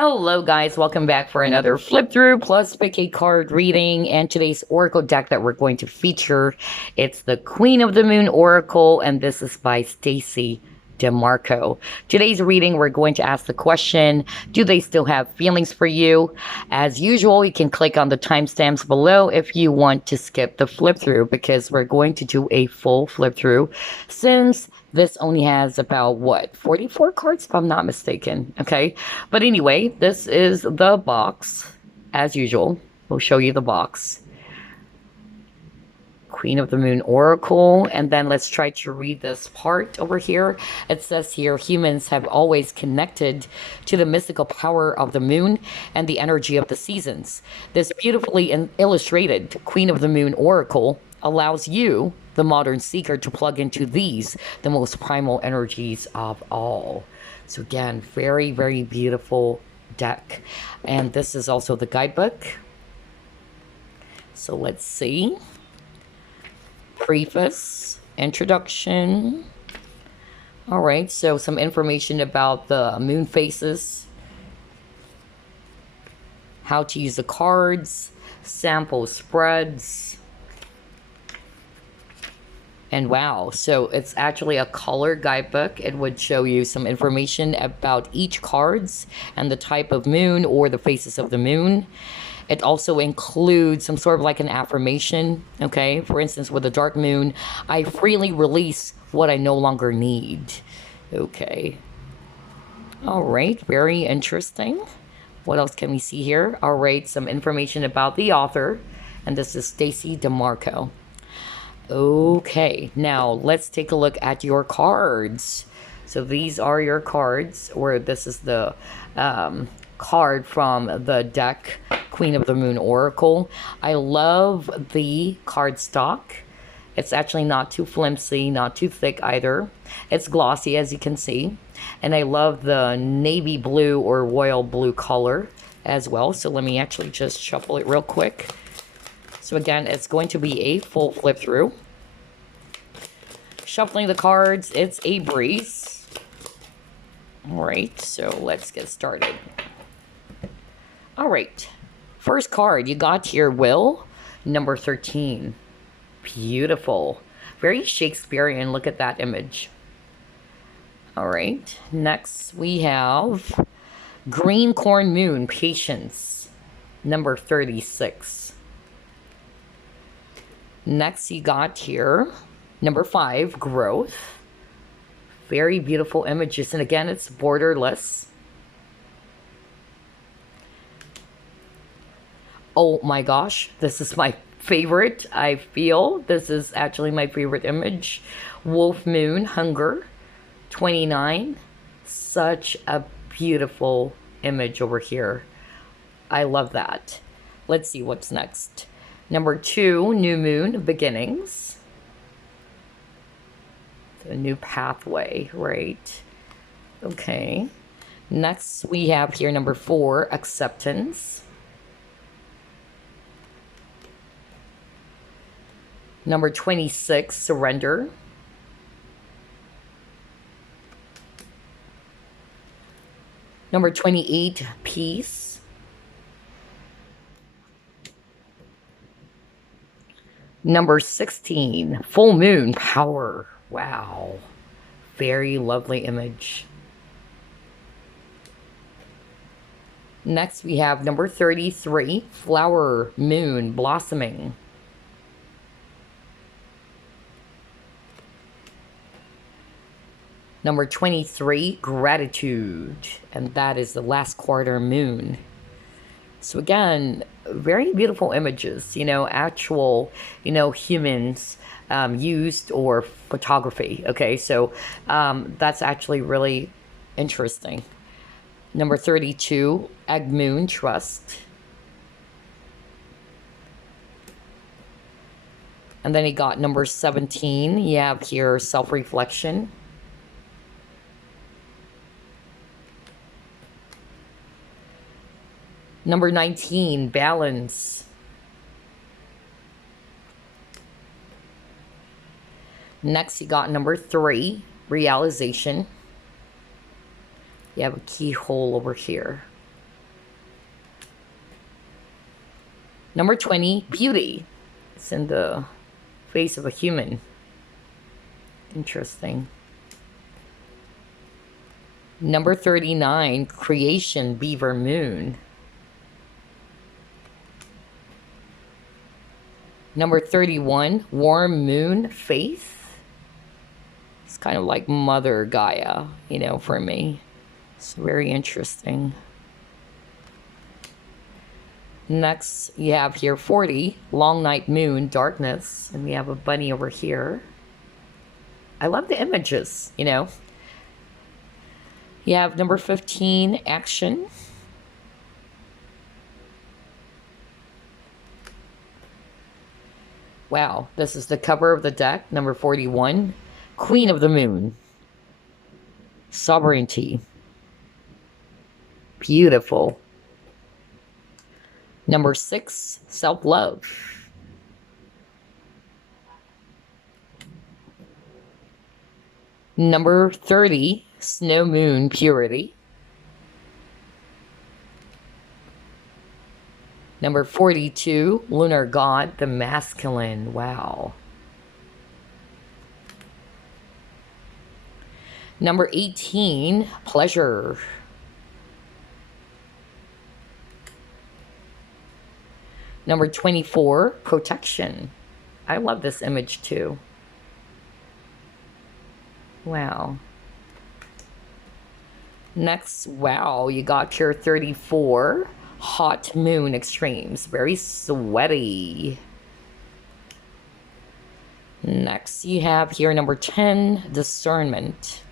Hello guys, welcome back for another flip through plus pick a card reading, and today's oracle deck that we're going to feature, it's the Queen of the Moon Oracle, and this is by Stacey, DeMarco. Today's reading, we're going to ask the question, do they still have feelings for you? As usual, you can click on the timestamps below if you want to skip the flip through, because we're going to do a full flip through since this only has about, what, 44 cards if I'm not mistaken. Okay, but anyway, this is the box as usual. We'll show you the box. Queen of the Moon Oracle, and then let's try to read this part over here. It says here, humans have always connected to the mystical power of the moon and the energy of the seasons. This beautifully illustrated Queen of the Moon Oracle allows you, the modern seeker, to plug into these, the most primal energies of all. So again, very, very beautiful deck. And this is also the guidebook. So let's see. Preface, introduction. All right, so some information about the moon phases, how to use the cards, sample spreads, and wow, so it's actually a color guidebook. It would show you some information about each cards and the type of moon or the phases of the moon. It also includes some sort of like an affirmation, okay? For instance, with a dark moon, I freely release what I no longer need. Okay. All right, very interesting. What else can we see here? All right, some information about the author, and this is Stacey DeMarco. Okay, now let's take a look at your cards. So these are your cards, or this is the card from the deck, Queen of the Moon Oracle. I love the card stock. It's actually not too flimsy, not too thick either. It's glossy, as you can see. And I love the navy blue or royal blue color as well. So let me actually just shuffle it real quick. So again, it's going to be a full flip through. Shuffling the cards, it's a breeze. All right, so let's get started. All right, first card you got here, Will, number 13. Beautiful, very Shakespearean. Look at that image. All right, next we have Green Corn Moon, Patience, number 36. Next you got here, number 5, Growth. Very beautiful images, and again, it's borderless. Oh my gosh, this is my favorite. I feel this is actually my favorite image. Wolf Moon, Hunger, 29. Such a beautiful image over here. I love that. Let's see what's next. Number 2, New Moon, Beginnings. A new pathway, right? Okay. Next we have here number 4, Acceptance. Number 26, Surrender. Number 28, Peace. Number 16, Full Moon, Power. Wow. Very lovely image. Next we have number 33, Flower Moon, Blossoming. Number 23, Gratitude, and that is the last quarter moon. So again, very beautiful images, actual, humans used, or photography. Okay, so that's actually really interesting. Number 32, Egg Moon, Trust. And then you got number 17, you have here Self-Reflection. Number 19, Balance. Next, you got number 3, Realization. You have a keyhole over here. Number 20, beauty. It's in the face of a human. Interesting. Number 39, creation, beaver moon. Number 31, warm moon, faith. It's kind of like Mother Gaia, you know, for me. It's very interesting. Next, you have here 40, long night moon, darkness. And we have a bunny over here. I love the images, you know. You have number 15, action. Wow, this is the cover of the deck, number 41. Queen of the Moon. Sovereignty. Beautiful. Number 6, self-love. Number 30, snow moon, purity. Number 42, lunar god, the masculine. Wow. Number 18, pleasure. Number 24, protection. I love this image too. Wow. Next, wow, you got your 34, hot moon extremes. Very sweaty. Next, you have here number 10, discernment.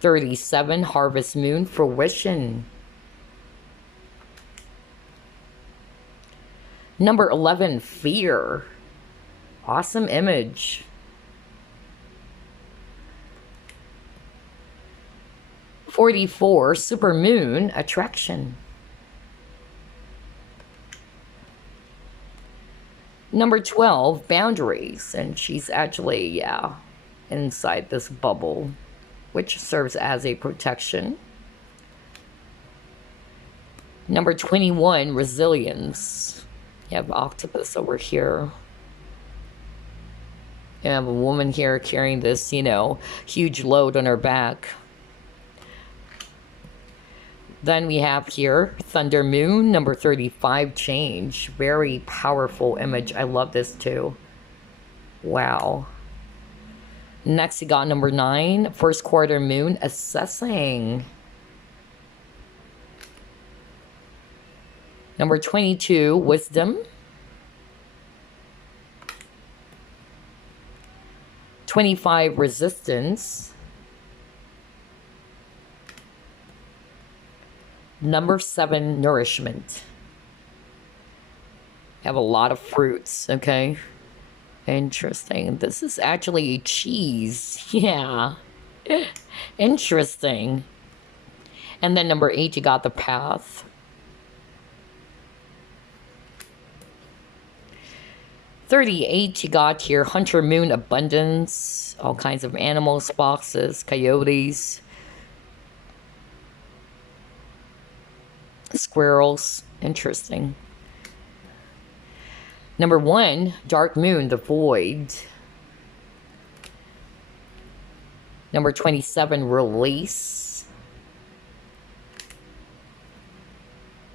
37, harvest moon, fruition. Number 11, fear. Awesome image. 44, supermoon, attraction. Number 12, boundaries. And she's actually, yeah, inside this bubble, which serves as a protection. Number 21, resilience. You have octopus over here. You have a woman here carrying this, you know, huge load on her back. Then we have here thunder moon, number 35, change. Very powerful image. I love this too. Wow. Next, you got number 9, first quarter moon, assessing. Number 22, wisdom. 25, resistance. Number 7, nourishment. Have a lot of fruits, okay? Interesting. This is actually cheese. Yeah. Interesting. And then number 8, you got the path. 38, you got here hunter moon, abundance. All kinds of animals, foxes, coyotes, squirrels. Interesting. Number 1, dark moon, the void. Number 27, release.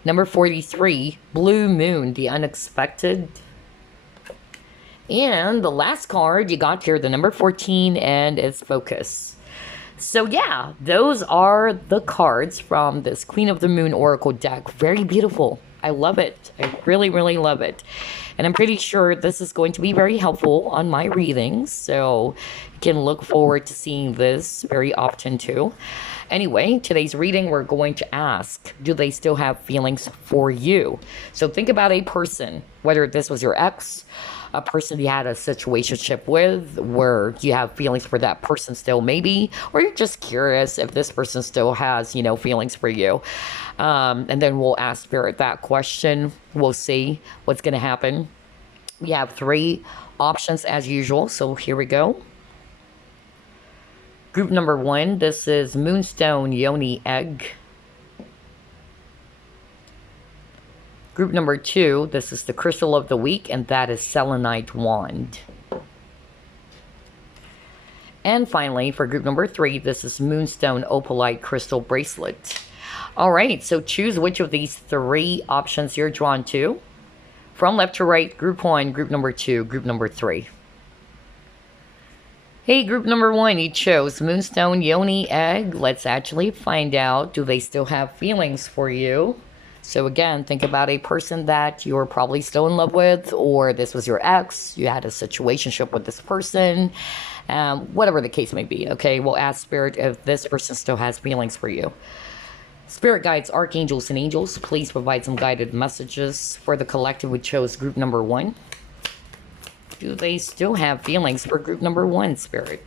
Number 43, blue moon, the unexpected. And the last card you got here, the number 14, and it's focus. So yeah, those are the cards from this Queen of the Moon Oracle deck. Very beautiful. I love it. I really, really love it. And I'm pretty sure this is going to be very helpful on my readings. So you can look forward to seeing this very often too. Anyway, today's reading, we're going to ask, do they still have feelings for you? So think about a person, whether this was your ex, a person you had a situationship with, where you have feelings for that person still maybe, or you're just curious if this person still has, you know, feelings for you. And then we'll ask Spirit that question. We'll see what's going to happen. We have 3 options as usual, so here we go. Group number 1, this is Moonstone, Yoni, egg. Group number 2, this is the crystal of the week, and that is Selenite wand. And finally, for group number 3, this is Moonstone Opalite crystal bracelet. All right, so choose which of these 3 options you're drawn to. From left to right, group 1, group number 2, group number 3. Hey, group number 1, you chose Moonstone Yoni egg. Let's actually find out, do they still have feelings for you? So again, think about a person that you're probably still in love with, or this was your ex, you had a situationship with this person, whatever the case may be, okay? We'll ask Spirit if this person still has feelings for you. Spirit guides, archangels, and angels, please provide some guided messages for the collective. We chose group number 1. Do they still have feelings for group number 1, Spirit?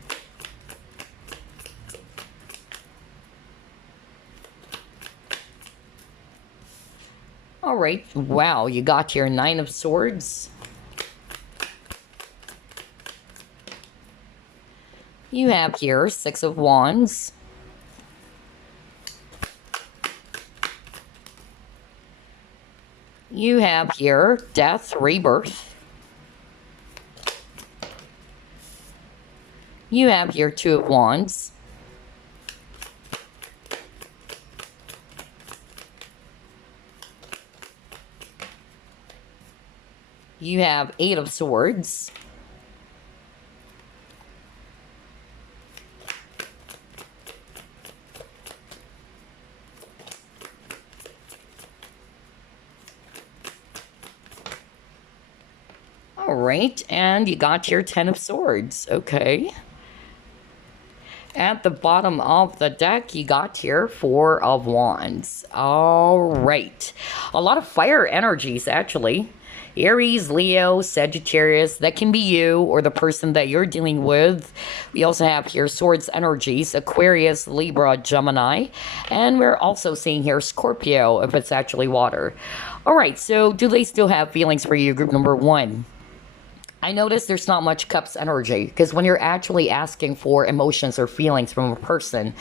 All right. Wow, you got your 9 of Swords. You have here 6 of Wands. You have here Death, Rebirth. You have here 2 of Wands. You have 8 of Swords. All right, and you got your 10 of Swords, okay. At the bottom of the deck, you got here 4 of Wands. All right. A lot of fire energies, actually. Aries, Leo, Sagittarius, that can be you or the person that you're dealing with. We also have here Swords energies, Aquarius, Libra, Gemini. And we're also seeing here Scorpio, if it's actually water. All right, so do they still have feelings for you, group number 1? I notice there's not much Cups energy, because when you're actually asking for emotions or feelings from a person,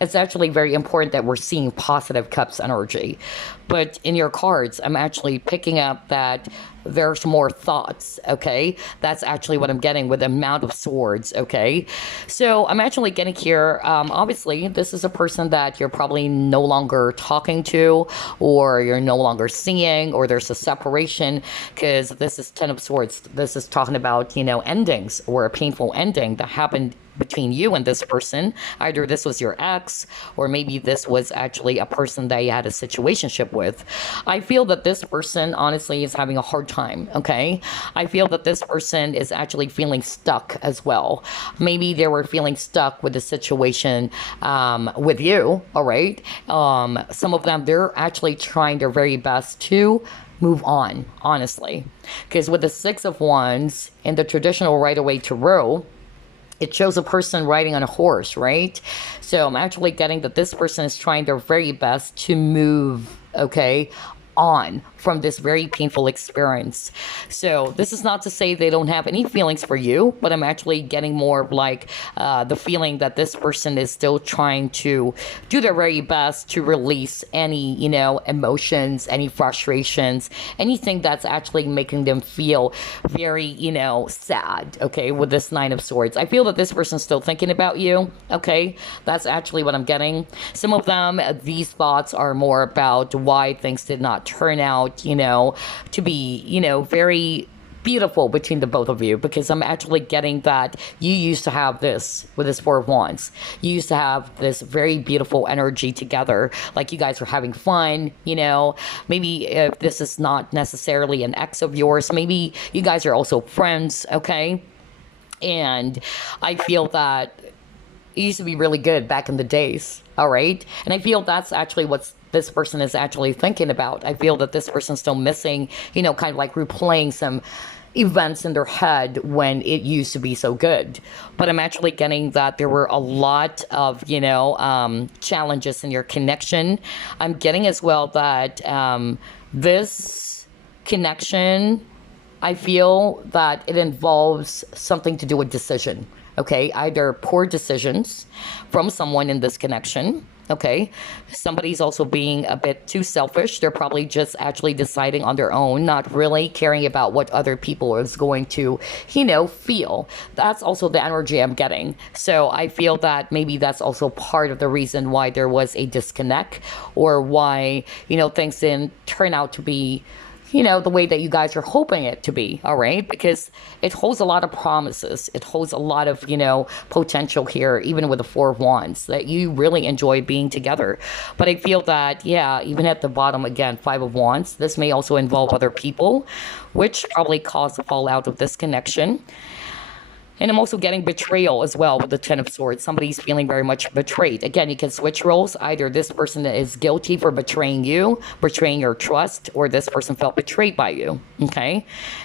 it's actually very important that we're seeing positive Cups energy. But in your cards, I'm actually picking up that there's more thoughts, okay? That's actually what I'm getting with the amount of Swords, okay? So I'm actually getting here, obviously, this is a person that you're probably no longer talking to, or you're no longer seeing, or there's a separation, because this is 10 of Swords. This is talking about, you know, endings, or a painful ending that happened between you and this person. Either this was your ex, or maybe this was actually a person that you had a situationship with. I feel that this person honestly is having a hard time, okay? I feel that this person is actually feeling stuck as well. Maybe they were feeling stuck with the situation with you, all right? Some of them, they're actually trying their very best to move on, honestly. Because with the 6 of Wands in the traditional Rider-Waite Tarot, it shows a person riding on a horse, right? So I'm actually getting that this person is trying their very best to move, okay, on from this very painful experience. So this is not to say they don't have any feelings for you, but I'm actually getting more of like the feeling that this person is still trying to do their very best to release any, you know, emotions, any frustrations, anything that's actually making them feel very, you know, sad, okay, with this 9 of Swords. I feel that this person's still thinking about you, okay? That's actually what I'm getting. Some of them, these thoughts are more about why things did not turn out, you know, to be, you know, very beautiful between the both of you, because I'm actually getting that you used to have this with this 4 of Wands. You used to have this very beautiful energy together, like you guys were having fun, you know. Maybe if this is not necessarily an ex of yours, maybe you guys are also friends, okay? And I feel that it used to be really good back in the days, all right? And I feel that's actually what's this person is actually thinking about. I feel that this person's still missing, you know, kind of like replaying some events in their head when it used to be so good. But I'm actually getting that there were a lot of, you know, challenges in your connection. I'm getting as well that this connection, I feel that it involves something to do with decision. Okay, either poor decisions from someone in this connection, Okay, somebody's also being a bit too selfish. They're probably just actually deciding on their own, not really caring about what other people is going to, feel. That's also the energy I'm getting. So I feel that maybe that's also part of the reason why there was a disconnect, or why, things didn't turn out to be the way that you guys are hoping it to be, all right? Because it holds a lot of promises. It holds a lot of, potential here, even with the Four of Wands, that you really enjoy being together. But I feel that, yeah, even at the bottom, again, Five of Wands, this may also involve other people, which probably caused the fallout of this connection. And I'm also getting betrayal as well with the Ten of Swords. Somebody's feeling very much betrayed. Again, you can switch roles. Either this person is guilty for betraying you, betraying your trust, or this person felt betrayed by you, okay?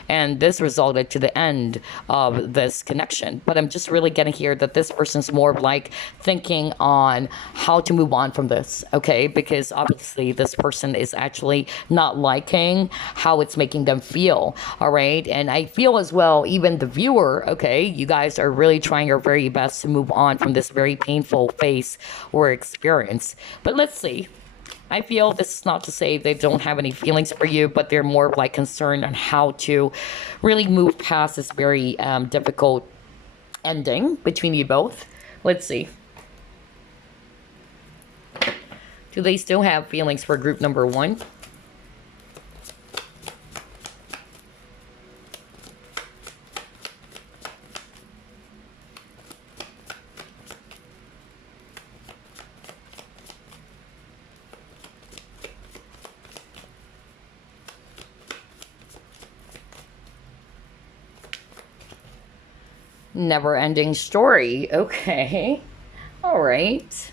And this resulted to the end of this connection. But I'm just really getting here that this person's more of like thinking on how to move on from this, okay? Because obviously this person is actually not liking how it's making them feel, all right? And I feel as well, even the viewer, okay, you guys are really trying your very best to move on from this very painful phase or experience. But let's see. I feel this is not to say they don't have any feelings for you, but they're more like concerned on how to really move past this very difficult ending between you both. Let's see. Do they still have feelings for group number one? Never-ending story. Okay. All right.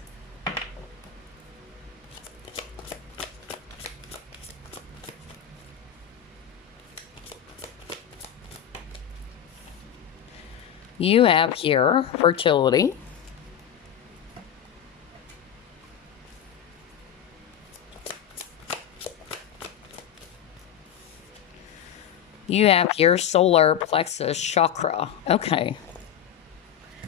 You have here fertility. You have here solar plexus chakra. Okay.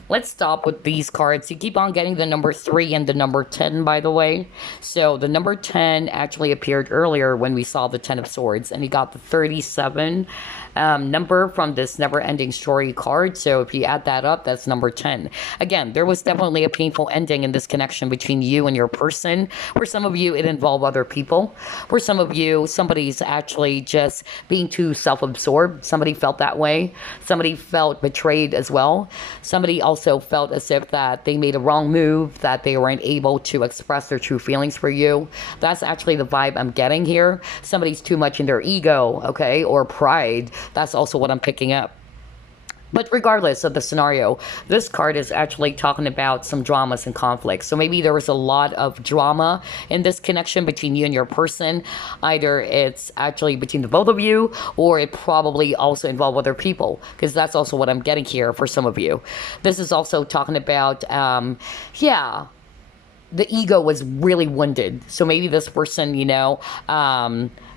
Let's stop with these cards. You keep on getting the number 3 and the number 10, by the way. So the number 10 actually appeared earlier when we saw the 10 of Swords, and you got the 37 number from this never-ending story card. So if you add that up, that's number 10. Again, there was definitely a painful ending in this connection between you and your person. For some of you, it involved other people. For some of you, somebody's actually just being too self-absorbed. Somebody felt that way. Somebody felt betrayed as well. Somebody also felt as if that they made a wrong move, that they weren't able to express their true feelings for you. That's actually the vibe I'm getting here. Somebody's too much in their ego, okay, or pride. That's also what I'm picking up. But regardless of the scenario, this card is actually talking about some dramas and conflicts. So maybe there was a lot of drama in this connection between you and your person. Either it's actually between the both of you, or it probably also involved other people, because that's also what I'm getting here for some of you. This is also talking about, the ego was really wounded. So maybe this person,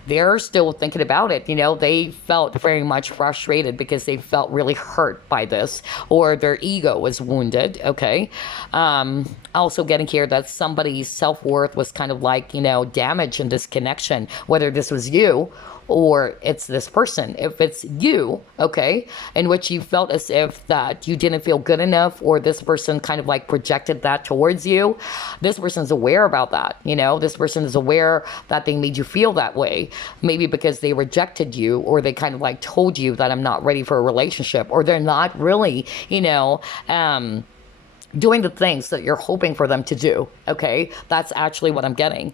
they're still thinking about it. They felt very much frustrated because they felt really hurt by this, or their ego was wounded, okay? Also getting here that somebody's self-worth was kind of like, damaged in this connection, whether this was you or it's this person. If it's you, okay, in which you felt as if that you didn't feel good enough, or this person kind of like projected that towards you, this person's aware about that. This person is aware that they made you feel that way, maybe because they rejected you, or they kind of like told you that I'm not ready for a relationship, or they're not really, doing the things that you're hoping for them to do, okay? That's actually what I'm getting.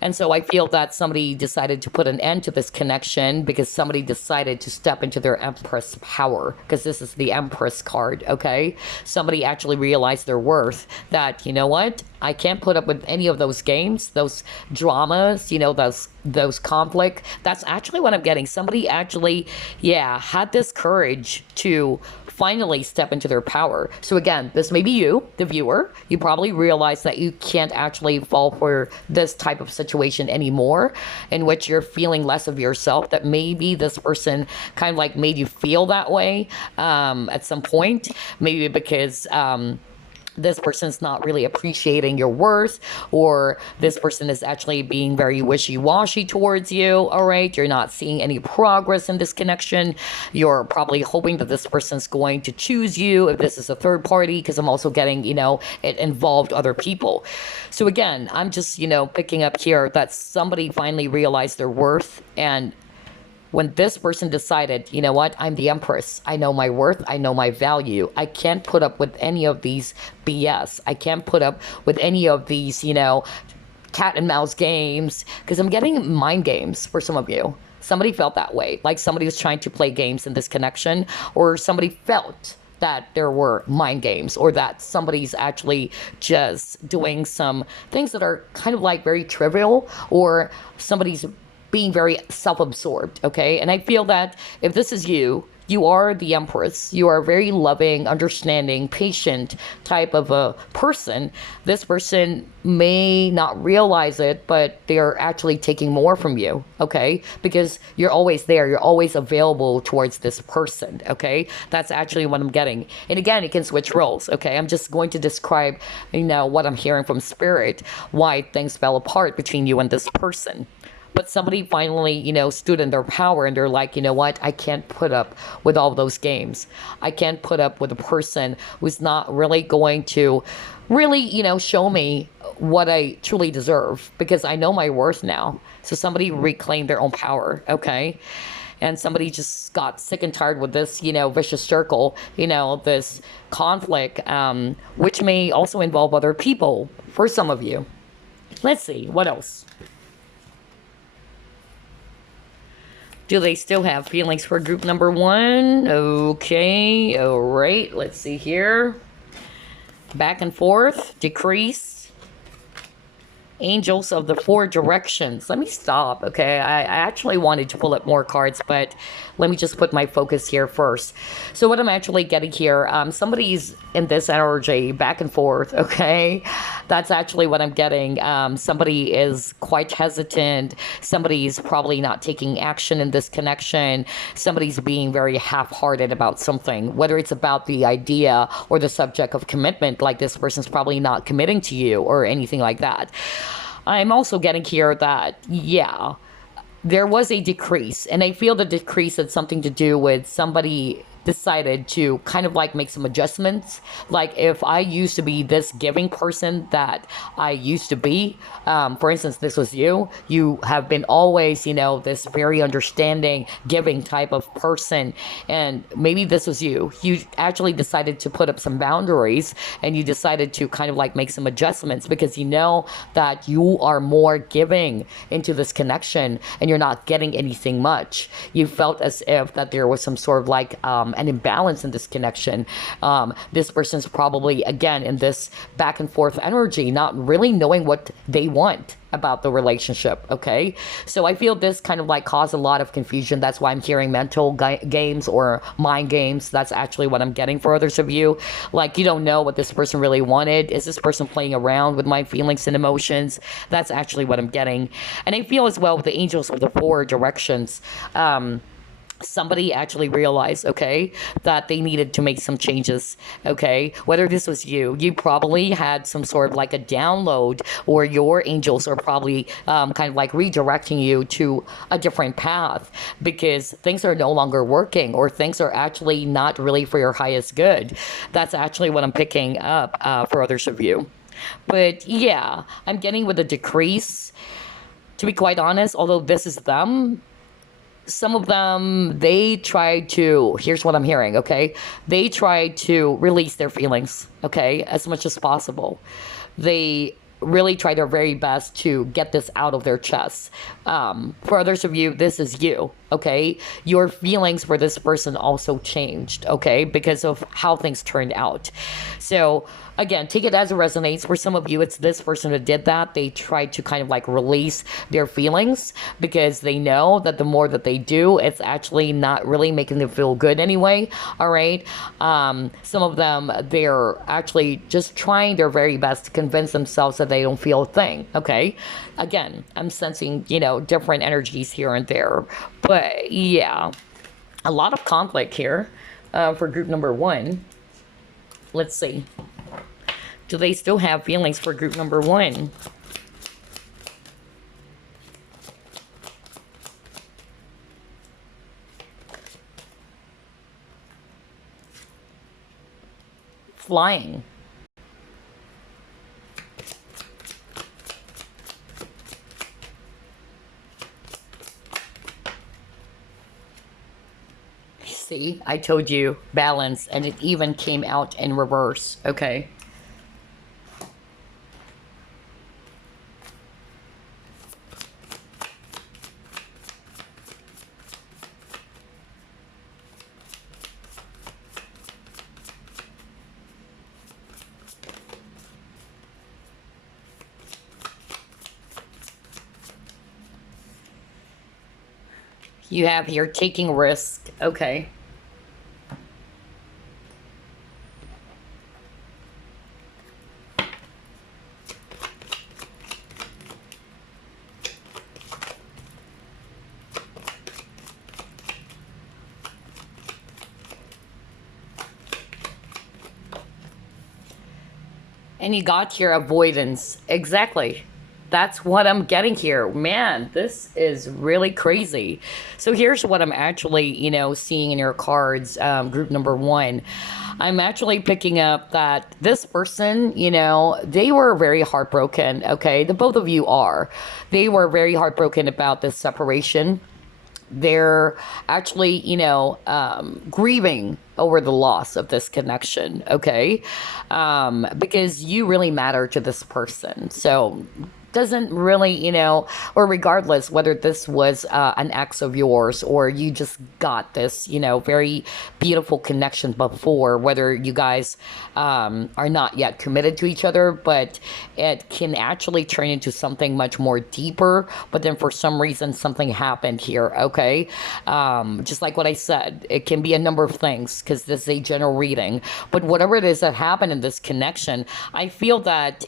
And so I feel that somebody decided to put an end to this connection because somebody decided to step into their Empress power, because this is the Empress card, okay? Somebody actually realized their worth, that, you know what? I can't put up with any of those games, those dramas, those conflict. That's actually what I'm getting. Somebody actually, had this courage to finally step into their power. So again, this may be you, the viewer. You probably realize that you can't actually fall for this type of situation anymore, in which you're feeling less of yourself, that maybe this person kind of like made you feel that way at some point, maybe because this person's not really appreciating your worth, or this person is actually being very wishy-washy towards you. All right, you're not seeing any progress in this connection. You're probably hoping that this person's going to choose you if this is a third party, because I'm also getting, it involved other people. So again, I'm just, picking up here that somebody finally realized their worth. And when this person decided, you know what, I'm the Empress, I know my worth, I know my value, I can't put up with any of these BS, I can't put up with any of these, cat and mouse games, because I'm getting mind games for some of you. Somebody felt that way, like somebody was trying to play games in this connection, or somebody felt that there were mind games, or that somebody's actually just doing some things that are kind of like very trivial, or somebody's being very self-absorbed, okay? And I feel that if this is you, you are the Empress. You are a very loving, understanding, patient type of a person. This person may not realize it, but they're actually taking more from you, okay? Because you're always there. You're always available towards this person, okay? That's actually what I'm getting. And again, it can switch roles, okay? I'm just going to describe, what I'm hearing from Spirit, why things fell apart between you and this person. But somebody finally, stood in their power, and they're like, you know what? I can't put up with all those games. I can't put up with a person who's not really going to really, show me what I truly deserve, because I know my worth now. So somebody reclaimed their own power, okay? And somebody just got sick and tired with this, vicious circle, this conflict, which may also involve other people for some of you. Let's see, what else? Do they still have feelings for group number one? Okay, all right, let's see here. Back and forth, decrease. Angels of the Four Directions. Let me stop, okay? I actually wanted to pull up more cards, but let me just put my focus here first. So what I'm actually getting here, somebody's in this energy, back and forth, okay? That's actually what I'm getting. Somebody is quite hesitant. Somebody's probably not taking action in this connection. Somebody's being very half-hearted about something, whether it's about the idea or the subject of commitment, like this person's probably not committing to you or anything like that. I'm also getting here that, yeah, there was a decrease, and I feel the decrease had something to do with somebody decided to kind of like make some adjustments. Like if I used to be this giving person that I used to be, for instance, this was you have been always, this very understanding, giving type of person. And maybe this was you actually decided to put up some boundaries, and you decided to kind of like make some adjustments, because you know that you are more giving into this connection and you're not getting anything much. You felt as if that there was some sort of like, an imbalance in this connection. This person's probably, again, in this back and forth energy, not really knowing what they want about the relationship, okay? So I feel this kind of like caused a lot of confusion. That's why I'm hearing mental games or mind games. That's actually what I'm getting for others of you. Like, you don't know what this person really wanted. Is this person playing around with my feelings and emotions? That's actually what I'm getting. And I feel as well with the angels of the four directions, somebody actually realized, okay, that they needed to make some changes, okay? Whether this was you probably had some sort of like a download, or your angels are probably kind of like redirecting you to a different path, because things are no longer working, or things are actually not really for your highest good. That's actually what I'm picking up for others of you. But yeah, I'm getting with a decrease, to be quite honest, although this is them. Some of them, they try to, here's what I'm hearing, okay? They try to release their feelings, okay, as much as possible. They really try their very best to get this out of their chests. For others of you, this is you, okay? Your feelings for this person also changed, okay, because of how things turned out. So again, take it as it resonates. For some of you, it's this person who did that. They tried to kind of like release their feelings, because they know that the more that they do, it's actually not really making them feel good anyway. All right. Some of them, they're actually just trying their very best to convince themselves that they don't feel a thing. Okay. Again, I'm sensing, different energies here and there. But yeah, a lot of conflict here for group number one. Let's see. Do they still have feelings for group number 1? Flying. See, I told you, balance, and it even came out in reverse. Okay. You have here taking risk. Okay. And you got your avoidance. Exactly. That's what I'm getting here. Man, this is really crazy. So here's what I'm actually, seeing in your cards, group number 1. I'm actually picking up that this person, they were very heartbroken, okay? The both of you are. They were very heartbroken about this separation. They're actually, grieving over the loss of this connection, okay? Because you really matter to this person. So doesn't really, or regardless whether this was an ex of yours or you just got this, very beautiful connection before, whether you guys are not yet committed to each other, but it can actually turn into something much more deeper. But then for some reason, something happened here, okay? Just like what I said, it can be a number of things because this is a general reading. But whatever it is that happened in this connection, I feel that,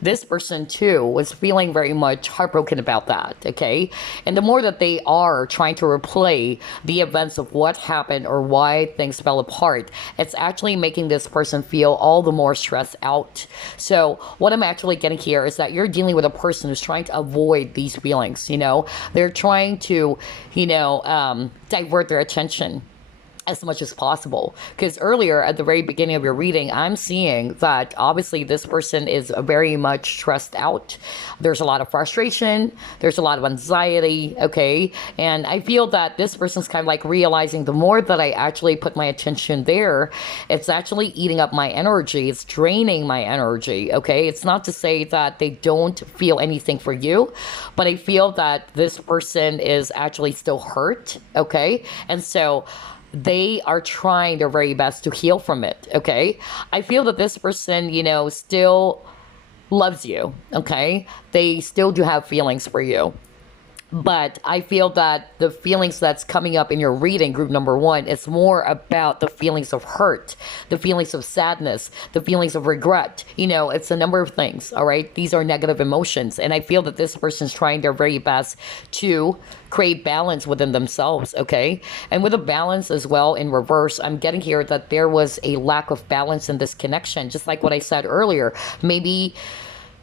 this person too was feeling very much heartbroken about that, okay? And the more that they are trying to replay the events of what happened or why things fell apart, it's actually making this person feel all the more stressed out. So what I'm actually getting here is that you're dealing with a person who's trying to avoid these feelings, They're trying to, divert their attention as much as possible. Because earlier at the very beginning of your reading, I'm seeing that obviously this person is very much stressed out. There's a lot of frustration. There's a lot of anxiety. Okay. And I feel that this person's kind of like realizing the more that I actually put my attention there, it's actually eating up my energy. It's draining my energy. Okay. It's not to say that they don't feel anything for you, but I feel that this person is actually still hurt. Okay. And so they are trying their very best to heal from it, okay? I feel that this person, still loves you, okay? They still do have feelings for you. But I feel that the feelings that's coming up in your reading, group number 1, is more about the feelings of hurt, the feelings of sadness, the feelings of regret. It's a number of things, all right? These are negative emotions. And I feel that this person's trying their very best to create balance within themselves, okay? And with a balance as well in reverse, I'm getting here that there was a lack of balance in this connection. Just like what I said earlier, maybe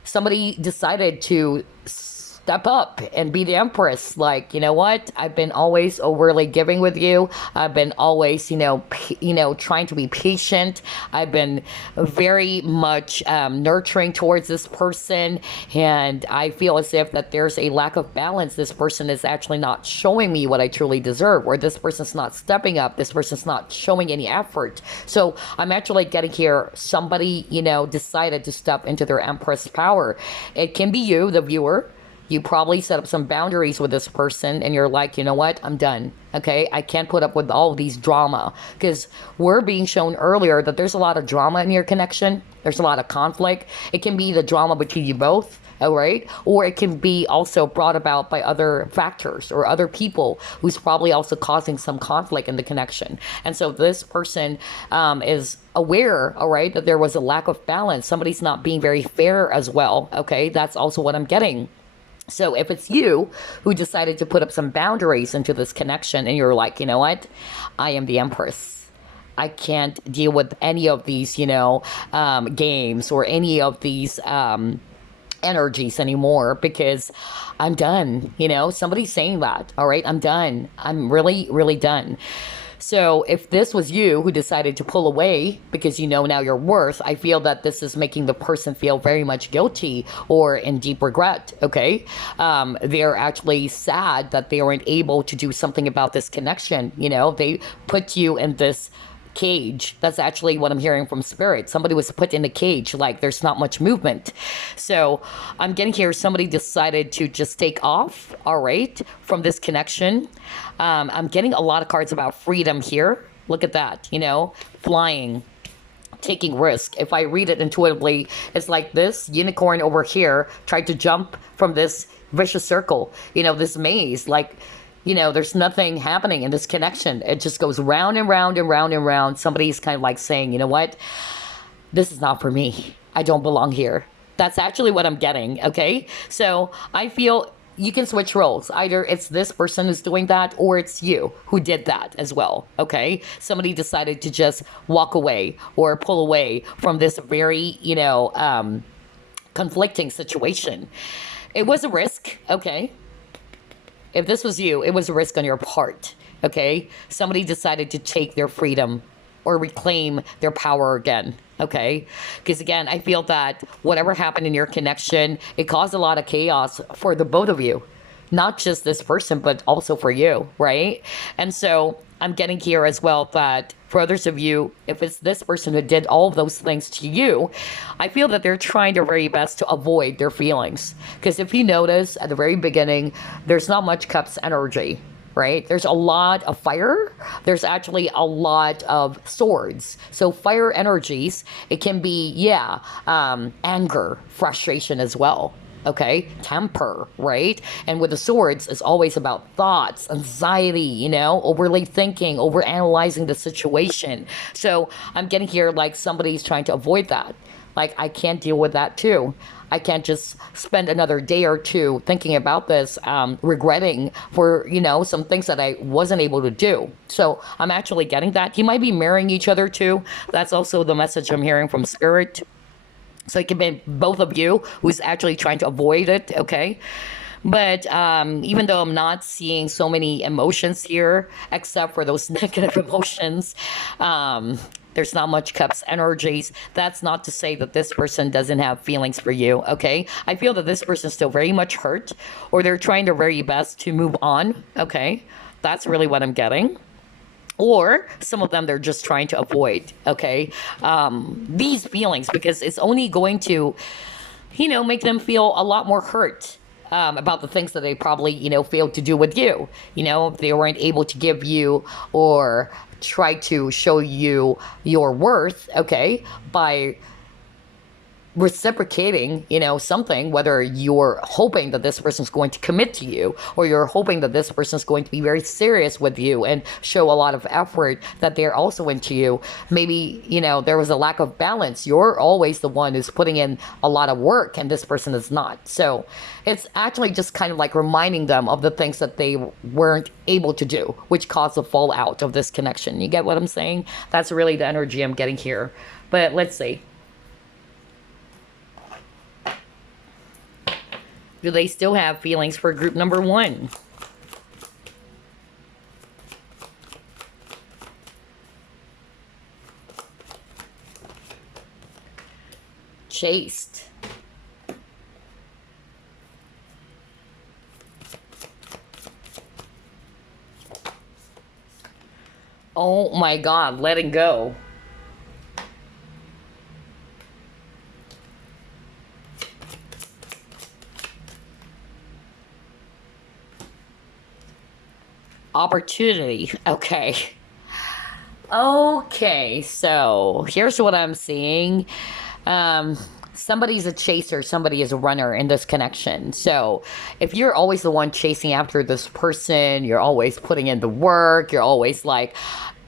somebody decided to step up and be the empress. Like, you know what? I've been always overly giving with you. I've been always, trying to be patient. I've been very much nurturing towards this person. And I feel as if that there's a lack of balance. This person is actually not showing me what I truly deserve, or this person's not stepping up. This person's not showing any effort. So I'm actually getting here, somebody, decided to step into their empress power. It can be you, the viewer. You probably set up some boundaries with this person and you're like, you know what? I'm done. Okay. I can't put up with all of these drama, because we're being shown earlier that there's a lot of drama in your connection. There's a lot of conflict. It can be the drama between you both. All right. Or it can be also brought about by other factors or other people who's probably also causing some conflict in the connection. And so this person is aware, all right, that there was a lack of balance. Somebody's not being very fair as well. Okay. That's also what I'm getting. So if it's you who decided to put up some boundaries into this connection and you're like, you know what, I am the empress. I can't deal with any of these, games or any of these energies anymore because I'm done. Somebody's saying that. All right, I'm done. I'm really, really done. So if this was you who decided to pull away because now your worth, I feel that this is making the person feel very much guilty or in deep regret, okay? They're actually sad that they weren't able to do something about this connection, They put you in this cage. That's actually what I'm hearing from spirit. Somebody was put in a cage, like there's not much movement. So I'm getting here, somebody decided to just take off, all right, from this connection. I'm getting a lot of cards about freedom here. Look at that, flying, taking risk. If I read it intuitively, it's like this unicorn over here tried to jump from this vicious circle, this maze, like, there's nothing happening in this connection. It just goes round and round and round and round. Somebody's kind of like saying, you know what? This is not for me. I don't belong here. That's actually what I'm getting, okay? So I feel you can switch roles. Either it's this person who's doing that or it's you who did that as well, okay? Somebody decided to just walk away or pull away from this very, conflicting situation. It was a risk, okay? If this was you, it was a risk on your part, okay? Somebody decided to take their freedom or reclaim their power again, okay? Because again, I feel that whatever happened in your connection, it caused a lot of chaos for the both of you. Not just this person, but also for you, right? And so I'm getting here as well that for others of you, if it's this person who did all of those things to you, I feel that they're trying their very best to avoid their feelings. Because if you notice at the very beginning, there's not much cups energy, right? There's a lot of fire. There's actually a lot of swords. So fire energies, it can be, anger, frustration as well. Okay, temper, right? And with the swords, it's always about thoughts, anxiety, overly thinking, over analyzing the situation. So I'm getting here like somebody's trying to avoid that. Like, I can't deal with that too. I can't just spend another day or two thinking about this, regretting for, some things that I wasn't able to do. So I'm actually getting that. You might be marrying each other too. That's also the message I'm hearing from Spirit. So it can be both of you who's actually trying to avoid it, okay? But even though I'm not seeing so many emotions here, except for those negative emotions, there's not much cups energies. That's not to say that this person doesn't have feelings for you, okay? I feel that this person's still very much hurt, or they're trying their very best to move on, okay? That's really what I'm getting. Or some of them, they're just trying to avoid, okay, these feelings, because it's only going to, make them feel a lot more hurt about the things that they probably, failed to do with you. If they weren't able to give you or try to show you your worth, okay, by reciprocating, something, whether you're hoping that this person's going to commit to you or you're hoping that this person's going to be very serious with you and show a lot of effort that they're also into you. Maybe, there was a lack of balance. You're always the one who's putting in a lot of work and this person is not. So it's actually just kind of like reminding them of the things that they weren't able to do, which caused the fallout of this connection. You get what I'm saying? That's really the energy I'm getting here. But let's see. Do they still have feelings for group number one? Chased. Oh my God, letting go. Opportunity. Okay. Okay, so here's what I'm seeing. Somebody's a chaser, somebody is a runner in this connection. So if you're always the one chasing after this person, you're always putting in the work, you're always like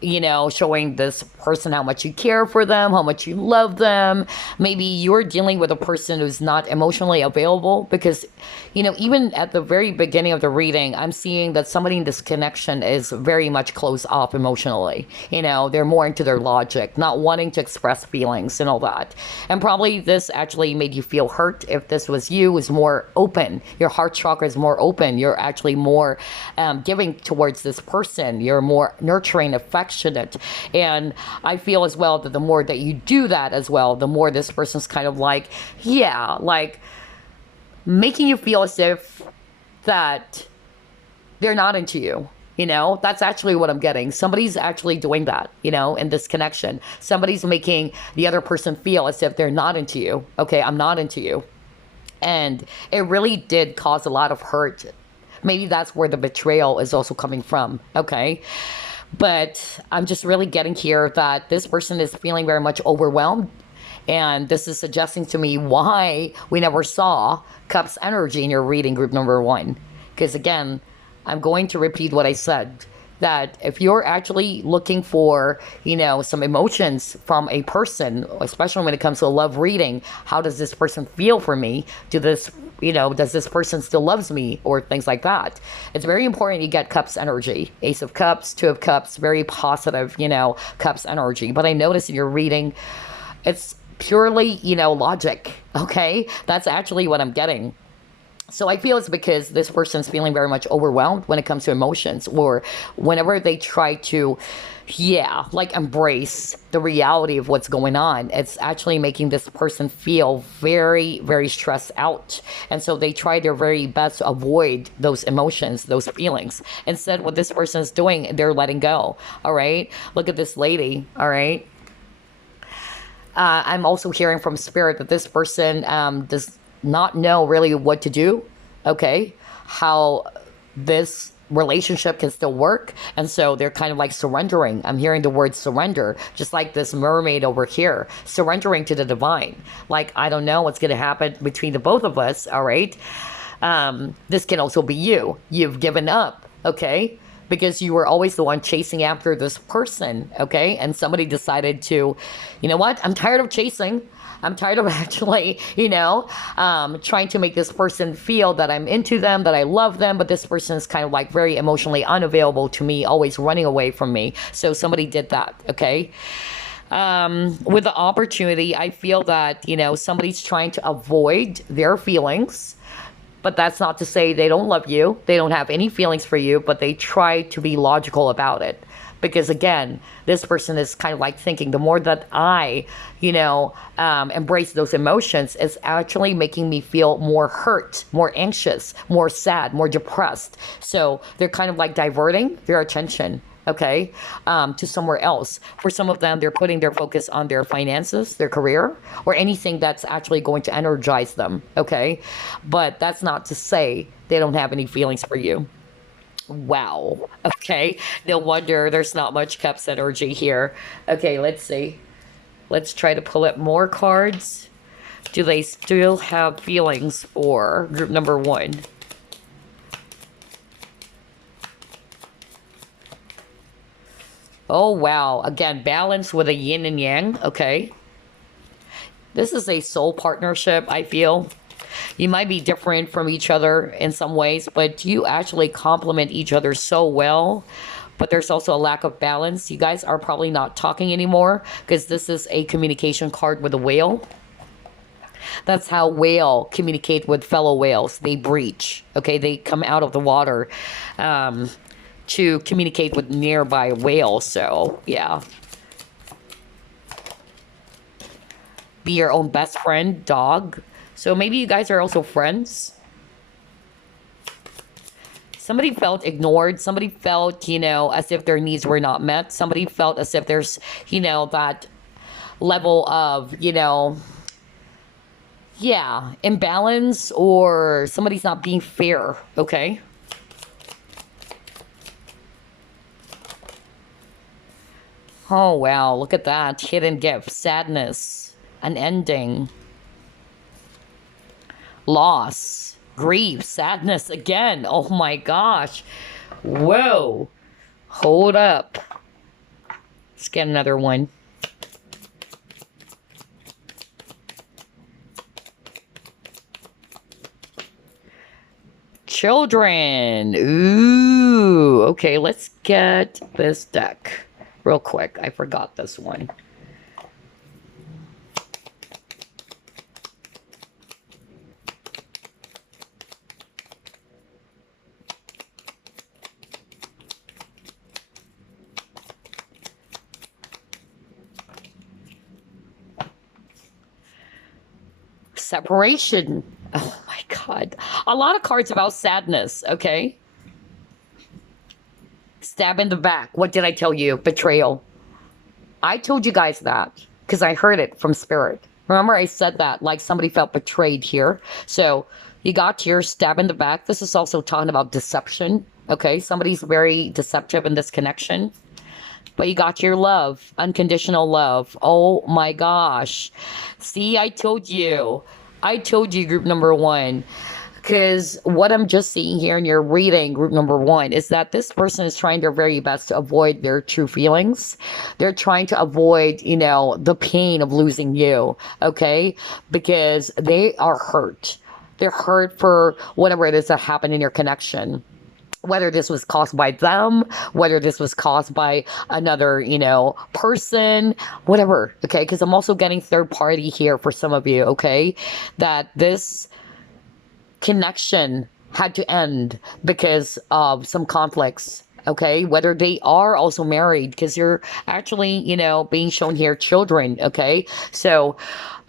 showing this person how much you care for them, how much you love them. Maybe you're dealing with a person who's not emotionally available because, even at the very beginning of the reading, I'm seeing that somebody in this connection is very much closed off emotionally. They're more into their logic, not wanting to express feelings and all that. And probably this actually made you feel hurt. If this was you, is more open. Your heart chakra is more open. You're actually more giving towards this person. You're more nurturing, affectionate. And I feel as well that the more that you do that as well, the more this person's kind of like making you feel as if that they're not into you. That's actually what I'm getting. Somebody's actually doing that, in this connection. Somebody's making the other person feel as if they're not into you. Okay, I'm not into you. And it really did cause a lot of hurt. Maybe that's where the betrayal is also coming from. Okay. But I'm just really getting here that this person is feeling very much overwhelmed. And this is suggesting to me why we never saw Cups energy in your reading group number 1. Because again, I'm going to repeat what I said. That if you're actually looking for, some emotions from a person, especially when it comes to a love reading, how does this person feel for me? Does this person still loves me or things like that? It's very important you get Cups energy. Ace of Cups, Two of Cups, very positive, Cups energy. But I notice in your reading, it's purely, logic. Okay. That's actually what I'm getting. So I feel it's because this person's feeling very much overwhelmed when it comes to emotions, or whenever they try to, embrace the reality of what's going on. It's actually making this person feel very, very stressed out. And so they try their very best to avoid those emotions, those feelings. Instead, what this person is doing, they're letting go. All right. Look at this lady. All right. I'm also hearing from Spirit that this person does not know really what to do, okay, how this relationship can still work. And so they're kind of like surrendering. I'm hearing the word surrender, just like this mermaid over here, surrendering to the divine. Like, I don't know what's going to happen between the both of us, all right? This can also be you. You've given up, okay? Because you were always the one chasing after this person, okay? And somebody decided to, you know what? I'm tired of chasing. I'm tired of actually, trying to make this person feel that I'm into them, that I love them, but this person is kind of like very emotionally unavailable to me, always running away from me. So somebody did that, okay? With the opportunity, I feel that, somebody's trying to avoid their feelings. But that's not to say they don't love you. They don't have any feelings for you, but they try to be logical about it. Because again, this person is kind of like thinking the more that I, embrace those emotions, it's actually making me feel more hurt, more anxious, more sad, more depressed. So they're kind of like diverting their attention, okay, to somewhere else. For some of them, they're putting their focus on their finances, their career, or anything that's actually going to energize them, okay? But that's not to say they don't have any feelings for you. Wow. Okay. No wonder there's not much Cups energy here. Okay, let's see. Let's try to pull up more cards. Do they still have feelings for group number 1? Oh, wow. Again, balance with a yin and yang. Okay. This is a soul partnership, I feel. You might be different from each other in some ways, but you actually complement each other so well. But there's also a lack of balance. You guys are probably not talking anymore because this is a communication card with a whale. That's how whale communicate with fellow whales. They breach. Okay, they come out of the water to communicate with nearby whales. So, yeah. Be your own best friend, dog. So maybe you guys are also friends. Somebody felt ignored. Somebody felt, as if their needs were not met. Somebody felt as if there's, that level of, imbalance, or somebody's not being fair, okay? Oh, wow. Look at that. Hidden gift. Sadness. An ending. Loss, grief, sadness again. Oh my gosh. Whoa. Hold up. Let's get another one. Children. Ooh. Okay, let's get this deck real quick. I forgot this one. Separation. Oh my God. A lot of cards about sadness, okay? Stab in the back. What did I tell you? Betrayal. I told you guys that because I heard it from Spirit. Remember I said that, like somebody felt betrayed here. So you got your stab in the back. This is also talking about deception, okay? Somebody's very deceptive in this connection. But you got your love, unconditional love. Oh my gosh. See, I told you. I told you, group number one. Because what I'm just seeing here in your reading, group number one, is that this person is trying their very best to avoid their true feelings. They're trying to avoid, you know, the pain of losing you, okay? Because they are hurt. They're hurt for whatever it is that happened in your connection. Whether this was caused by them, whether this was caused by another, you know, person, whatever, okay? Because I'm also getting third party here for some of you, okay? That this connection had to end because of some conflicts, okay? Whether they are also married, because you're actually, you know, being shown here children, okay? So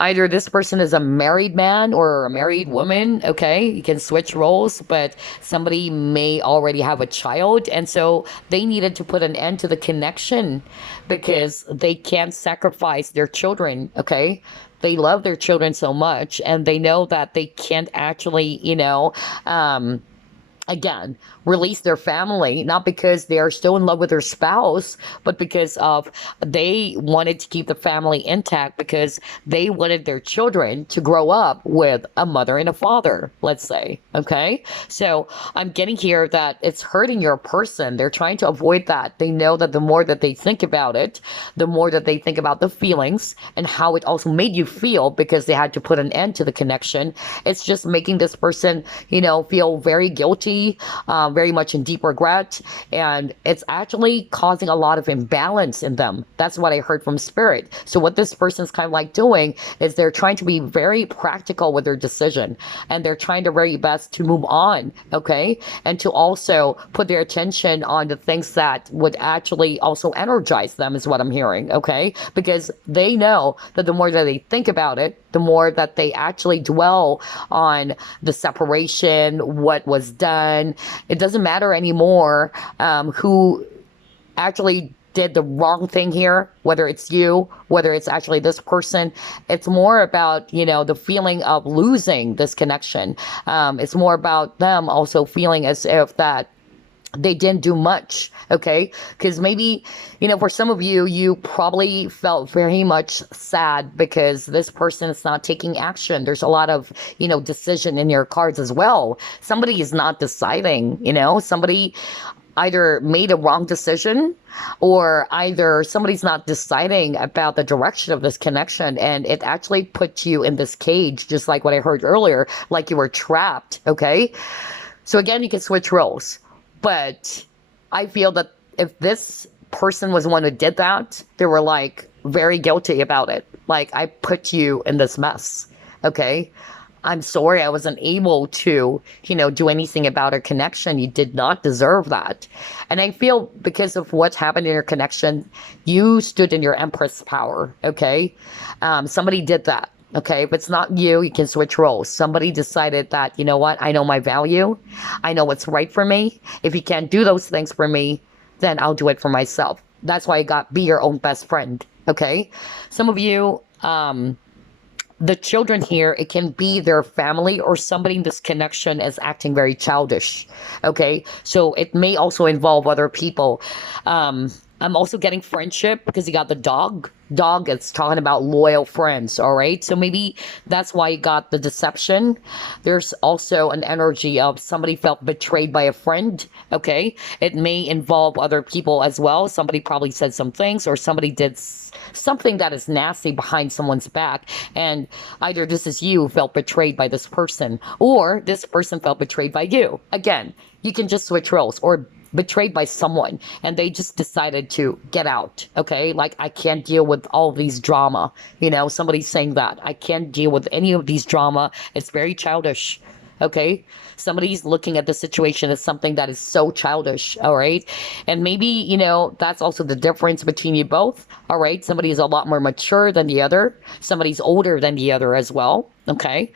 either this person is a married man or a married woman, okay? You can switch roles, but somebody may already have a child, and so they needed to put an end to the connection because they can't sacrifice their children, okay? They love their children so much, and they know that they can't actually, you know, again, release their family, not because they are still in love with their spouse, but because of they wanted to keep the family intact because they wanted their children to grow up with a mother and a father, let's say, okay? So I'm getting here that it's hurting your person. They're trying to avoid that. They know that the more that they think about it, the more that they think about the feelings and how it also made you feel because they had to put an end to the connection. It's just making this person, you know, feel very guilty, very much in deep regret, and it's actually causing a lot of imbalance in them. That's what I heard from Spirit. So what this person's kind of like doing is they're trying to be very practical with their decision, and they're trying their very best to move on, okay? And to also put their attention on the things that would actually also energize them is what I'm hearing, okay? Because they know that the more that they think about it, the more that they actually dwell on the separation, what was done. It doesn't matter anymore who actually did the wrong thing here, whether it's you, whether it's actually this person. It's more about, you know, the feeling of losing this connection. It's more about them also feeling as if that they didn't do much, okay? Because maybe, you know, for some of you, you probably felt very much sad because this person is not taking action. There's a lot of, you know, decision in your cards as well. Somebody is not deciding, you know, somebody either made a wrong decision or either somebody's not deciding about the direction of this connection, and it actually puts you in this cage, just like what I heard earlier, like you were trapped, okay? So again, you can switch roles. But I feel that if this person was the one who did that, they were like very guilty about it. Like, I put you in this mess, okay? I'm sorry I wasn't able to, you know, do anything about our connection. You did not deserve that. And I feel because of what's happened in your connection, you stood in your Empress power, okay? Somebody did that. Okay, if it's not you, you can switch roles. Somebody decided that, you know what, I know my value. I know what's right for me. If you can't do those things for me, then I'll do it for myself. That's why I got be your own best friend. Okay, some of you, the children here, it can be their family or somebody in this connection is acting very childish. Okay, so it may also involve other people. I'm also getting friendship because you got the dog. Dog, it's talking about loyal friends, all right? So maybe that's why you got the deception. There's also an energy of somebody felt betrayed by a friend, okay? It may involve other people as well. Somebody probably said some things, or somebody did something that is nasty behind someone's back. And either this is you felt betrayed by this person, or this person felt betrayed by you. Again, you can just switch roles, or betrayed by someone and they just decided to get out. Okay, like, I can't deal with all these drama. Somebody's saying that I can't deal with any of these drama. It's very childish. Okay, somebody's looking at the situation as something that is so childish. All right, and maybe that's also the difference between you both. All right, somebody is a lot more mature than the other, somebody's older than the other as well. Okay.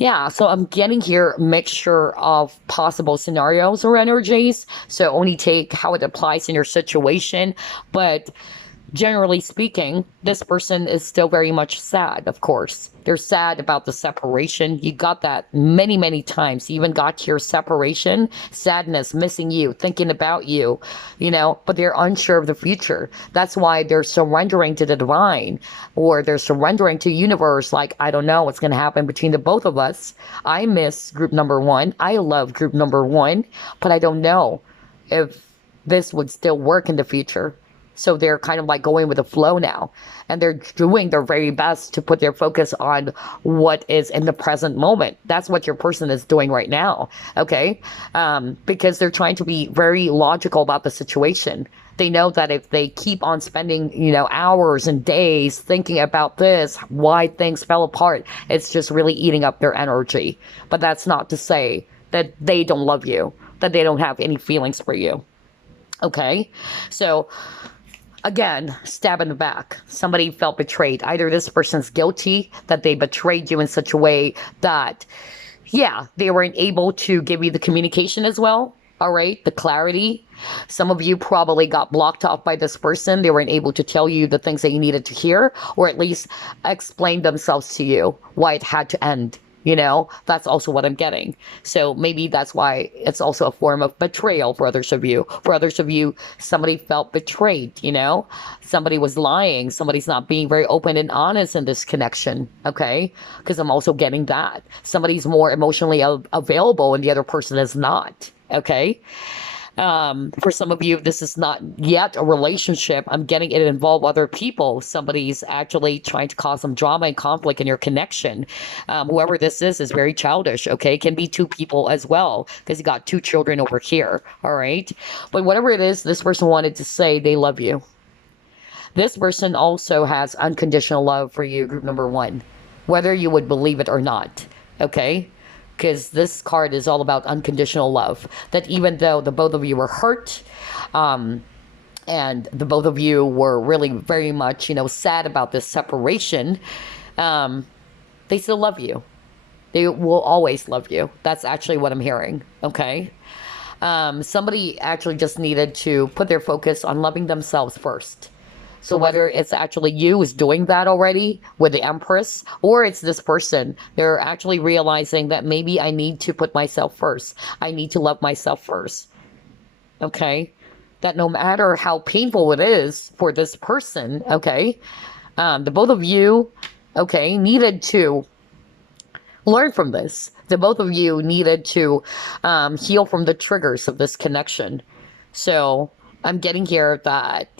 Yeah, so I'm getting here a mixture of possible scenarios or energies. So only take how it applies in your situation. But generally speaking, this person is still very much sad, of course. They're sad about the separation. You got that many, many times. You even got your separation, sadness, missing you, thinking about you, but they're unsure of the future. That's why they're surrendering to the divine, or they're surrendering to universe. Like, I don't know what's going to happen between the both of us. I miss group number one. I love group number one, but I don't know if this would still work in the future. So they're kind of like going with the flow now, and they're doing their very best to put their focus on what is in the present moment. That's what your person is doing right now. Okay. Because they're trying to be very logical about the situation. They know that if they keep on spending, hours and days thinking about this, why things fell apart, it's just really eating up their energy. But that's not to say that they don't love you, that they don't have any feelings for you. Okay. So, again, stab in the back. Somebody felt betrayed. Either this person's guilty that they betrayed you in such a way that, they weren't able to give you the communication as well. All right, the clarity. Some of you probably got blocked off by this person. They weren't able to tell you the things that you needed to hear, or at least explain themselves to you why it had to end. That's also what I'm getting. So maybe that's why it's also a form of betrayal for others of you. For others of you, somebody felt betrayed, somebody was lying. Somebody's not being very open and honest in this connection. Okay. Because I'm also getting that. Somebody's more emotionally available and the other person is not. Okay. For some of you, this is not yet a relationship. I'm getting it involve other people. Somebody's actually trying to cause some drama and conflict in your connection. Whoever this is very childish, okay? Can be two people as well, because you got two children over here, all right? But whatever it is, this person wanted to say they love you. This person also has unconditional love for you, group number one, whether you would believe it or not, okay? Because this card is all about unconditional love. That even though the both of you were hurt, and the both of you were really very much, sad about this separation, they still love you. They will always love you. That's actually what I'm hearing, okay? Somebody actually just needed to put their focus on loving themselves first. So whether it's actually you who's doing that already with the Empress, or it's this person, they're actually realizing that maybe I need to put myself first. I need to love myself first. Okay? That no matter how painful it is for this person, okay, the both of you, okay, needed to learn from this. The both of you needed to heal from the triggers of this connection. So I'm getting here that,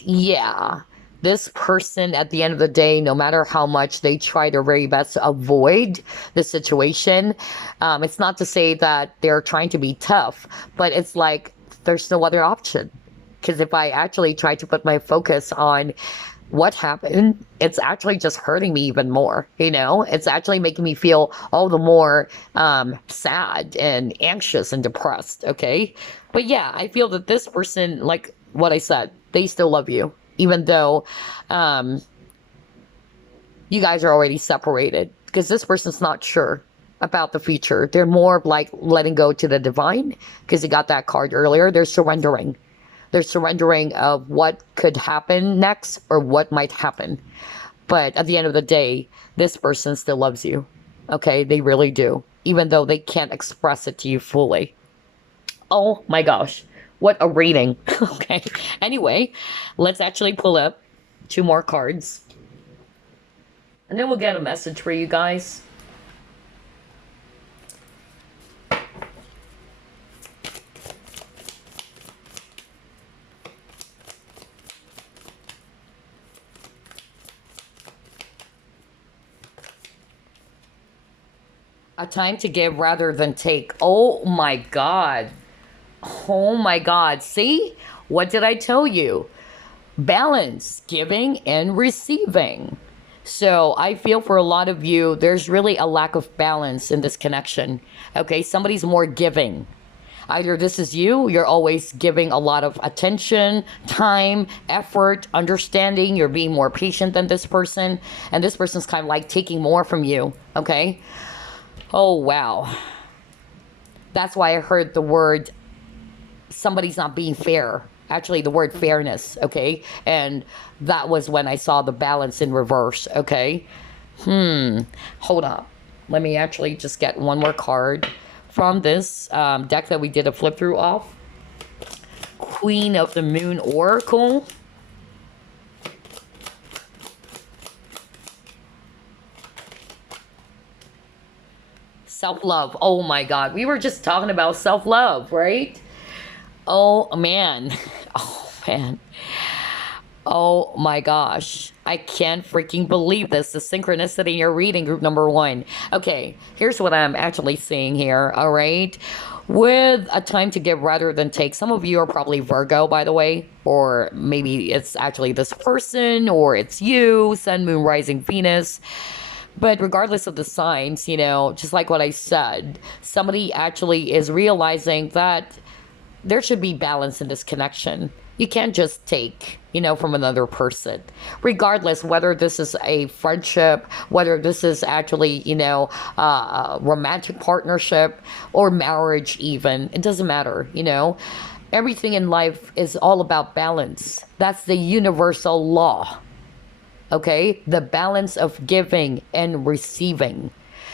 this person, at the end of the day, no matter how much they try their very best to avoid the situation, it's not to say that they're trying to be tough, but it's like there's no other option. Because if I actually try to put my focus on what happened, it's actually just hurting me even more. It's actually making me feel all the more sad and anxious and depressed. Okay. But I feel that this person, like what I said, they still love you. Even though you guys are already separated, because this person's not sure about the future. They're more of like letting go to the divine, because you got that card earlier. They're surrendering. They're surrendering of what could happen next or what might happen. But at the end of the day, this person still loves you. Okay, they really do, even though they can't express it to you fully. Oh my gosh. What a reading. Okay. Anyway, let's actually pull up two more cards. And then we'll get a message for you guys. A time to give rather than take. Oh my God. Oh my God. See? What did I tell you? Balance, giving and receiving. So I feel for a lot of you, there's really a lack of balance in this connection. Okay, somebody's more giving. Either this is you, you're always giving a lot of attention, time, effort, understanding, you're being more patient than this person, and this person's kind of like taking more from you, okay? Oh, wow. That's why I heard the word, somebody's not being fair. Actually, the word fairness, okay? And that was when I saw the balance in reverse, okay? Hold up. Let me actually just get one more card from this deck that we did a flip through off. Queen of the Moon Oracle. Self-love. Oh my God. We were just talking about self-love, right? Oh man. Oh man. Oh my gosh. I can't freaking believe this. The synchronicity in your reading, group number 1. Okay, here's what I'm actually seeing here, all right? With a time to give rather than take. Some of you are probably Virgo, by the way. Or maybe it's actually this person, or it's you, Sun, Moon, Rising, Venus. But regardless of the signs, you know, just like what I said, somebody actually is realizing that there should be balance in this connection. You can't just take, you know, from another person, regardless whether this is a friendship, whether this is actually, you know, a romantic partnership or marriage even. It doesn't matter, you know. Everything in life is all about balance. That's the universal law. Okay? The balance of giving and receiving.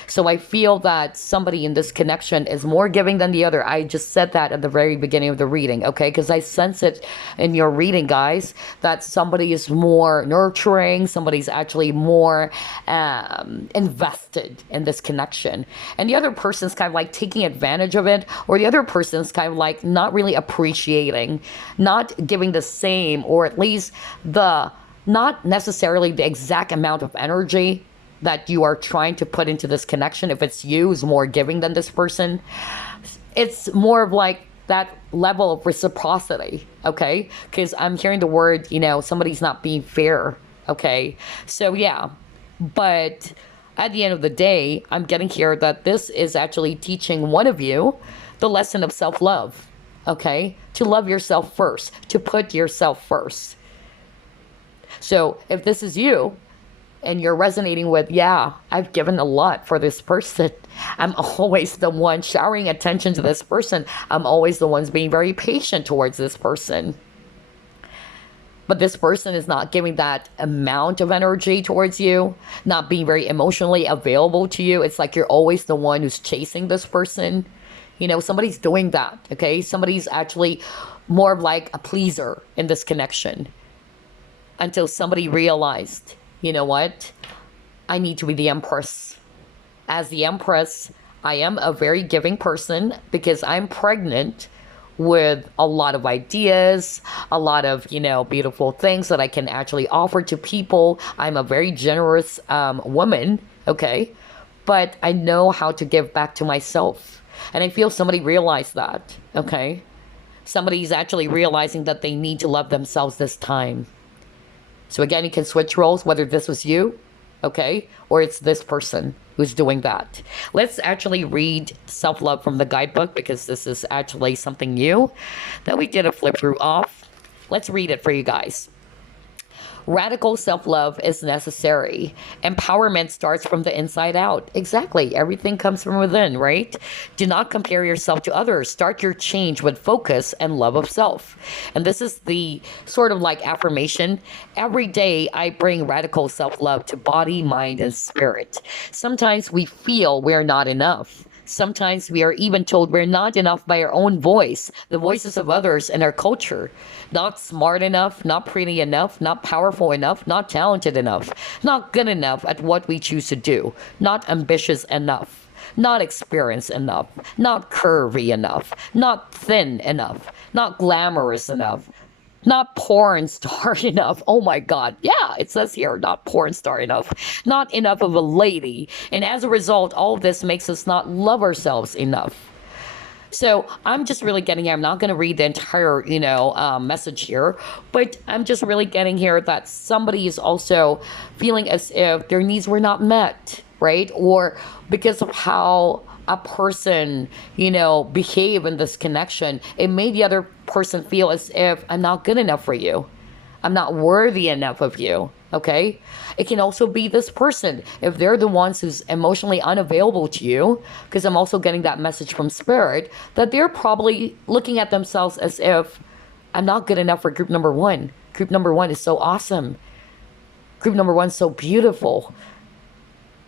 So I feel that somebody in this connection is more giving than the other. I just said that at the very beginning of the reading, okay? Because I sense it in your reading, guys, that somebody is more nurturing, somebody's actually more invested in this connection. And the other person's kind of like taking advantage of it, or the other person's kind of like not really appreciating, not giving the same, or at least the, not necessarily the exact amount of energy that you are trying to put into this connection. If it's you who's more giving than this person, it's more of like that level of reciprocity, okay? Because I'm hearing the word, you know, somebody's not being fair, okay? So yeah, but at the end of the day, I'm getting here that this is actually teaching one of you the lesson of self-love, okay? To love yourself first, to put yourself first. So if this is you, and you're resonating with, yeah, I've given a lot for this person. I'm always the one showering attention to this person. I'm always the ones being very patient towards this person. But this person is not giving that amount of energy towards you, not being very emotionally available to you. It's like you're always the one who's chasing this person. You know, somebody's doing that, okay? Somebody's actually more of like a pleaser in this connection. Until somebody realized, you know what? I need to be the Empress. As the Empress, I am a very giving person because I'm pregnant with a lot of ideas, a lot of, you know, beautiful things that I can actually offer to people. I'm a very generous woman, okay? But I know how to give back to myself. And I feel somebody realized that, okay? Somebody's actually realizing that they need to love themselves this time. So again, you can switch roles, whether this was you, okay, or it's this person who's doing that. Let's actually read self-love from the guidebook because this is actually something new that we did a flip through off. Let's read it for you guys. Radical self-love is necessary. Empowerment starts from the inside out. Exactly. Everything comes from within, right? Do not compare yourself to others. Start your change with focus and love of self. And this is the sort of like affirmation. Every day I bring radical self-love to body, mind, and spirit. Sometimes we feel we're not enough. Sometimes we are even told we're not enough by our own voice, the voices of others in our culture. Not smart enough, not pretty enough, not powerful enough, not talented enough, not good enough at what we choose to do, not ambitious enough, not experienced enough, not curvy enough, not thin enough, not glamorous enough, not porn star enough. Oh my God. Yeah, it says here, not porn star enough. Not enough of a lady. And as a result, all of this makes us not love ourselves enough. So I'm just really getting here. I'm not going to read the entire, message here, but I'm just really getting here that somebody is also feeling as if their needs were not met, right? Or because of how a person, behave in this connection, it made the other person feel as if I'm not good enough for you. I'm not worthy enough of you. Okay. It can also be this person, if they're the ones who's emotionally unavailable to you, because I'm also getting that message from spirit, that they're probably looking at themselves as if I'm not good enough for group number one. Group number one is so awesome. Group number one is so beautiful.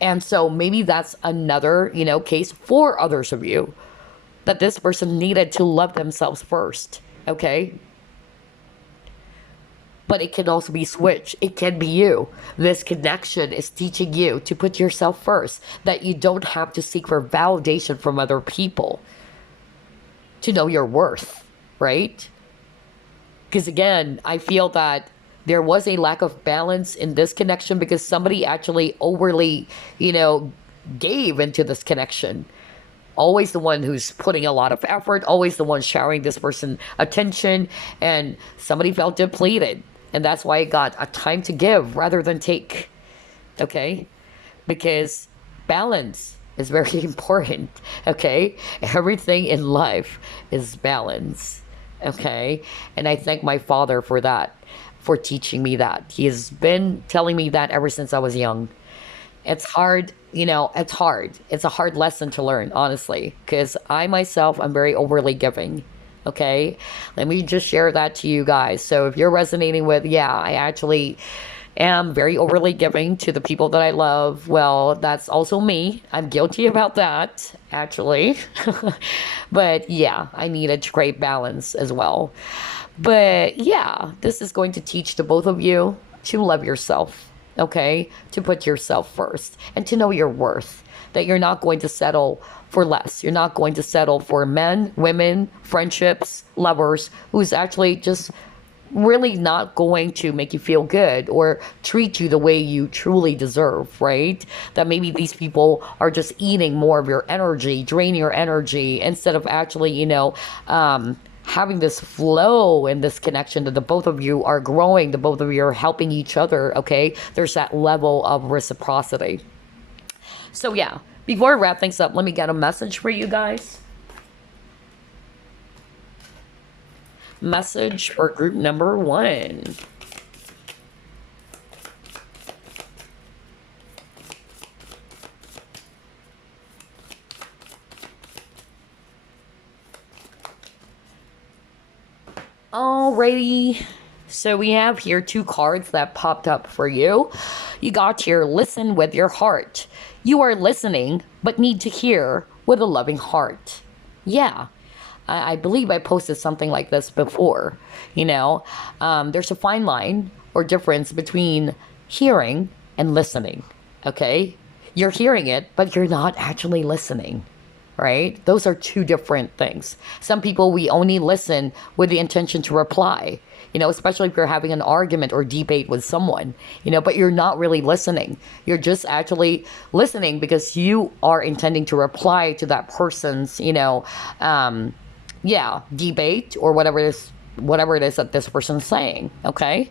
And so maybe that's another, case for others of you, that this person needed to love themselves first. Okay. But it can also be switched. It can be you. This connection is teaching you to put yourself first, that you don't have to seek for validation from other people to know your worth, right? Because again, I feel that there was a lack of balance in this connection because somebody actually overly, gave into this connection. Always the one who's putting a lot of effort, always the one showering this person attention, and somebody felt depleted. And that's why it got a time to give rather than take. Okay? Because balance is very important. Okay? Everything in life is balance. Okay? And I thank my father for that, for teaching me that. He has been telling me that ever since I was young. It's hard, it's hard. It's a hard lesson to learn, honestly, because I myself, I'm very overly giving. Okay, let me just share that to you guys. So if you're resonating with, yeah, I actually am very overly giving to the people that I love, well, that's also me. I'm guilty about that, actually. But yeah, I needed to create balance as well. But yeah, this is going to teach the both of you to love yourself, okay? To put yourself first and to know your worth, that you're not going to settle for less. You're not going to settle for men, women, friendships, lovers, who's actually just really not going to make you feel good or treat you the way you truly deserve, right? That maybe these people are just eating more of your energy, draining your energy, instead of actually, having this flow and this connection that the both of you are growing, the both of you are helping each other, okay? There's that level of reciprocity. So yeah, before I wrap things up, let me get a message for you guys. Message for group number one. Alrighty. So we have here two cards that popped up for you. You got here, listen with your heart. You are listening, but need to hear with a loving heart. Yeah, I believe I posted something like this before. There's a fine line or difference between hearing and listening, okay? You're hearing it, but you're not actually listening, right? Those are two different things. Some people, we only listen with the intention to reply, especially if you're having an argument or debate with someone, but you're not really listening. You're just actually listening because you are intending to reply to that person's, debate or whatever it is that this person's saying, okay?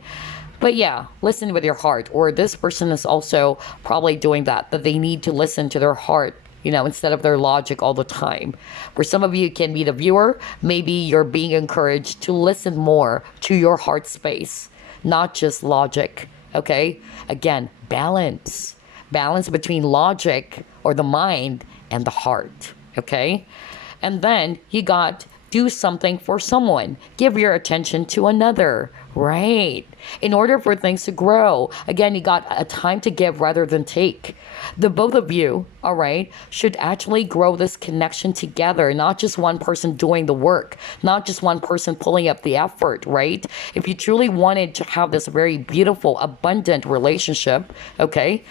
But yeah, listen with your heart. Or this person is also probably doing that they need to listen to their heart, instead of their logic all the time. For some of you, can be the viewer, maybe you're being encouraged to listen more to your heart space, not just logic, okay? Again, balance. Balance between logic or the mind and the heart, okay? And then you got Do something for someone. Give your attention to another. Right. In order for things to grow. Again, you got a time to give rather than take. The both of you, all right, should actually grow this connection together, not just one person doing the work, not just one person pulling up the effort, right? If you truly wanted to have this very beautiful, abundant relationship, okay,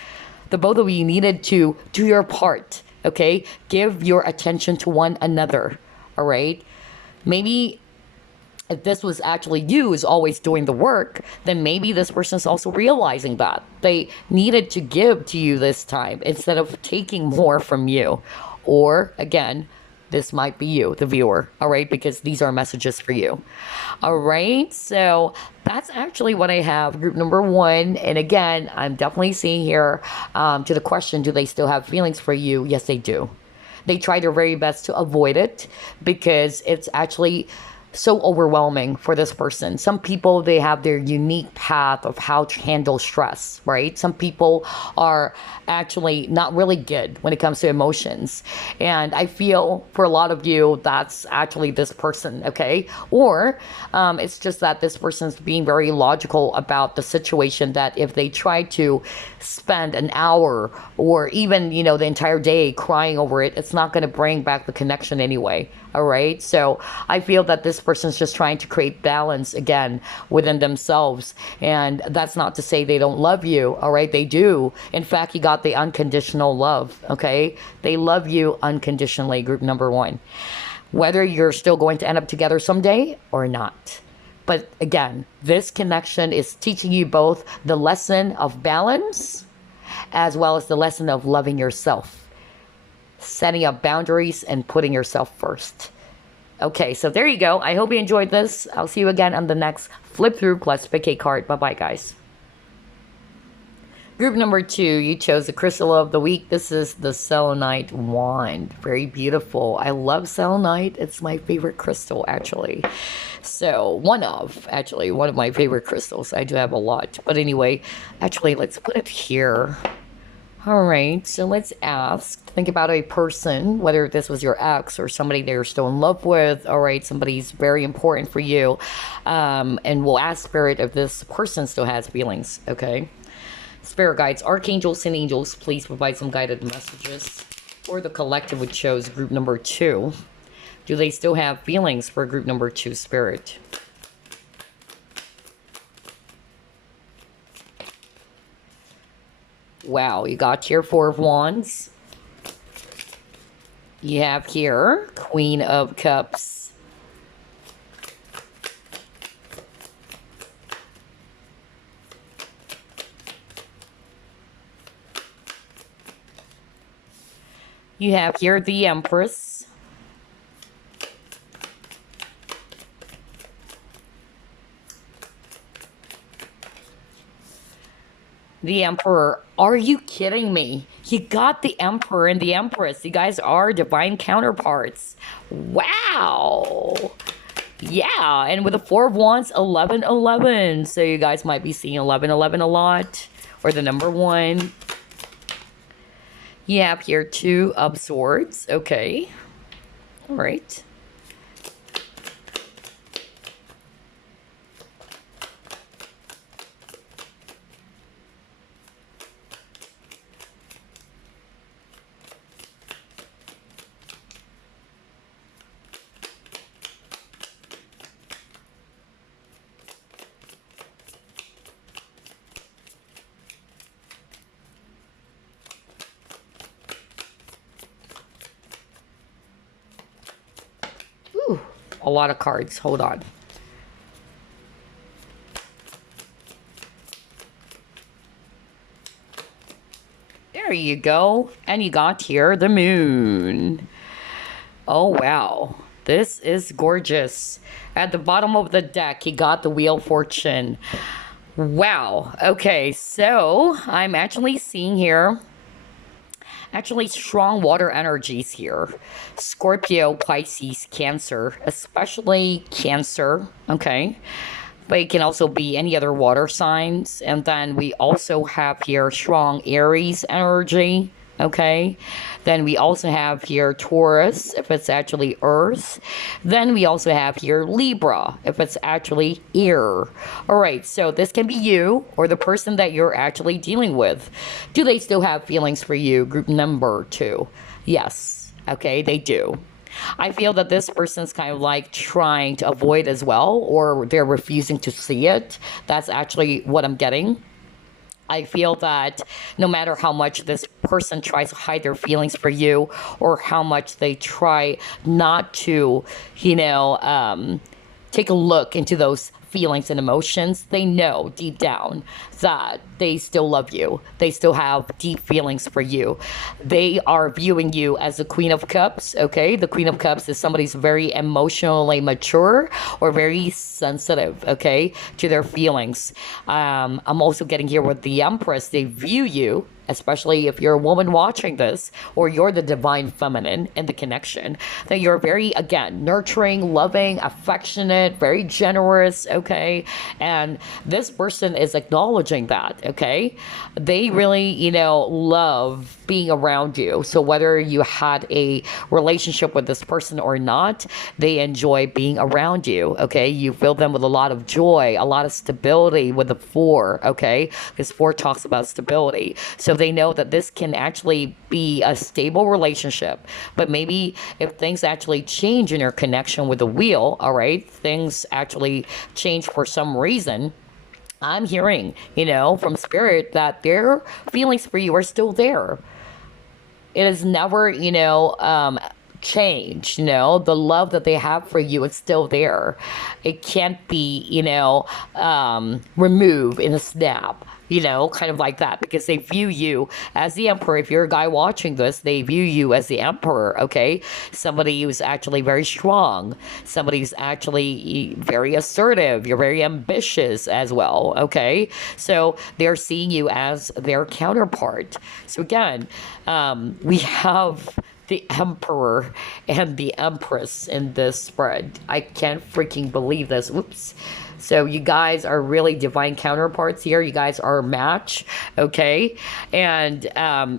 the both of you needed to do your part, okay? Give your attention to one another, all right? Maybe if this was actually you who's always doing the work, then maybe this person's also realizing that they needed to give to you this time instead of taking more from you. Or again, this might be you, the viewer, all right, because these are messages for you. All right, so that's actually what I have, group number one. And again, I'm definitely seeing here to the question, do they still have feelings for you? Yes, they do. They try their very best to avoid it because it's actually so overwhelming for this person. Some people, they have their unique path of how to handle stress, right? Some people are actually not really good when it comes to emotions. And I feel for a lot of you, that's actually this person, okay? Or it's just that this person's being very logical about the situation, that if they try to spend an hour or even, you know, the entire day crying over it, it's not going to bring back the connection anyway. All right. So I feel that this person's just trying to create balance again within themselves. And that's not to say they don't love you. All right. They do. In fact, you got the unconditional love. Okay. They love you unconditionally, group number one, whether you're still going to end up together someday or not. But again, this connection is teaching you both the lesson of balance as well as the lesson of loving yourself, setting up boundaries and putting yourself first. Okay, so there you go. I hope you enjoyed this. I'll see you again on the next flip through plus pick a card. Bye-bye, guys. Group number two, you chose the crystal of the week. This is the Selenite wand. Very beautiful. I love Selenite. It's my favorite crystal, actually. So, one of my favorite crystals. I do have a lot. But anyway, actually, let's put it here. All right, so let's think about a person, whether this was your ex or somebody that you're still in love with. All right, somebody's very important for you. And we'll ask Spirit if this person still has feelings, okay? Spirit guides, archangels, and angels, please provide some guided messages for the collective, which shows group number two. Do they still have feelings for group number two, Spirit? Wow, you got here Four of Wands. You have here Queen of Cups. You have here the Empress. The Emperor. Are you kidding me? You got the Emperor and the Empress. You guys are divine counterparts. Wow. Yeah, and with the Four of Wands, 1111. So you guys might be seeing 1111 a lot, or the number one. You have here Two of Swords. Okay. All right. Ooh, a lot of cards. Hold on. There you go. And you got here the Moon. Oh, wow. This is gorgeous. At the bottom of the deck, you got the Wheel of Fortune. Wow. Okay, so I'm actually seeing here strong water energies here. Scorpio, Pisces, Cancer, especially Cancer, okay? But it can also be any other water signs. And then we also have here strong Aries energy, Okay, then we also have here Taurus if it's actually earth. Then we also have here Libra if it's actually air. All right, so this can be you or the person that you're actually dealing with. Do they still have feelings for you? Group number 2. Yes. Okay, they do. I feel that this person's kind of like trying to avoid as well, or they're refusing to see it. That's actually what I'm getting. I feel that no matter how much this person tries to hide their feelings for you, or how much they try not to, you know, take a look into those feelings and emotions, they know deep down that they still love you. They still have deep feelings for you. They are viewing you as the Queen of Cups, okay? The Queen of Cups is somebody who's very emotionally mature or very sensitive, okay, to their feelings. I'm also getting here with the Empress. They view you, especially if you're a woman watching this, or you're the divine feminine in the connection, that you're very, again, nurturing, loving, affectionate, very generous, okay? And this person is acknowledging that, okay? They really, you know, love being around you. So whether you had a relationship with this person or not, they enjoy being around you, okay? You fill them with a lot of joy, a lot of stability with the 4, okay? Because 4 talks about stability. So they know that this can actually be a stable relationship. But maybe if things actually change in your connection with the wheel, all right, things actually change for some reason, I'm hearing, you know, from spirit that their feelings for you are still there. It is never, you know, changed. You know, the love that they have for you, it's still there. It can't be, you know, removed in a snap, you know, kind of like that, because they view you as the emperor. If you're a guy watching this, they view you as the emperor, okay? Somebody who's actually very strong, somebody who's actually very assertive, you're very ambitious as well, okay? So they're seeing you as their counterpart. So again, we have the emperor and the empress in this spread. I can't freaking believe this. Oops. So you guys are really divine counterparts here. You guys are a match, okay? And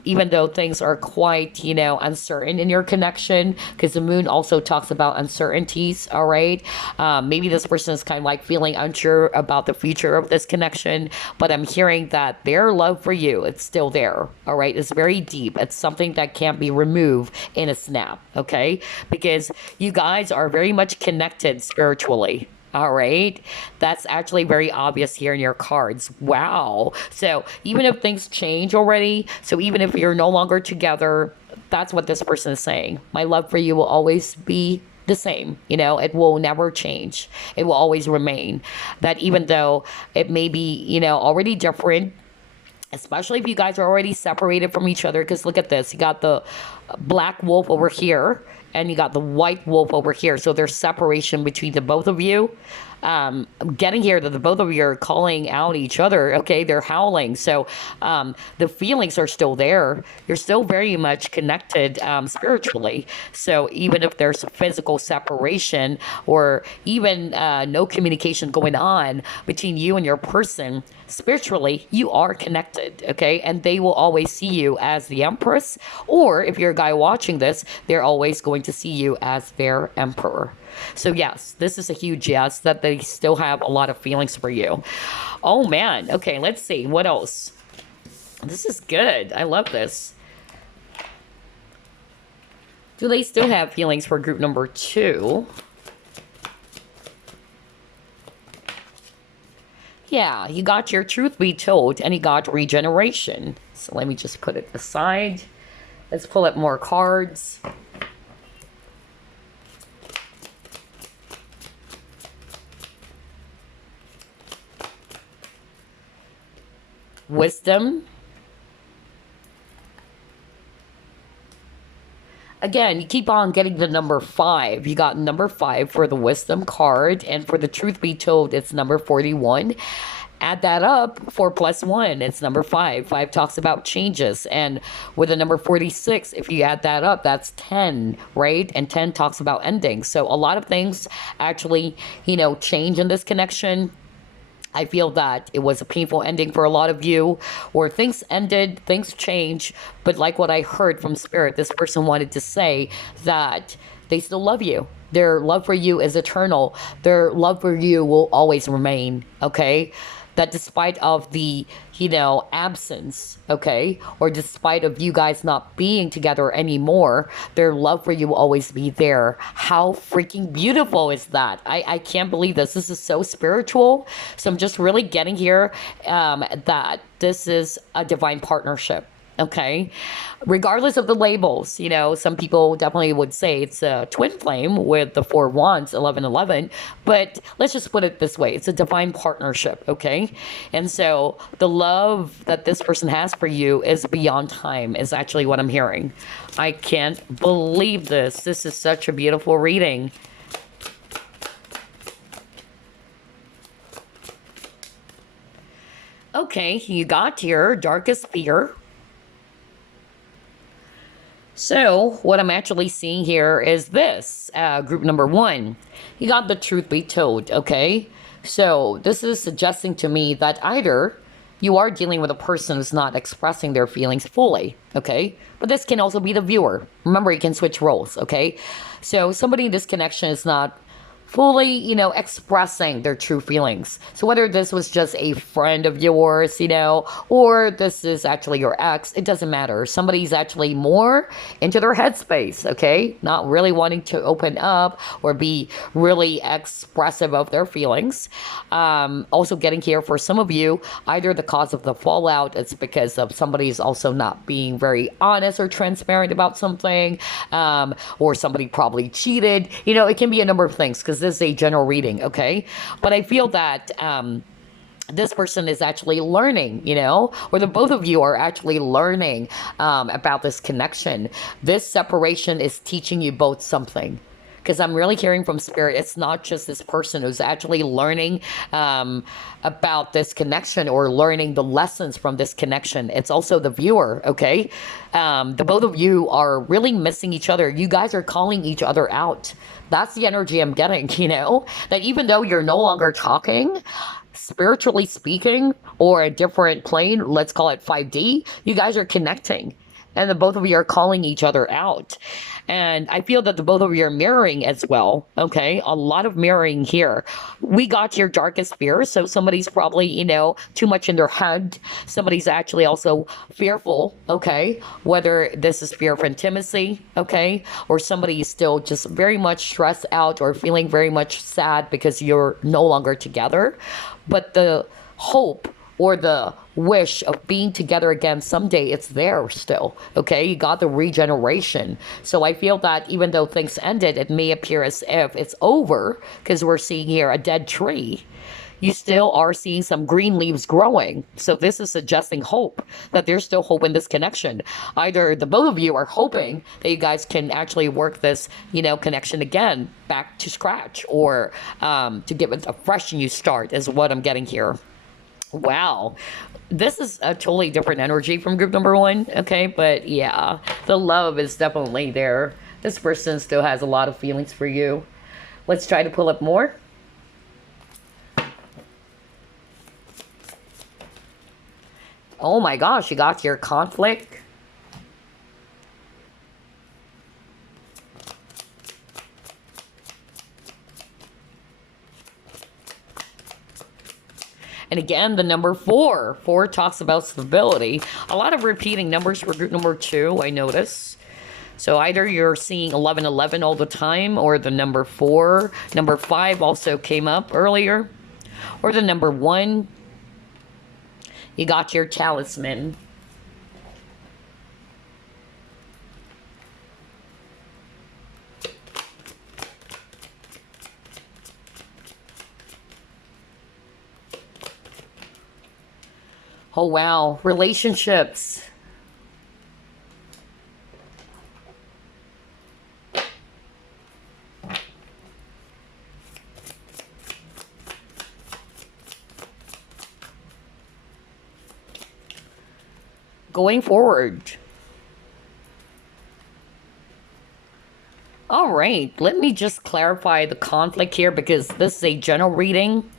even though things are quite, you know, uncertain in your connection, because the moon also talks about uncertainties, all right? Maybe this person is kind of like feeling unsure about the future of this connection, but I'm hearing that their love for you, it's still there, all right? It's very deep. It's something that can't be removed in a snap, okay? Because you guys are very much connected spiritually. All right. That's actually very obvious here in your cards. Wow. So even if things change already, so even if you're no longer together, that's what this person is saying. My love for you will always be the same. You know, it will never change. It will always remain. That even though it may be, you know, already different, especially if you guys are already separated from each other, because look at this. You got the black wolf over here, and you got the white wolf over here. So there's separation between the both of you. Getting here that the both of you are calling out each other, okay? They're howling. So the feelings are still there. You're still very much connected spiritually. So even if there's a physical separation, or even no communication going on between you and your person, spiritually, you are connected, okay? And they will always see you as the empress, or if you're a guy watching this, they're always going to see you as their emperor. So yes, this is a huge yes, that they still have a lot of feelings for you. Oh man, okay, let's see, what else? This is good, I love this. Do they still have feelings for group number 2? Yeah, you got your truth be told, and you got regeneration. So let me just put it aside. Let's pull up more cards. Wisdom. Again, you keep on getting the number 5. You got number 5 for the wisdom card, and for the truth be told, it's number 41. Add that up, 4 plus 1, it's number 5. 5 talks about changes, and with the number 46, if you add that up, that's 10, right? And 10 talks about endings. So a lot of things actually, you know, change in this connection. I feel that it was a painful ending for a lot of you, or things ended, things changed. But like what I heard from Spirit, this person wanted to say that they still love you. Their love for you is eternal. Their love for you will always remain, okay? That despite of the, absence, okay, or despite of you guys not being together anymore, their love for you will always be there. How freaking beautiful is that? I can't believe this. This is so spiritual. So I'm just really getting here that this is a divine partnership. Okay, regardless of the labels, some people definitely would say it's a twin flame with the four wands, 1111, but let's just put it this way. It's a divine partnership. Okay. And so the love that this person has for you is beyond time, is actually what I'm hearing. I can't believe this. This is such a beautiful reading. Okay, you got your darkest fear. So what I'm actually seeing here is this, group number 1. You got the truth be told, okay? So this is suggesting to me that either you are dealing with a person who's not expressing their feelings fully, okay? But this can also be the viewer. Remember, you can switch roles, okay? So somebody in this connection is not fully, expressing their true feelings. So whether this was just a friend of yours, or this is actually your ex, it doesn't matter. Somebody's actually more into their headspace, okay? Not really wanting to open up or be really expressive of their feelings. Also getting here for some of you, either the cause of the fallout, it's because of somebody's also not being very honest or transparent about something, or somebody probably cheated. It can be a number of things, because this is a general reading, okay? But I feel that this person is actually learning, or the both of you are actually learning about this connection. This separation is teaching you both something. Because I'm really hearing from Spirit, it's not just this person who's actually learning about this connection or learning the lessons from this connection. It's also the viewer, okay? The both of you are really missing each other. You guys are calling each other out. That's the energy I'm getting, that even though you're no longer talking, spiritually speaking, or a different plane, let's call it 5D, you guys are connecting. And the both of you are calling each other out. And I feel that the both of you are mirroring as well. Okay. A lot of mirroring here. We got your darkest fears. So somebody's probably, too much in their head. Somebody's actually also fearful. Okay. Whether this is fear of intimacy. Okay. Or somebody is still just very much stressed out or feeling very much sad because you're no longer together. But the hope or the wish of being together again someday, it's there still, okay? You got the regeneration. So I feel that even though things ended, it may appear as if it's over, because we're seeing here a dead tree. You still are seeing some green leaves growing. So this is suggesting hope, that there's still hope in this connection. Either the both of you are hoping that you guys can actually work this, connection again, back to scratch, or to give it a fresh new start is what I'm getting here. Wow, this is a totally different energy from group number 1, okay? But yeah, the love is definitely there. This person still has a lot of feelings for you. Let's try to pull up more. Oh my gosh, you got your conflict. And again, the number 4. 4 talks about stability. A lot of repeating numbers for group number 2, I notice. So either you're seeing 1111 all the time, or the number 4. Number 5 also came up earlier. Or the number 1. You got your talisman. Oh, wow. Relationships. Going forward. All right. Let me just clarify the conflict here, because this is a general reading.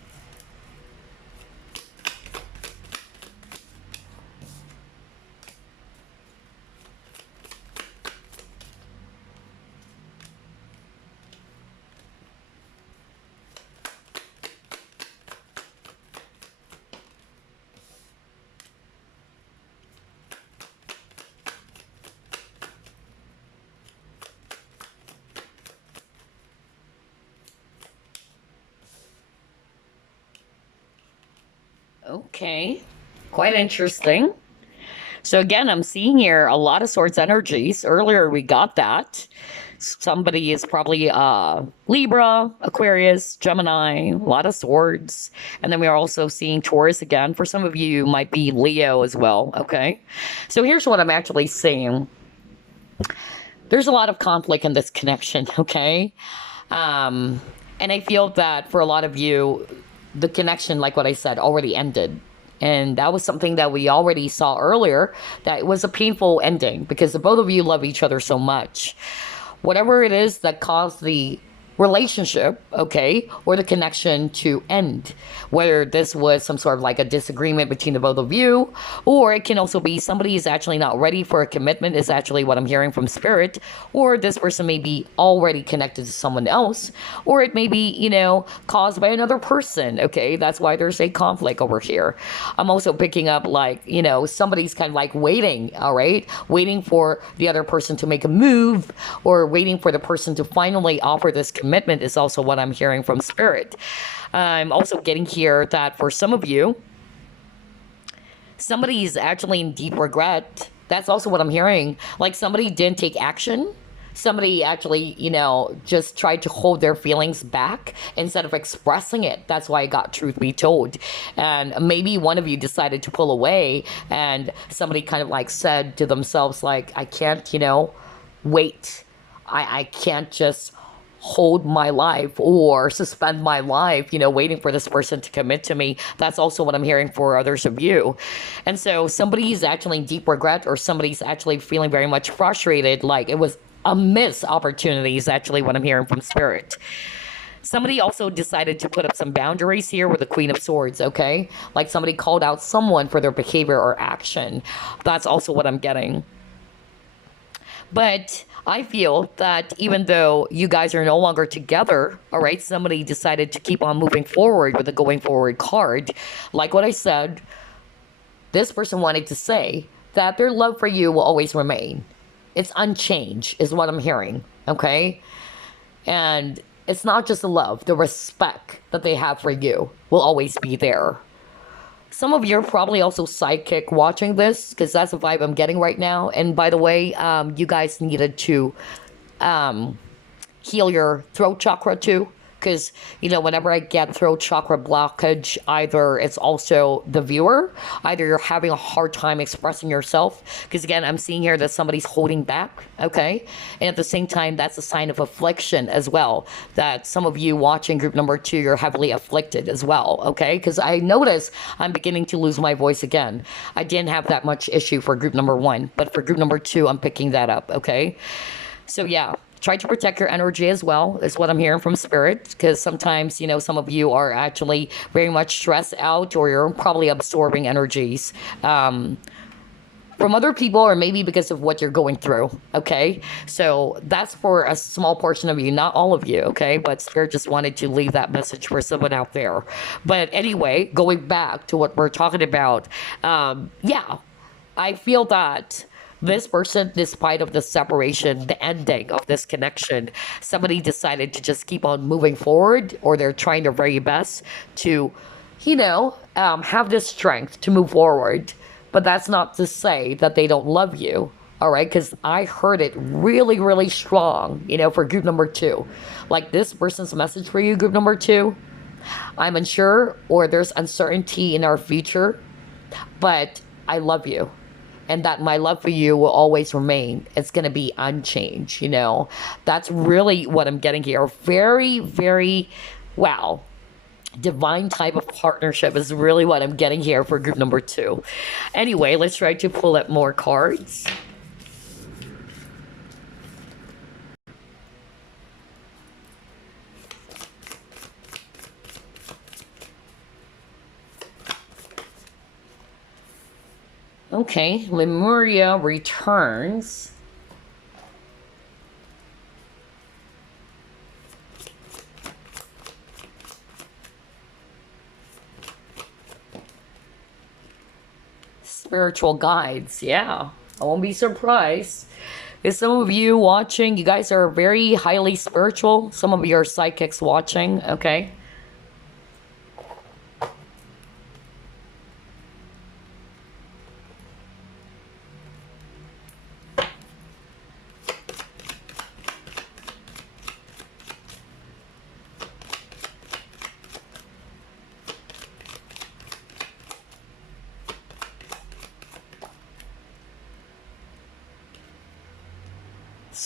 Okay. Quite interesting. So again, I'm seeing here a lot of swords energies. Earlier we got that. Somebody is probably Libra, Aquarius, Gemini, a lot of swords. And then we are also seeing Taurus again. For some of you, might be Leo as well. Okay. So here's what I'm actually seeing. There's a lot of conflict in this connection. Okay. Um, and I feel that for a lot of you, the connection, like what I said, already ended. And that was something that we already saw earlier, that it was a painful ending because the both of you love each other so much. Whatever it is that caused the relationship, okay, or the connection to end, whether this was some sort of like a disagreement between the both of you, or it can also be somebody is actually not ready for a commitment, is actually what I'm hearing from spirit, or this person may be already connected to someone else, or it may be, caused by another person, okay? That's why there's a conflict over here. I'm also picking up like, somebody's kind of like waiting, all right? Waiting for the other person to make a move, or waiting for the person to finally offer this commitment is also what I'm hearing from spirit. I'm also getting here that for some of you, somebody is actually in deep regret. That's also what I'm hearing. Like somebody didn't take action. Somebody actually, just tried to hold their feelings back instead of expressing it. That's why I got truth be told. And maybe one of you decided to pull away and somebody kind of like said to themselves, like, I can't, wait. I can't just hold my life or suspend my life, waiting for this person to commit to me. That's also what I'm hearing for others of you. And so somebody's actually in deep regret, or somebody's actually feeling very much frustrated, like it was a missed opportunity is actually what I'm hearing from spirit. Somebody also decided to put up some boundaries here with the Queen of Swords, okay? Like somebody called out someone for their behavior or action. That's also what I'm getting. But I feel that even though you guys are no longer together, all right, somebody decided to keep on moving forward with the going forward card. Like what I said, this person wanted to say that their love for you will always remain. It's unchanged, is what I'm hearing, okay? And it's not just the love, the respect that they have for you will always be there. Some of you are probably also psychic watching this, because that's the vibe I'm getting right now. And by the way, you guys needed to heal your throat chakra too. Because, whenever I get throat chakra blockage, either it's also the viewer, either you're having a hard time expressing yourself. Because again, I'm seeing here that somebody's holding back, okay? And at the same time, that's a sign of affliction as well. That some of you watching group number 2, you're heavily afflicted as well, okay? Because I notice I'm beginning to lose my voice again. I didn't have that much issue for group number 1, but for group number 2, I'm picking that up, okay? So yeah. Try to protect your energy as well, is what I'm hearing from spirit, because sometimes, some of you are actually very much stressed out, or you're probably absorbing energies from other people, or maybe because of what you're going through, okay? So that's for a small portion of you, not all of you, okay? But spirit just wanted to leave that message for someone out there. But anyway, going back to what we're talking about, I feel that this person, despite of the separation, the ending of this connection, somebody decided to just keep on moving forward, or they're trying their very best to, have this strength to move forward. But that's not to say that they don't love you, all right? Because I heard it really, really strong, for group number 2. Like this person's message for you, group number 2, I'm unsure, or there's uncertainty in our future, but I love you. And that my love for you will always remain. It's going to be unchanged, That's really what I'm getting here. Very, very, wow. Divine type of partnership is really what I'm getting here for group number 2. Anyway, let's try to pull up more cards. Okay, Lemuria returns. Spiritual guides, yeah. I won't be surprised. Is some of you watching, you guys are very highly spiritual. Some of you are psychics watching, okay?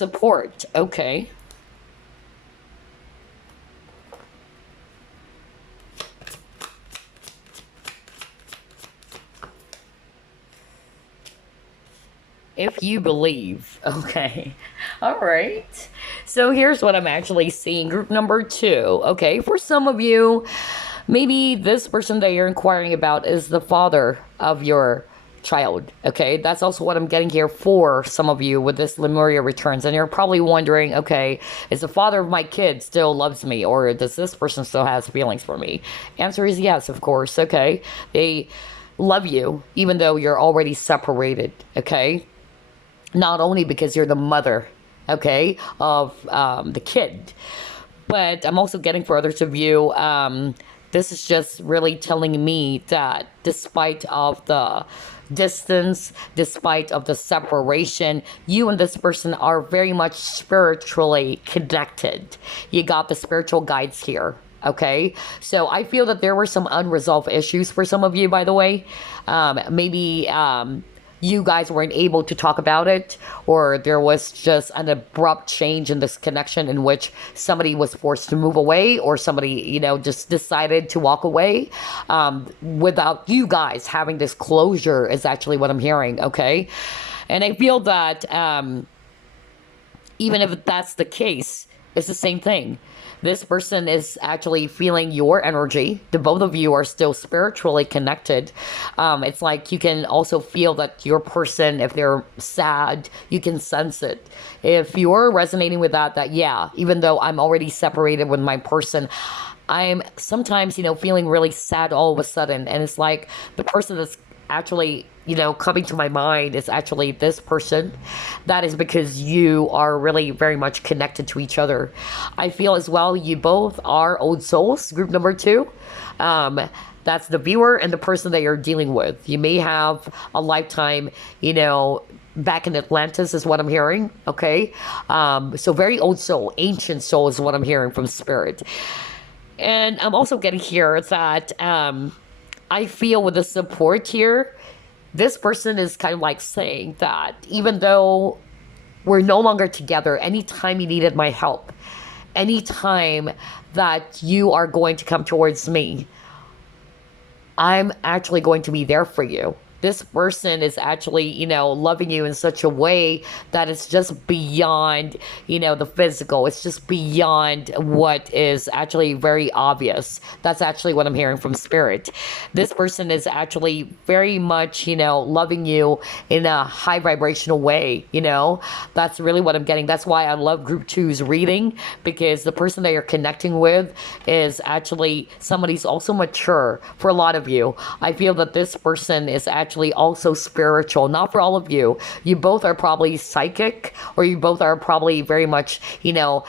support. Okay. If you believe. Okay. All right. So here's what I'm actually seeing. Group number 2. Okay. For some of you, maybe this person that you're inquiring about is the father of your child. Okay. That's also what I'm getting here for some of you with this Lemuria returns. And you're probably wondering, okay, is the father of my kid still loves me, or does this person still has feelings for me? Answer is yes, of course. Okay. They love you even though you're already separated. Okay. Not only because you're the mother, okay, of the kid, but I'm also getting for others of you, this is just really telling me that despite of the distance, despite of the separation, you and this person are very much spiritually connected. You got the spiritual guides here. Okay, so I feel that there were some unresolved issues for some of you, by the way. Maybe you guys weren't able to talk about it, or there was just an abrupt change in this connection in which somebody was forced to move away, or somebody, just decided to walk away without you guys having this closure is actually what I'm hearing. Okay. And I feel that even if that's the case, it's the same thing. This person is actually feeling your energy. The both of you are still spiritually connected. It's like you can also feel that your person, if they're sad, you can sense it. If you're resonating with that yeah, even though I'm already separated with my person, I'm sometimes, feeling really sad all of a sudden. And it's like the person that's actually, coming to my mind is actually this person. That is because you are really very much connected to each other. I feel as well, you both are old souls, group number 2. That's the viewer and the person that you're dealing with. You may have a lifetime, back in Atlantis is what I'm hearing. Okay. So very old soul, ancient soul is what I'm hearing from spirit. And I'm also getting here that I feel with the support here, this person is kind of like saying that even though we're no longer together, anytime you needed my help, anytime that you are going to come towards me, I'm actually going to be there for you. This person is actually, loving you in such a way that it's just beyond, the physical. It's just beyond what is actually very obvious. That's actually what I'm hearing from spirit. This person is actually very much, loving you in a high vibrational way, That's really what I'm getting. That's why I love group 2's reading, because the person that you're connecting with is actually somebody who's also mature. For a lot of you, I feel that this person is actually also spiritual. Not for all of you. You both are probably psychic, or you both are probably very much, it's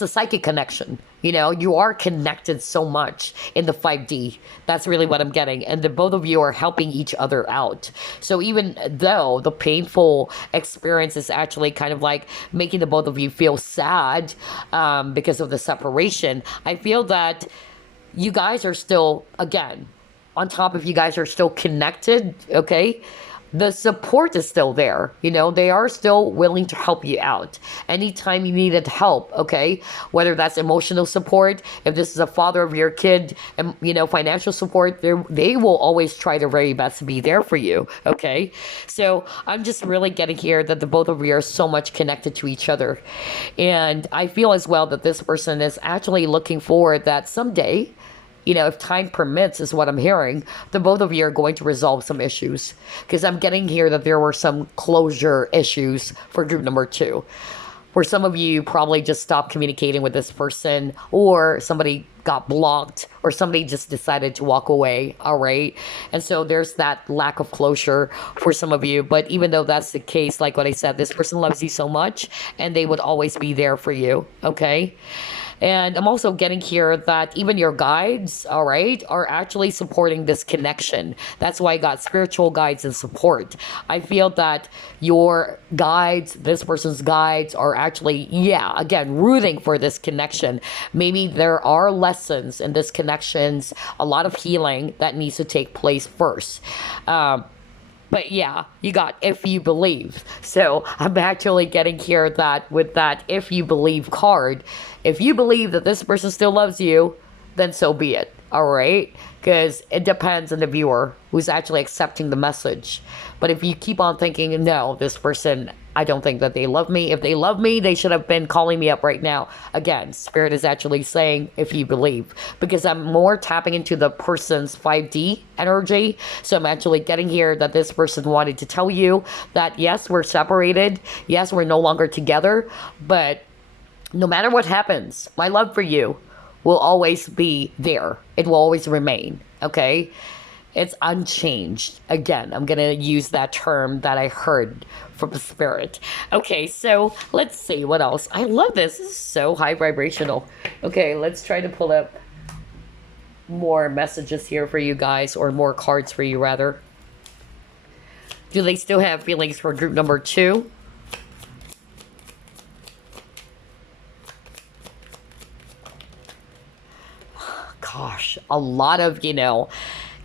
a psychic connection. You are connected so much in the 5D. That's really what I'm getting. And the both of you are helping each other out. So even though the painful experience is actually kind of like making the both of you feel sad because of the separation, I feel that you guys are still, again, on top of you guys are still connected, okay? The support is still there, they are still willing to help you out. Anytime you needed help, okay? Whether that's emotional support, if this is a father of your kid, and, financial support, they will always try their very best to be there for you, okay? So I'm just really getting here that the both of you are so much connected to each other. And I feel as well that this person is actually looking forward that someday, if time permits, is what I'm hearing, the both of you are going to resolve some issues. Because I'm getting here that there were some closure issues for group number 2. Where some of you probably just stopped communicating with this person, or somebody got blocked, or somebody just decided to walk away, all right? And so there's that lack of closure for some of you. But even though that's the case, like what I said, this person loves you so much, and they would always be there for you, okay? And I'm also getting here that even your guides, all right, are actually supporting this connection. That's why I got spiritual guides and support. I feel that your guides, this person's guides, are actually, again, rooting for this connection. Maybe there are lessons in this connections, a lot of healing that needs to take place first. But yeah, you got if you believe. So I'm actually getting here that with that if you believe card, if you believe that this person still loves you, then so be it. All right? Because it depends on the viewer who's actually accepting the message. But if you keep on thinking, no, this person, I don't think that they love me. If they love me, they should have been calling me up right now. Again, Spirit is actually saying, if you believe, because I'm more tapping into the person's 5D energy. So I'm actually getting here that this person wanted to tell you that, yes, we're separated. Yes, we're no longer together. But no matter what happens, my love for you will always be there. It will always remain. Okay? It's unchanged. Again, I'm going to use that term that I heard from the Spirit. Okay, so let's see what else. I love this. This is so high vibrational. Okay, let's try to pull up more messages here for you guys, or more cards for you, rather. Do they still have feelings for group number 2? Gosh, a lot of,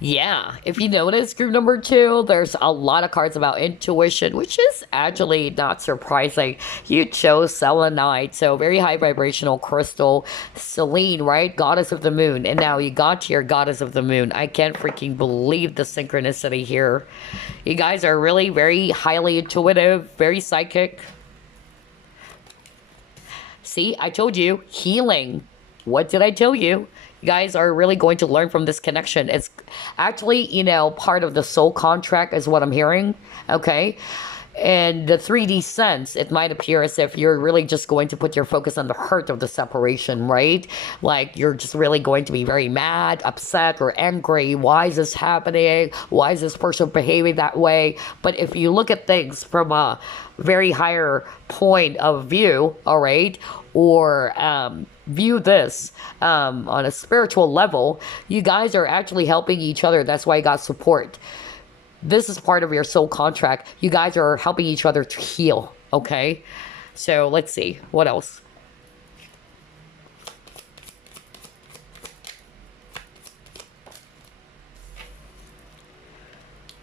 yeah, if you notice group number 2, there's a lot of cards about intuition, which is actually not surprising. You chose Selenite, so very high vibrational crystal. Selene, right? Goddess of the moon. And now you got your goddess of the moon. I can't freaking believe the synchronicity here. You guys are really very highly intuitive, very psychic. See, I told you, healing. What did I tell you? You guys are really going to learn from this connection. It's actually, part of the soul contract is what I'm hearing. Okay. And the 3D sense, it might appear as if you're really just going to put your focus on the hurt of the separation, right? Like you're just really going to be very mad, upset, or angry. Why is this happening? Why is this person behaving that way? But if you look at things from a very higher point of view, all right, or view this on a spiritual level, you guys are actually helping each other. That's why you got support. This is part of your soul contract. You guys are helping each other to heal, okay? So let's see. What else?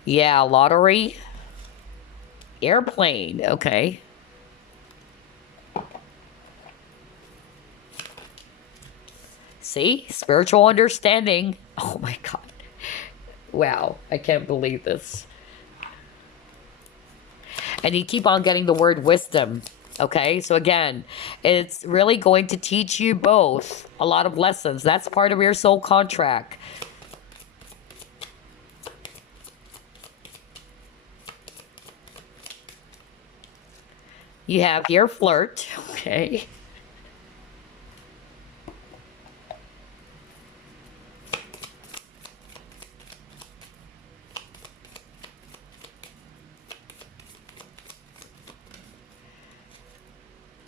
Yeah, lottery. Airplane, okay. See? Spiritual understanding. Oh my God. Wow. I can't believe this. And you keep on getting the word wisdom. Okay? So again, it's really going to teach you both a lot of lessons. That's part of your soul contract. You have your flirt. Okay.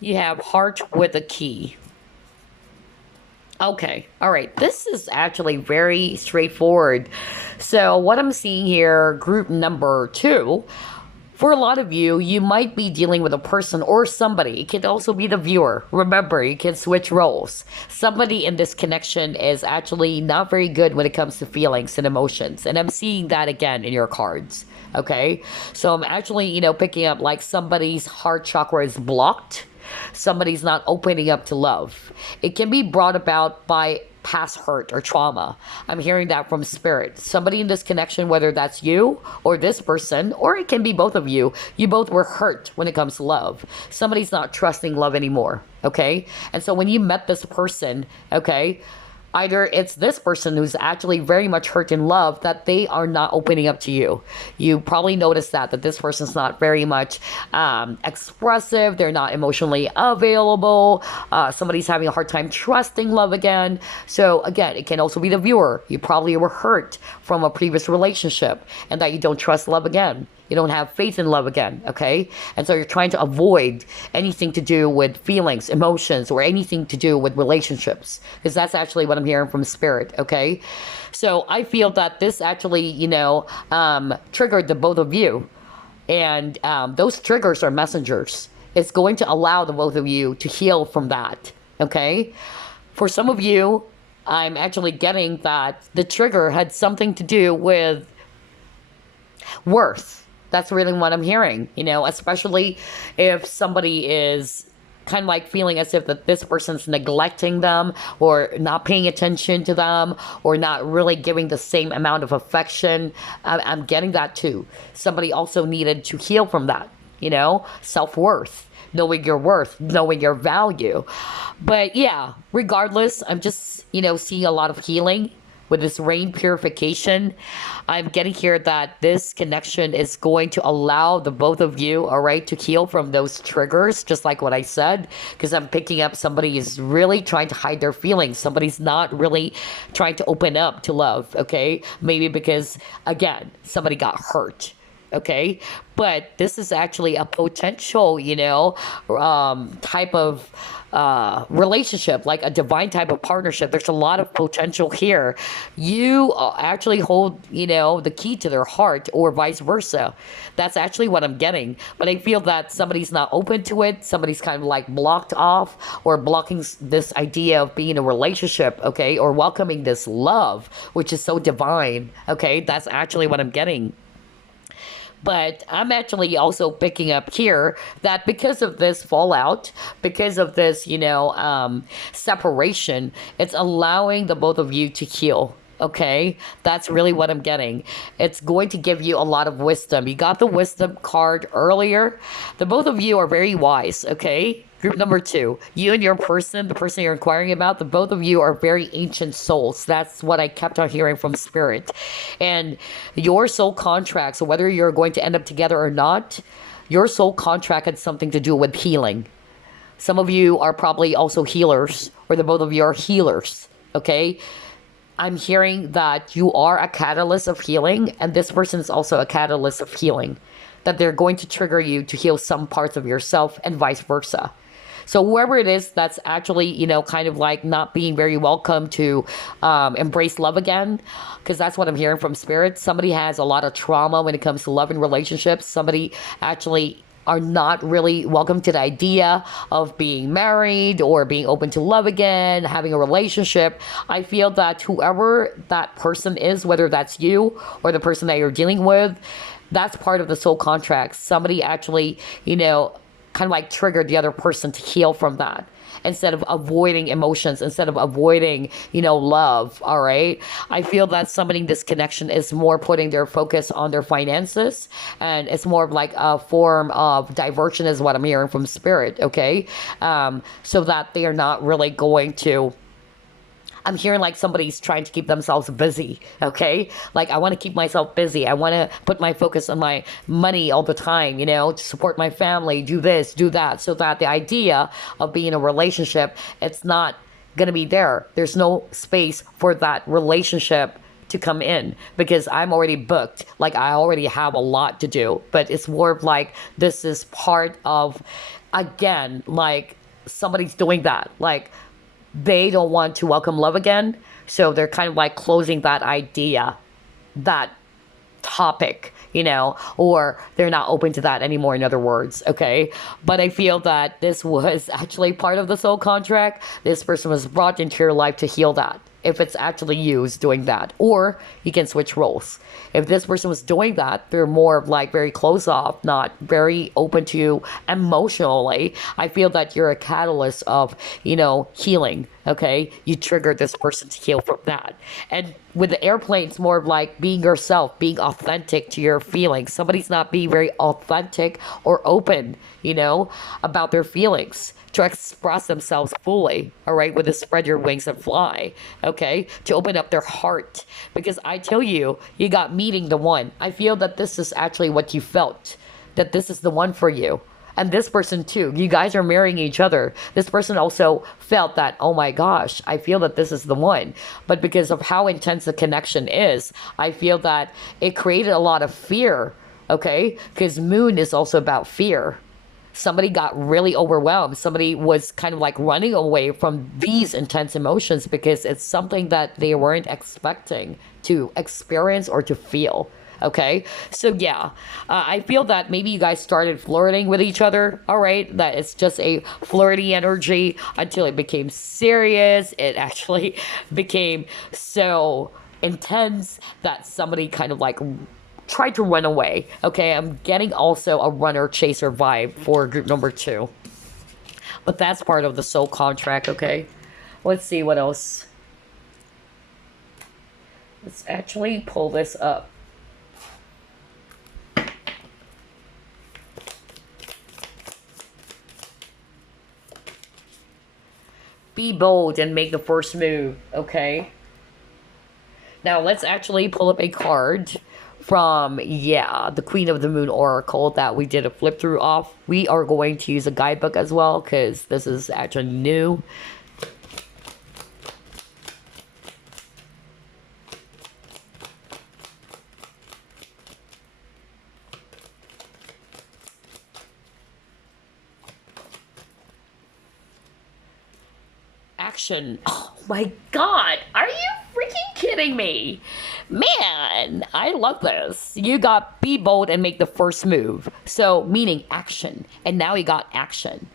You have heart with a key. Okay, all right. This is actually very straightforward. So what I'm seeing here, group number 2, for a lot of you, you might be dealing with a person or somebody. It could also be the viewer. Remember, you can switch roles. Somebody in this connection is actually not very good when it comes to feelings and emotions. And I'm seeing that again in your cards. Okay, so I'm actually, picking up like somebody's heart chakra is blocked. Somebody's not opening up to love. It can be brought about by past hurt or trauma. I'm hearing that from Spirit. Somebody in this connection, whether that's you or this person, or it can be both of you, you both were hurt when it comes to love. Somebody's not trusting love anymore, okay? And so when you met this person, okay, either it's this person who's actually very much hurt in love that they are not opening up to you. You probably noticed that this person's not very much expressive. They're not emotionally available. Somebody's having a hard time trusting love again. So again, it can also be the viewer. You probably were hurt from a previous relationship and that you don't trust love again. You don't have faith in love again, okay? And so you're trying to avoid anything to do with feelings, emotions, or anything to do with relationships. Because that's actually what I'm hearing from Spirit, okay? So I feel that this actually, triggered the both of you. And those triggers are messengers. It's going to allow the both of you to heal from that, okay? For some of you, I'm actually getting that the trigger had something to do with Worth. That's really what I'm hearing, especially if somebody is kind of like feeling as if that this person's neglecting them or not paying attention to them or not really giving the same amount of affection. I'm getting that too. Somebody also needed to heal from that, self-worth, knowing your worth, knowing your value. But yeah, regardless, I'm just, seeing a lot of healing with this rain purification. I'm getting here that this connection is going to allow the both of you, all right, to heal from those triggers, just like what I said, because I'm picking up somebody is really trying to hide their feelings. Somebody's not really trying to open up to love, okay? Maybe because, again, somebody got hurt. Okay, but this is actually a potential, type of relationship, like a divine type of partnership. There's a lot of potential here. You actually hold, the key to their heart, or vice versa. That's actually what I'm getting. But I feel that somebody's not open to it. Somebody's kind of like blocked off or blocking this idea of being in a relationship, okay, or welcoming this love, which is so divine. Okay, that's actually what I'm getting. But I'm actually also picking up here that because of this fallout, because of this, separation, it's allowing the both of you to heal. Okay, that's really what I'm getting. It's going to give you a lot of wisdom. You got the wisdom card earlier. The both of you are very wise. Okay, group number 2, you and your person, the person you're inquiring about, the both of you are very ancient souls. That's what I kept on hearing from spirit. And your soul contract, so whether you're going to end up together or not, your soul contract had something to do with healing. Some of you are probably also healers, or the both of you are healers. Okay, I'm hearing that you are a catalyst of healing, and this person is also a catalyst of healing. That they're going to trigger you to heal some parts of yourself, and vice versa. So whoever it is that's actually, kind of like not being very welcome to embrace love again, because that's what I'm hearing from spirit. Somebody has a lot of trauma when it comes to love and relationships. Somebody actually are not really welcome to the idea of being married or being open to love again, having a relationship. I feel that whoever that person is, whether that's you or the person that you're dealing with, that's part of the soul contract. Somebody actually, kind of like triggered the other person to heal from that, instead of avoiding emotions, instead of avoiding, love. All right. I feel that somebody in this connection is more putting their focus on their finances, and it's more of like a form of diversion is what I'm hearing from spirit. Okay. So that they are not really going to, I'm hearing like somebody's trying to keep themselves busy, okay? Like, I want to keep myself busy. I want to put my focus on my money all the time, to support my family, do this, do that, so that the idea of being in a relationship, it's not going to be there. There's no space for that relationship to come in, because I'm already booked. Like, I already have a lot to do, but it's more of like, this is part of, again, like somebody's doing that. Like, they don't want to welcome love again, so they're kind of like closing that idea, that topic, or they're not open to that anymore, in other words. Okay, but I feel that this was actually part of the soul contract. This person was brought into your life to heal that, if it's actually you who's doing that. Or you can switch roles. If this person was doing that, they're more of like very closed off, not very open to you emotionally. I feel that you're a catalyst of, healing. Okay, you triggered this person to heal from that. And with the airplane, it's more of like being yourself, being authentic to your feelings. Somebody's not being very authentic or open, about their feelings, to express themselves fully, all right, with the spread your wings and fly, okay, to open up their heart. Because I tell you, you got meeting the one. I feel that this is actually what you felt, that this is the one for you. And this person too, you guys are marrying each other. This person also felt that, oh my gosh, I feel that this is the one. But because of how intense the connection is, I feel that it created a lot of fear, okay? Because moon is also about fear. Somebody got really overwhelmed. Somebody was kind of like running away from these intense emotions because it's something that they weren't expecting to experience or to feel. Okay, so yeah, I feel that maybe you guys started flirting with each other, all right? That it's just a flirty energy until it became serious. It actually became so intense that somebody kind of like tried to run away. Okay, I'm getting also a runner chaser vibe for group number 2. But that's part of the soul contract, okay? Let's see what else. Let's actually pull this up. Be bold and make the first move, okay? Now, let's actually pull up a card from, yeah, the Queen of the Moon Oracle that we did a flip through off. We are going to use a guidebook as well because this is actually new. Action. Oh my god, are you freaking kidding me? Man, I love this. You got be bold and make the first move. So, meaning action. And now you got action.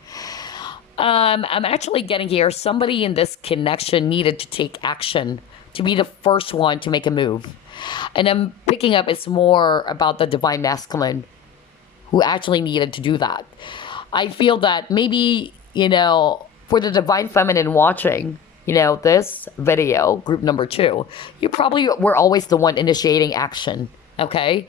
I'm actually getting here, somebody in this connection needed to take action, to be the first one to make a move. And I'm picking up it's more about the divine masculine who actually needed to do that. I feel that maybe, you know, for the divine feminine watching, you know, this video, group number 2, you probably were always the one initiating action, okay?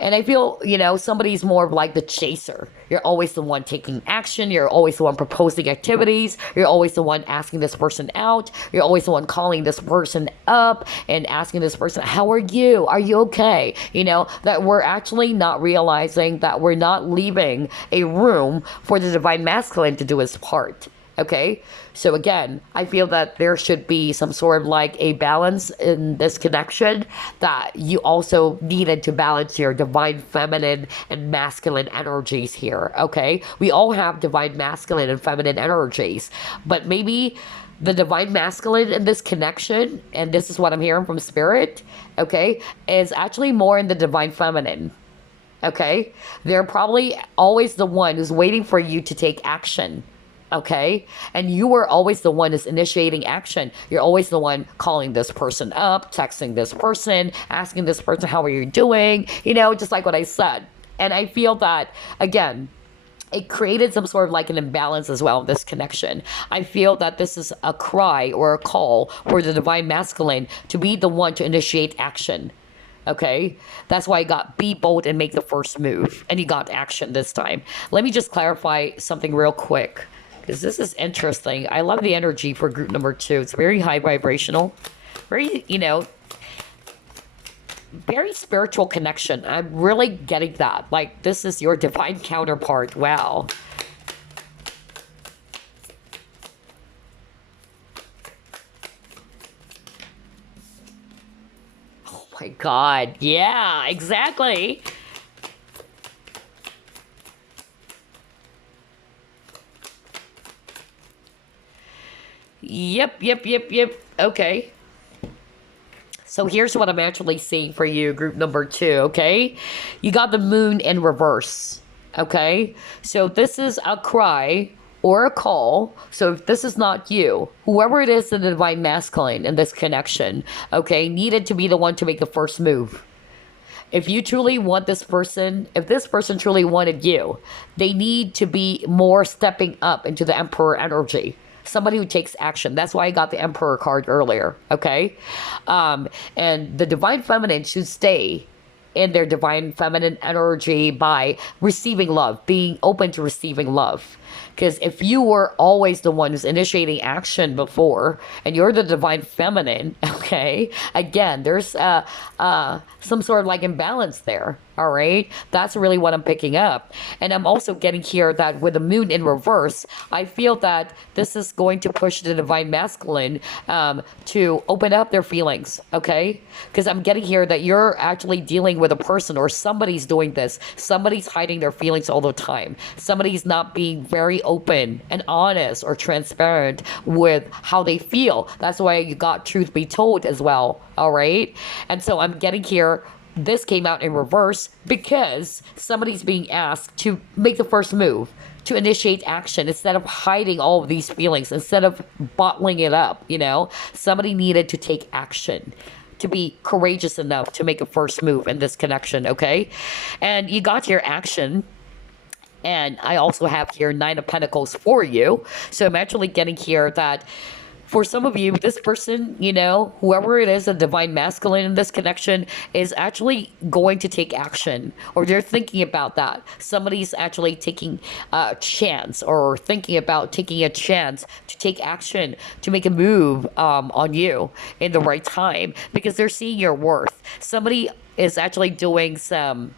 And I feel, you know, somebody's more of like the chaser. You're always the one taking action. You're always the one proposing activities. You're always the one asking this person out. You're always the one calling this person up and asking this person, how are you? Are you okay? You know, that we're actually not realizing that we're not leaving a room for the divine masculine to do his part. Okay, so again, I feel that there should be some sort of like a balance in this connection, that you also needed to balance your divine feminine and masculine energies here. Okay, we all have divine masculine and feminine energies, but maybe the divine masculine in this connection, and this is what I'm hearing from spirit, okay, is actually more in the divine feminine. Okay, they're probably always the one who's waiting for you to take action. Okay, and you were always the one who's initiating action. You're always the one calling this person up, texting this person, asking this person, how are you doing? You know, just like what I said. And I feel that, again, it created some sort of like an imbalance as well, this connection. I feel that this is a cry or a call for the divine masculine to be the one to initiate action. Okay, that's why I got be bold and make the first move. And you got action this time. Let me just clarify something real quick, because this is interesting. I love the energy for group number 2. It's very high vibrational, very, you know, very spiritual connection. I'm really getting that. Like, this is your divine counterpart. Wow. Oh my God. Yeah, exactly. Yep. Okay. So here's what I'm actually seeing for you, group number 2, okay? You got the moon in reverse, okay? So this is a cry or a call. So if this is not you, whoever it is in the divine masculine in this connection, okay, needed to be the one to make the first move. If you truly want this person, if this person truly wanted you, they need to be more stepping up into the Emperor energy. Somebody who takes action. That's why I got the Emperor card earlier, okay? And the divine feminine should stay in their divine feminine energy by receiving love, being open to receiving love. Because if you were always the one who's initiating action before, and you're the divine feminine, okay, again, there's some sort of like imbalance there, all right? That's really what I'm picking up. And I'm also getting here that with the moon in reverse, I feel that this is going to push the divine masculine to open up their feelings, okay? Because I'm getting here that you're actually dealing with a person, or somebody's doing this. Somebody's hiding their feelings all the time. Somebody's not being very open and honest or transparent with how they feel. That's why you got truth be told as well, all right? And so I'm getting here, this came out in reverse because somebody's being asked to make the first move, to initiate action instead of hiding all of these feelings, instead of bottling it up, you know? Somebody needed to take action to be courageous enough to make a first move in this connection, okay? And you got your action. And I also have here Nine of Pentacles for you. So I'm actually getting here that for some of you, this person, you know, whoever it is, a divine masculine in this connection, is actually going to take action, or they're thinking about that. Somebody's actually taking a chance, or thinking about taking a chance to take action, to make a move on you in the right time, because they're seeing your worth. Somebody is actually doing some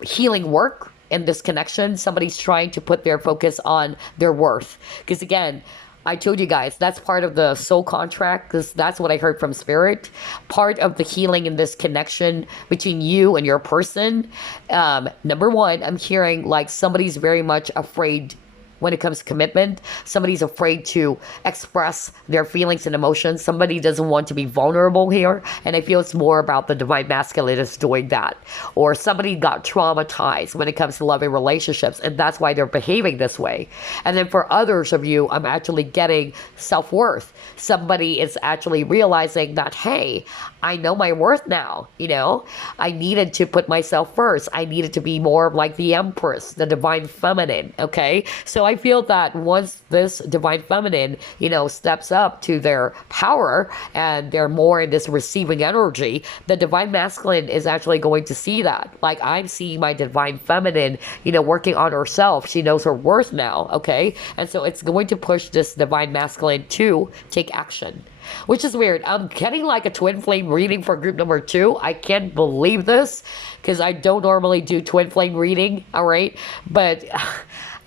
healing work in this connection. Somebody's trying to put their focus on their worth, because again, I told you guys that's part of the soul contract, because that's what I heard from spirit. Part of the healing in this connection between you and your person. Number one, I'm hearing like somebody's very much afraid when it comes to commitment. Somebody's afraid to express their feelings and emotions. Somebody doesn't want to be vulnerable here. And I feel it's more about the divine masculine is doing that. Or somebody got traumatized when it comes to loving relationships, and that's why they're behaving this way. And then for others of you, I'm actually getting self-worth. Somebody is actually realizing that, hey, I know my worth now. You know, I needed to put myself first. I needed to be more like the Empress, the divine feminine. Okay. So I feel that once this divine feminine, you know, steps up to their power and they're more in this receiving energy, the divine masculine is actually going to see that. Like, I'm seeing my divine feminine, you know, working on herself. She knows her worth now. Okay. And so it's going to push this divine masculine to take action, which is weird. I'm getting like a twin flame reading for group number 2. I can't believe this, because I don't normally do twin flame reading. All right. But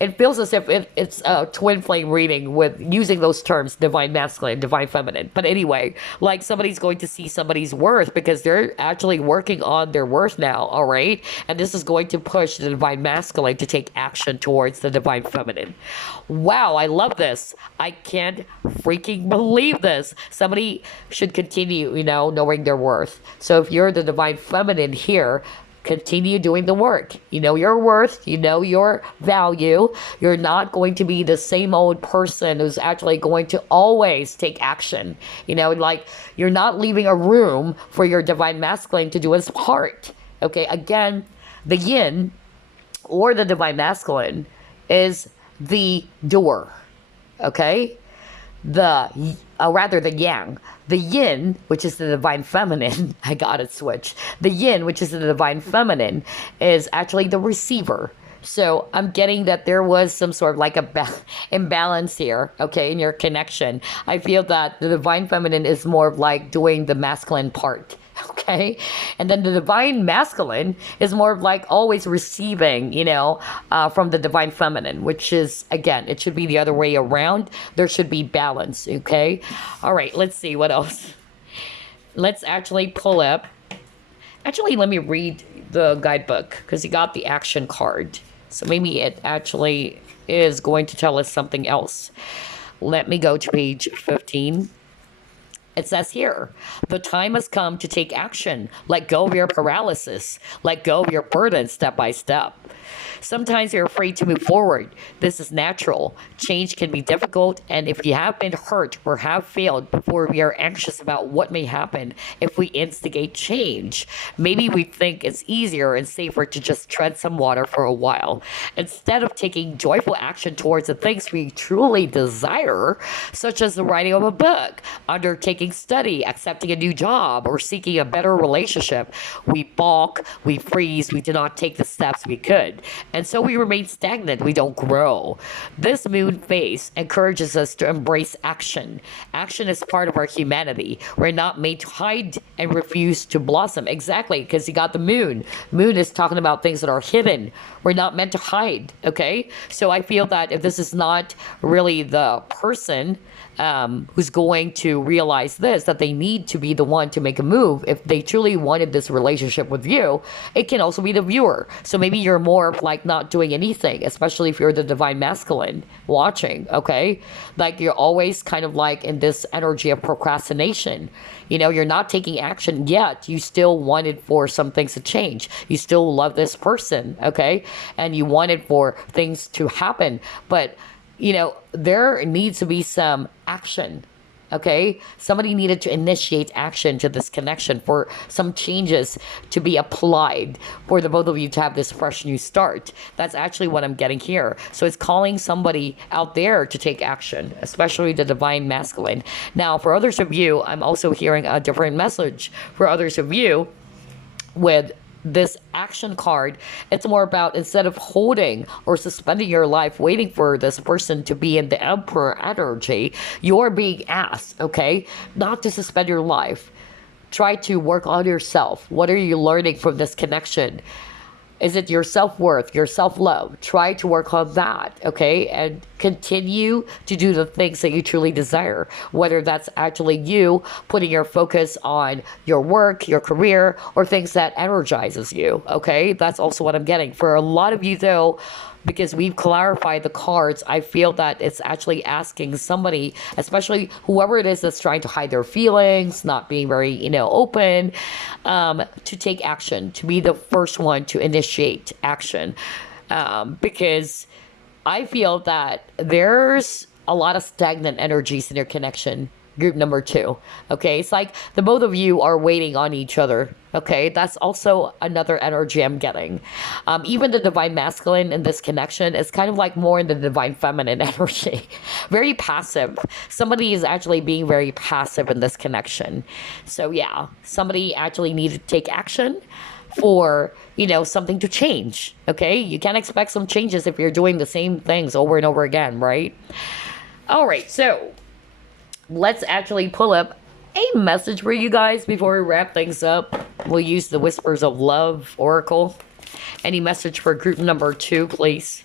it feels as if it's a twin flame reading with using those terms, divine masculine, divine feminine. But anyway, like somebody's going to see somebody's worth because they're actually working on their worth now, all right? And this is going to push the divine masculine to take action towards the divine feminine. Wow, I love this. I can't freaking believe this. Somebody should continue, you know, knowing their worth. So if you're the divine feminine here, continue doing the work. You know your worth, you know your value. You're not going to be the same old person who's actually going to always take action. You know, like you're not leaving a room for your divine masculine to do its part. Okay, again, the yin or the divine masculine is the doer. Okay? Rather the yang. The yin, which is the divine feminine, I got it switched. The yin, which is the divine feminine, is actually the receiver. So I'm getting that there was some sort of like a imbalance here, okay, in your connection. I feel that the divine feminine is more of like doing the masculine part. Okay, and then the divine masculine is more of like always receiving, you know, from the divine feminine, which is, again, it should be the other way around. There should be balance. Okay, all right, let's see what else. Let's actually pull up. Actually, let me read the guidebook, because you got the action card, so maybe it actually is going to tell us something else. Let me go to page 15. It says here, the time has come to take action. Let go of your paralysis. Let go of your burden step by step. Sometimes you're afraid to move forward. This is natural. Change can be difficult, and if you have been hurt or have failed before, we are anxious about what may happen if we instigate change. Maybe we think it's easier and safer to just tread some water for a while. Instead of taking joyful action towards the things we truly desire, such as the writing of a book, undertaking study, accepting a new job, or seeking a better relationship, we balk, we freeze, we do not take the steps we could. And so we remain stagnant, we don't grow. This moon phase encourages us to embrace action. Action is part of our humanity. We're not made to hide and refuse to blossom. Exactly, because you got the moon. Moon is talking about things that are hidden. We're not meant to hide, okay? So I feel that if this is not really the person who's going to realize this, that they need to be the one to make a move. If they truly wanted this relationship with you, it can also be the viewer. So maybe you're more like not doing anything, especially if you're the divine masculine watching, okay? Like you're always kind of like in this energy of procrastination. You know, you're not taking action yet. You still wanted for some things to change. You still love this person, okay? And you wanted for things to happen. But you know, there needs to be some action, Okay, somebody needed to initiate action to this connection for some changes to be applied for the both of you to have this fresh new start. That's actually what I'm getting here. So it's calling somebody out there to take action, especially the divine masculine. Now, for others of you, I'm also hearing a different message. For others of you, with this action card, it's more about, instead of holding or suspending your life waiting for this person to be in the emperor energy, you're being asked, okay, not to suspend your life. Try to work on yourself. What are you learning from this connection? Is it your self-worth, your self-love? Try to work on that, okay? And continue to do the things that you truly desire, whether that's actually you putting your focus on your work, your career, or things that energizes you, okay? That's also what I'm getting. For a lot of you, though, because we've clarified the cards, I feel that it's actually asking somebody, especially whoever it is that's trying to hide their feelings, not being very, open, to take action, to be the first one to initiate action. Because I feel that there's a lot of stagnant energies in your connection. Group number 2. Okay, it's like the both of you are waiting on each other. Okay, that's also another energy I'm getting. Even the divine masculine in this connection is kind of like more in the divine feminine energy. Very passive. Somebody is actually being very passive in this connection. So yeah, somebody actually needs to take action for something to change. Okay, you can't expect some changes if you're doing the same things over and over again, right? All right, so let's actually pull up a message for you guys before we wrap things up. We'll use the Whispers of Love Oracle. Any message for group number 2, please?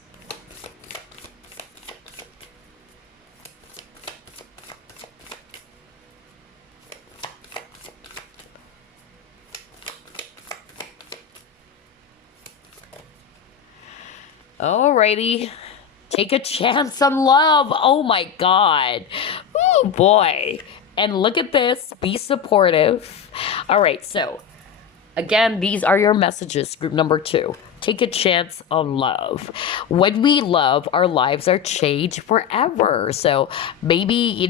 Alrighty. Take a chance on love. Oh my God. Oh boy. And look at this. Be supportive. All right. So again, these are your messages. Group number 2. Take a chance on love. When we love, our lives are changed forever. So maybe,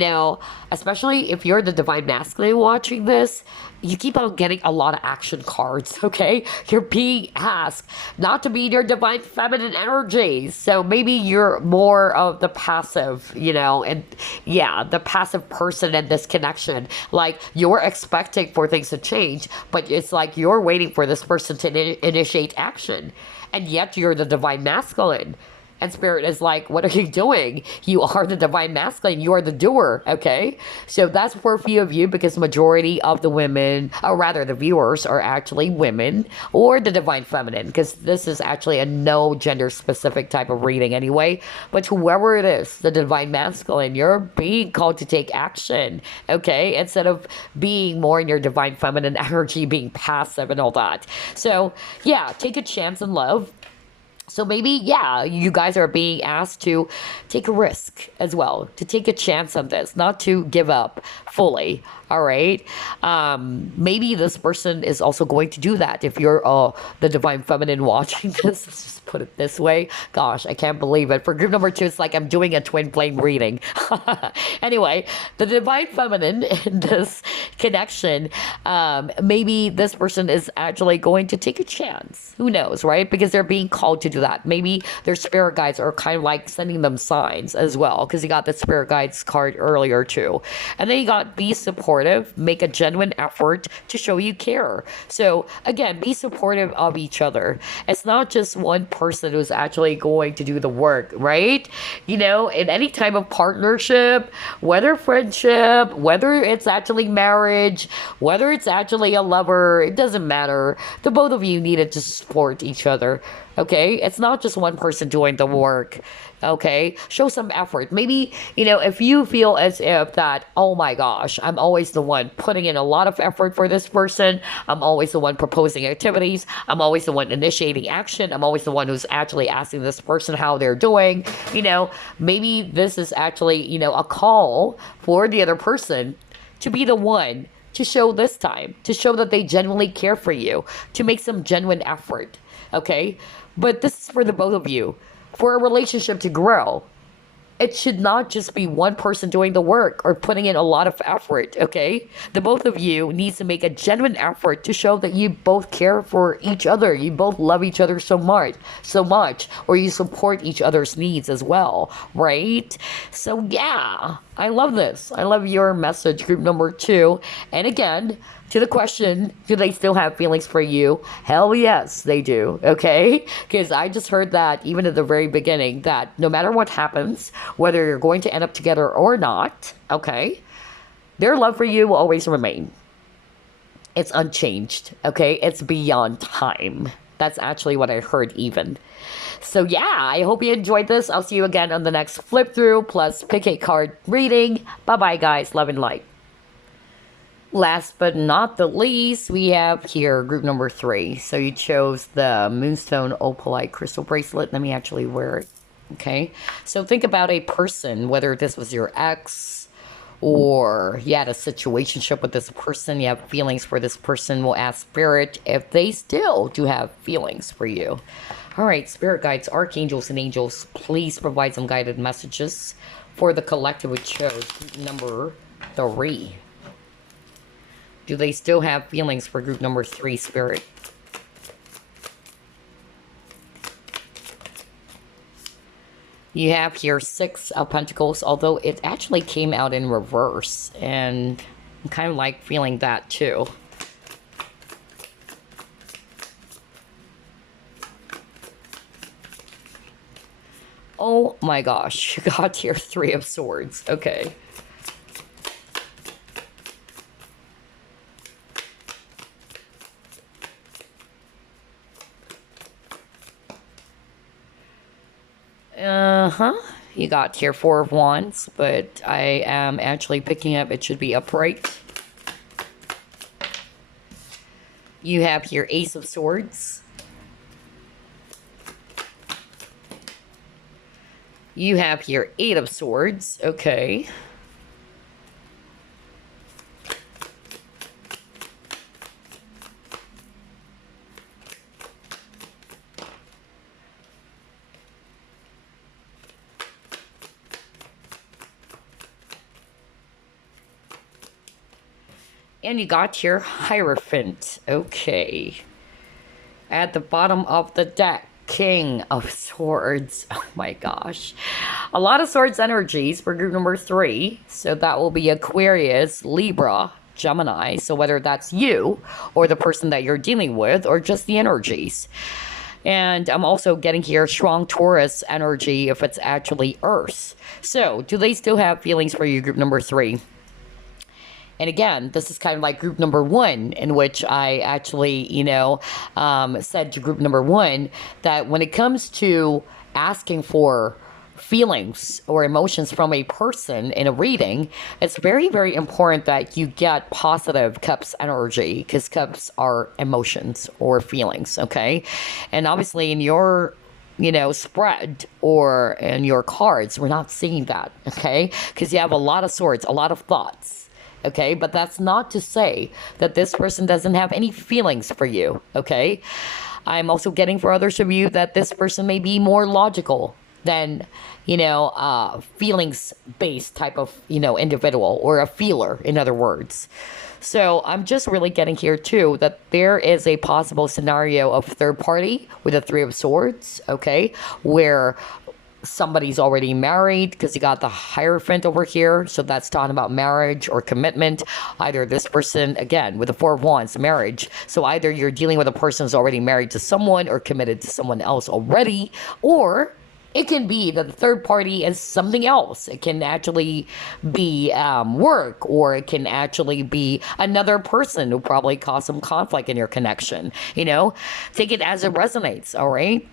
especially if you're the divine masculine watching this, you keep on getting a lot of action cards, okay? You're being asked not to be in your divine feminine energy. So maybe you're more of the passive, and yeah, the passive person in this connection. Like, you're expecting for things to change, but it's like you're waiting for this person to initiate action. And yet you're the divine masculine. And Spirit is like, what are you doing? You are the divine masculine. You are the doer, okay? So that's for a few of you, because majority of the women, or rather the viewers, are actually women or the divine feminine, because this is actually a no gender specific type of reading anyway. But whoever it is, the divine masculine, you're being called to take action, okay? Instead of being more in your divine feminine energy, being passive and all that. So yeah, take a chance in love. So maybe, yeah, you guys are being asked to take a risk as well, to take a chance on this, not to give up fully, all right? Maybe this person is also going to do that. If you're the divine feminine watching this, let's just put it this way. Gosh, I can't believe it. For group number 2, it's like I'm doing a twin flame reading. Anyway, the divine feminine in this connection, maybe this person is actually going to take a chance. Who knows, right? Because they're being called to do that. Maybe their spirit guides are kind of like sending them signs as well, because you got the spirit guides card earlier too. And then you got be supportive, make a genuine effort to show you care. So again, be supportive of each other. It's not just one person who's actually going to do the work, right? In any type of partnership, whether friendship, whether it's actually marriage, whether it's actually a lover, it doesn't matter. The both of you needed to support each other. Okay, it's not just one person doing the work. Okay, show some effort. Maybe, if you feel as if that, oh my gosh, I'm always the one putting in a lot of effort for this person. I'm always the one proposing activities. I'm always the one initiating action. I'm always the one who's actually asking this person how they're doing. Maybe this is actually, a call for the other person to be the one to show this time, to show that they genuinely care for you, to make some genuine effort. Okay, but this is for the both of you, for a relationship to grow. it should not just be one person doing the work or putting in a lot of effort, okay? The both of you needs to make a genuine effort to show that you both care for each other. You both love each other so much, or you support each other's needs as well, right? So yeah, I love this. I love your message, group number 2. And again, to the question, do they still have feelings for you? Hell yes, they do, okay? Because I just heard that even at the very beginning, that no matter what happens, whether you're going to end up together or not, okay, their love for you will always remain. It's unchanged, okay? It's beyond time. That's actually what I heard even. So yeah, I hope you enjoyed this. I'll see you again on the next flip through plus pick a card reading. Bye-bye, guys. Love and light. Last but not the least, we have here group number 3. So you chose the Moonstone Opalite crystal bracelet. Let me actually wear it. Okay. So think about a person, whether this was your ex or you had a situationship with this person, you have feelings for this person. We'll ask Spirit if they still do have feelings for you. All right, Spirit guides, archangels, and angels, please provide some guided messages for the collective we chose, group number 3. Do they still have feelings for group number 3, Spirit? You have here 6 of Pentacles, although it actually came out in reverse. And I'm kind of like feeling that too. Oh my gosh, you got here 3 of Swords. Okay. You got here 4 of Wands, but I am actually picking up it should be upright. You have here Ace of Swords. You have here 8 of Swords. Okay. And you got your Hierophant. Okay. At the bottom of the deck, King of Swords. Oh my gosh. A lot of Swords energies for group number 3. So that will be Aquarius, Libra, Gemini. So whether that's you or the person that you're dealing with or just the energies. And I'm also getting here strong Taurus energy if it's actually Earth. So do they still have feelings for you, group number 3? And again, this is kind of like group number 1, in which I actually, said to group number 1 that when it comes to asking for feelings or emotions from a person in a reading, it's very, very important that you get positive Cups energy, because Cups are emotions or feelings, okay? And obviously in your spread or in your cards, we're not seeing that, okay? Because you have a lot of Swords, a lot of thoughts. Okay, but that's not to say that this person doesn't have any feelings for you, okay? I'm also getting for others of you that this person may be more logical than, feelings-based type of, individual, or a feeler, in other words. So I'm just really getting here, too, that there is a possible scenario of third party with a 3 of Swords, okay, where somebody's already married, because you got the Hierophant over here, so that's talking about marriage or commitment. Either this person, again with the 4 of Wands, marriage, so either you're dealing with a person who's already married to someone or committed to someone else already, or it can be that the third party is something else. It can actually be work, or it can actually be another person who probably caused some conflict in your connection. Take it as it resonates, all right?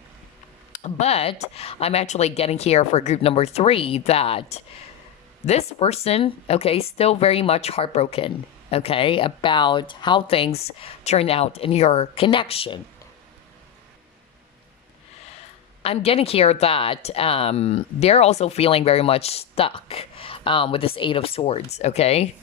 But I'm actually getting here for group number 3 that this person, okay, still very much heartbroken, okay, about how things turn out in your connection. I'm getting here that they're also feeling very much stuck with this 8 of Swords, okay?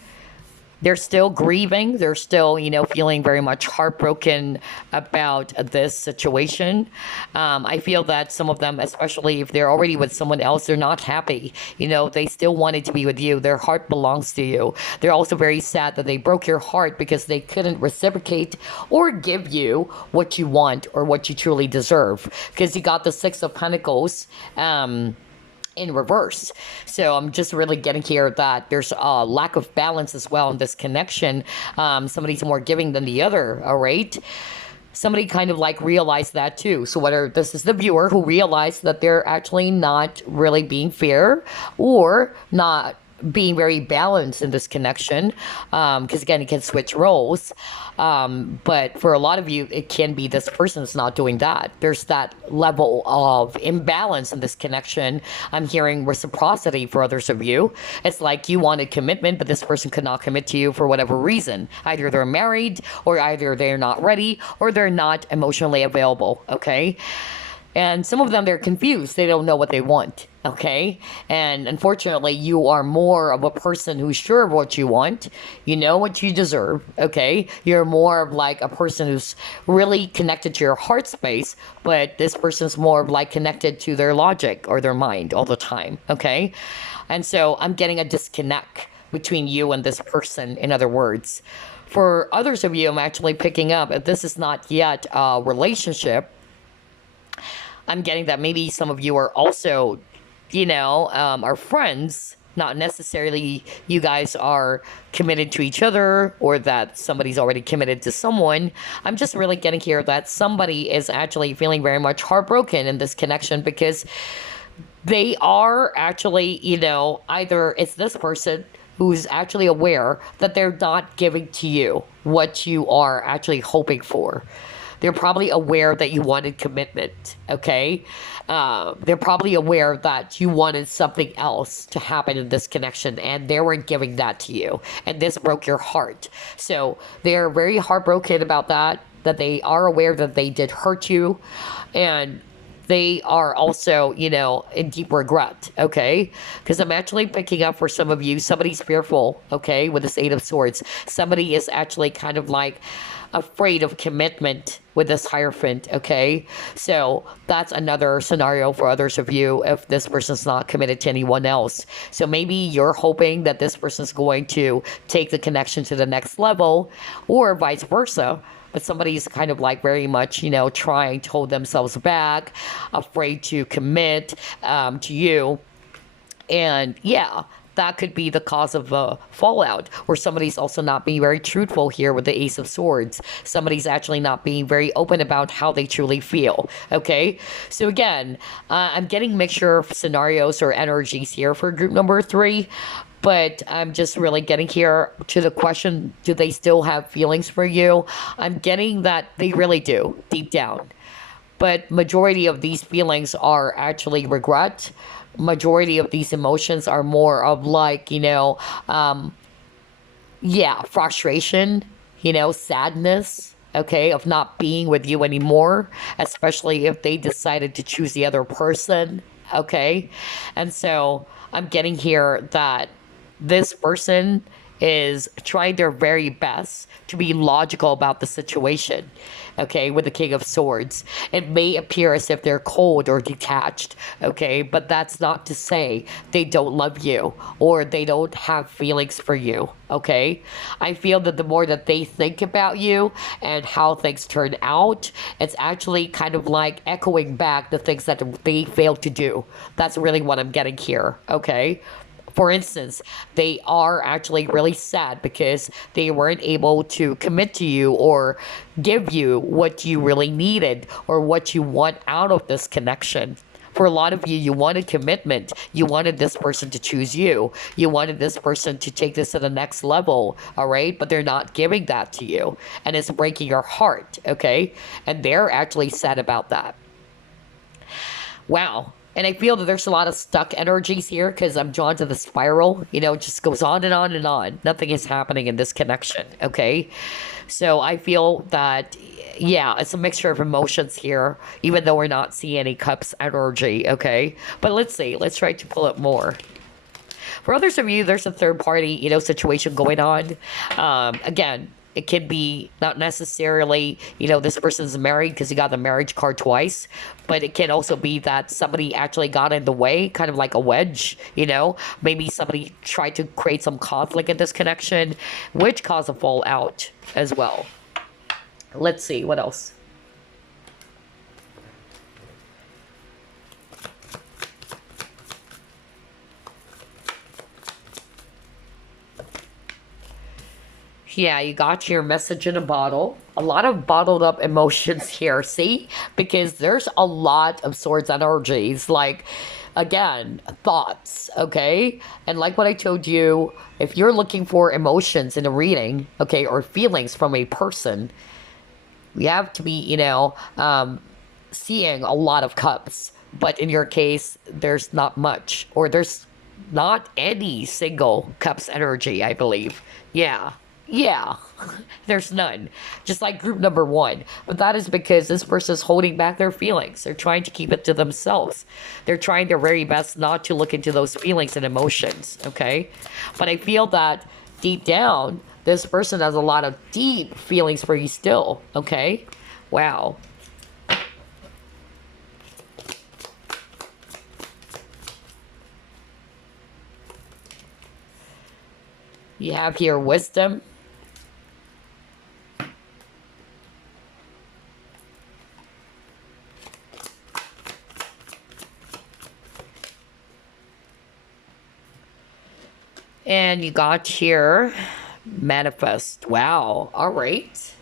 They're still grieving. They're still, feeling very much heartbroken about this situation. I feel that some of them, especially if they're already with someone else, they're not happy. They still wanted to be with you. Their heart belongs to you. They're also very sad that they broke your heart because they couldn't reciprocate or give you what you want or what you truly deserve. Because you got the Six of Pentacles. In reverse. So I'm just really getting here that there's a lack of balance as well in this connection. Somebody's more giving than the other, all right? Somebody kind of like realized that too. So whether this is the viewer who realized that they're actually not really being fair or not being very balanced in this connection, because again, it can switch roles. But for a lot of you, it can be this person's not doing that. There's that level of imbalance in this connection. I'm hearing reciprocity for others of you. It's like you wanted commitment, but this person could not commit to you for whatever reason. Either they're married, or either they're not ready, or they're not emotionally available, okay? And some of them, they're confused. They don't know what they want, okay? And unfortunately, you are more of a person who's sure of what you want. You know what you deserve, okay? You're more of like a person who's really connected to your heart space, but this person's more of like connected to their logic or their mind all the time, okay? And so I'm getting a disconnect between you and this person, in other words. For others of you, I'm actually picking up, if this is not yet a relationship, I'm getting that maybe some of you are also, are friends. Not necessarily you guys are committed to each other or that somebody's already committed to someone. I'm just really getting here that somebody is actually feeling very much heartbroken in this connection because they are actually, either it's this person who's actually aware that they're not giving to you what you are actually hoping for. They're probably aware that you wanted commitment, okay? They're probably aware that you wanted something else to happen in this connection, and they weren't giving that to you. And this broke your heart. So they're very heartbroken about that they are aware that they did hurt you. And they are also, in deep regret, okay? Because I'm actually picking up for some of you, somebody's fearful, okay, with this Eight of Swords. Somebody is actually kind of like afraid of commitment with this Hierophant, okay? So that's another scenario for others of you if this person's not committed to anyone else. So maybe you're hoping that this person's going to take the connection to the next level or vice versa. But somebody's kind of like very much, trying to hold themselves back, afraid to commit to you. And yeah, that could be the cause of fallout, or somebody's also not being very truthful here with the Ace of Swords. Somebody's actually not being very open about how they truly feel, okay? So again, I'm getting mixture of scenarios or energies here for group number 3, but I'm just really getting here to the question, do they still have feelings for you? I'm getting that they really do, deep down. But majority of these feelings are actually regret. Majority of these emotions are more of like, frustration, sadness, okay, of not being with you anymore, especially if they decided to choose the other person, okay? And so I'm getting here that this person is trying their very best to be logical about the situation, okay, with the King of Swords. It may appear as if they're cold or detached, okay, but that's not to say they don't love you or they don't have feelings for you, okay? I feel that the more that they think about you and how things turn out, it's actually kind of like echoing back the things that they failed to do. That's really what I'm getting here, okay? For instance, they are actually really sad because they weren't able to commit to you or give you what you really needed or what you want out of this connection. For a lot of you, you wanted commitment. You wanted this person to choose you. You wanted this person to take this to the next level, all right? But they're not giving that to you. And it's breaking your heart, okay? And they're actually sad about that. Wow. And I feel that there's a lot of stuck energies here because I'm drawn to the spiral. It just goes on and on and on. Nothing is happening in this connection, okay? So I feel that, yeah, it's a mixture of emotions here, even though we're not seeing any cups energy, okay? But let's see. Let's try to pull it more. For others of you, there's a third party, situation going on. Again, it could be not necessarily, this person's married because you got the marriage card twice, but it can also be that somebody actually got in the way, kind of like a wedge. Maybe somebody tried to create some conflict in this connection, which caused a fallout as well. Let's see, what else? Yeah, you got your message in a bottle. A lot of bottled up emotions here, see? Because there's a lot of swords energies, like, again, thoughts, okay? And like what I told you, if you're looking for emotions in a reading, okay, or feelings from a person, you have to be, seeing a lot of cups. But in your case, there's not much, or there's not any single cups energy, I believe. Yeah. Yeah, there's none. Just like group number one. But that is because this person's holding back their feelings. They're trying to keep it to themselves. They're trying their very best not to look into those feelings and emotions, okay? But I feel that deep down, this person has a lot of deep feelings for you still, okay? Wow. You have here wisdom. And you got here manifest. Wow. All right.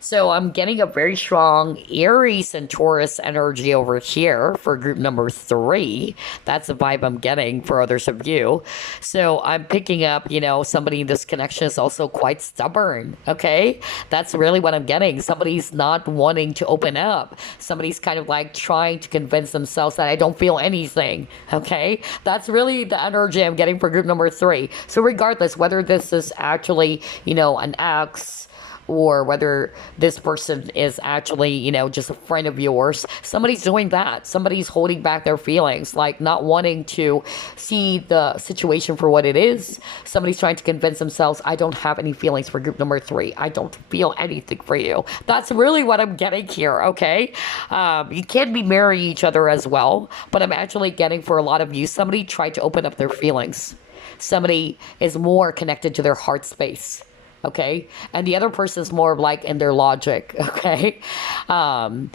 So I'm getting a very strong Aries and Taurus energy over here for group number 3. That's the vibe I'm getting for others of you. So I'm picking up, somebody in this connection is also quite stubborn, okay? That's really what I'm getting. Somebody's not wanting to open up. Somebody's kind of like trying to convince themselves that I don't feel anything, okay? That's really the energy I'm getting for group number 3. So regardless, whether this is actually, an ex, or whether this person is actually, just a friend of yours, somebody's doing that. Somebody's holding back their feelings, like not wanting to see the situation for what it is. Somebody's trying to convince themselves, I don't have any feelings for group number 3. I don't feel anything for you. That's really what I'm getting here, okay? You can be marrying each other as well, but I'm actually getting for a lot of you, somebody tried to open up their feelings. Somebody is more connected to their heart space. Okay, and the other person is more like in their logic. Okay, and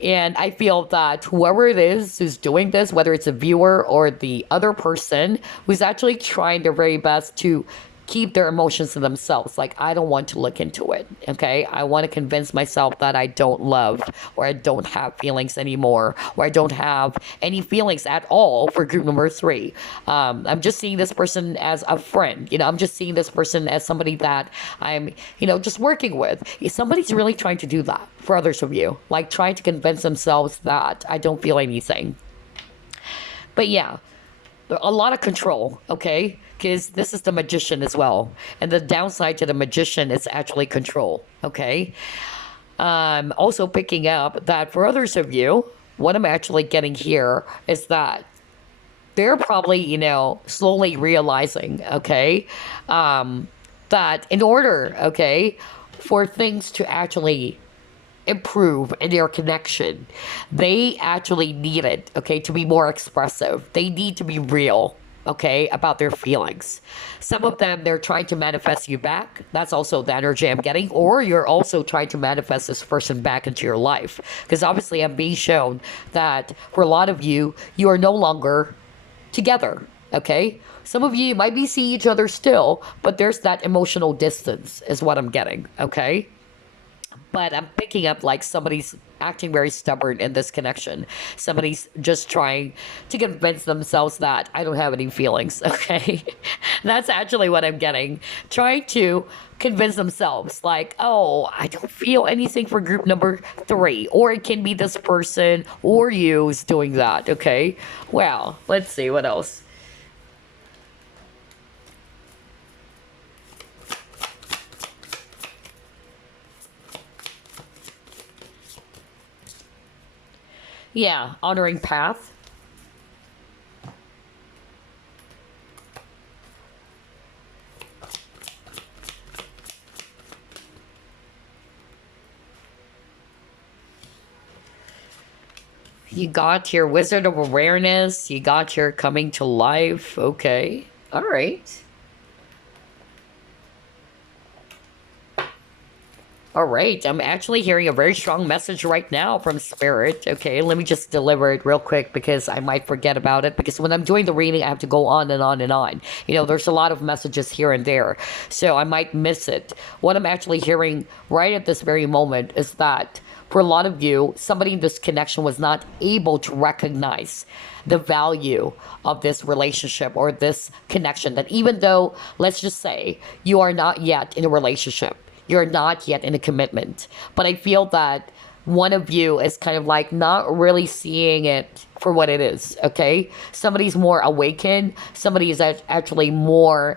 I feel that whoever it is who's doing this, whether it's a viewer or the other person who's actually trying their very best to keep their emotions to themselves, like I don't want to look into it, okay? I want to convince myself that I don't love, or I don't have feelings anymore, or I don't have any feelings at all for group number 3. I'm just seeing this person as a friend, I'm just seeing this person as somebody that I'm, just working with. Somebody's really trying to do that for others of you, like trying to convince themselves that I don't feel anything. But yeah, a lot of control, okay? Because this is the magician as well. And the downside to the magician is actually control, okay? I'm also picking up that for others of you, what I'm actually getting here is that they're probably, slowly realizing, okay, that in order, okay, for things to actually improve in their connection, they actually need it, okay, to be more expressive. They need to be real, okay, about their feelings. Some of them, they're trying to manifest you back. That's also the energy I'm getting. Or you're also trying to manifest this person back into your life. Because obviously I'm being shown that for a lot of you, you are no longer together, okay? Some of you might be seeing each other still, but there's that emotional distance is what I'm getting, okay? But I'm picking up like somebody's acting very stubborn in this connection. Somebody's just trying to convince themselves that I don't have any feelings, okay? That's actually what I'm getting. Trying to convince themselves like, oh, I don't feel anything for group number 3. Or it can be this person or you who's doing that, okay? Well, let's see what else. Yeah, honoring path. You got your Wizard of Awareness. You got your Coming to Life. Okay. All right. All right. I'm actually hearing a very strong message right now from Spirit. Okay. Let me just deliver it real quick because I might forget about it. Because when I'm doing the reading, I have to go on and on and on. You know, there's a lot of messages here and there. So I might miss it. What I'm actually hearing right at this very moment is that for a lot of you, somebody in this connection was not able to recognize the value of this relationship or this connection. That even though, let's just say, you are not yet in a relationship, you're not yet in a commitment, but I feel that one of you is kind of like not really seeing it for what it is, okay? Somebody's more awakened, somebody is actually more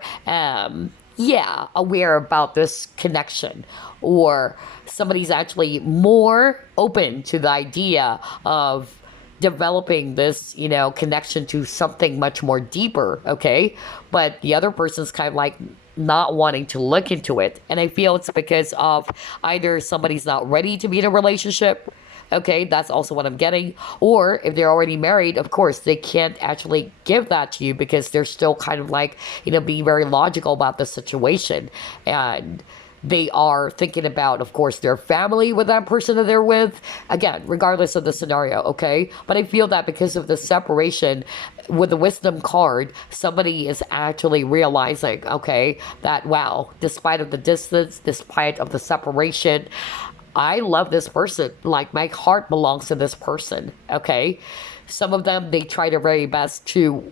aware about this connection, or somebody's actually more open to the idea of developing this, you know, connection to something much more deeper, okay? But the other person's kind of like not wanting to look into it. And I feel it's because of either somebody's not ready to be in a relationship, okay, that's also what I'm getting. Or if they're already married, of course, they can't actually give that to you because they're still kind of like, you know, being very logical about the situation. And they are thinking about, of course, their family with that person that they're with. Again, regardless of the scenario, okay? But I feel that because of the separation with the wisdom card, somebody is actually realizing, okay, that, wow, despite of the distance, despite of the separation, I love this person. Like, my heart belongs to this person, okay? Some of them, they try their very best to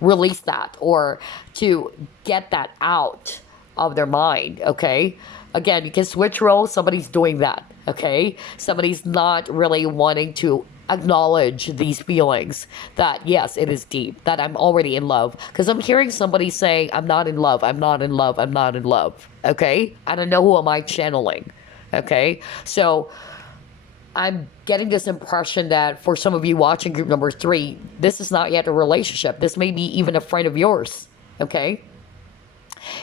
release that or to get that out of their mind, okay? Again, you can switch roles. Somebody's doing that, okay? Somebody's not really wanting to acknowledge these feelings that, yes, it is deep, that I'm already in love. Because I'm hearing somebody saying, I'm not in love, I'm not in love, I'm not in love, okay? I don't know who am I channeling, okay? So I'm getting this impression that for some of you watching group number 3, this is not yet a relationship. This may be even a friend of yours, okay?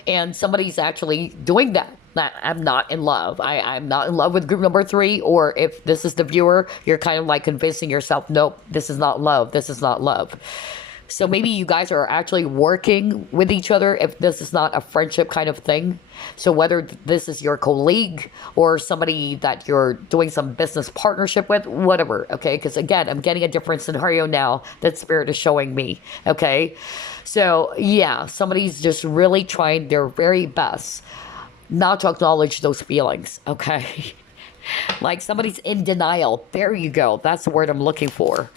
And somebody's actually doing that. That I'm not in love. I'm not in love with group number 3. Or if this is the viewer, you're kind of like convincing yourself, nope, this is not love. This is not love. So maybe you guys are actually working with each other if this is not a friendship kind of thing. So whether this is your colleague or somebody that you're doing some business partnership with, whatever, okay? Because again, I'm getting a different scenario now that Spirit is showing me, okay? So yeah, somebody's just really trying their very best not to acknowledge those feelings, okay? Like somebody's in denial. There you go. That's the word I'm looking for.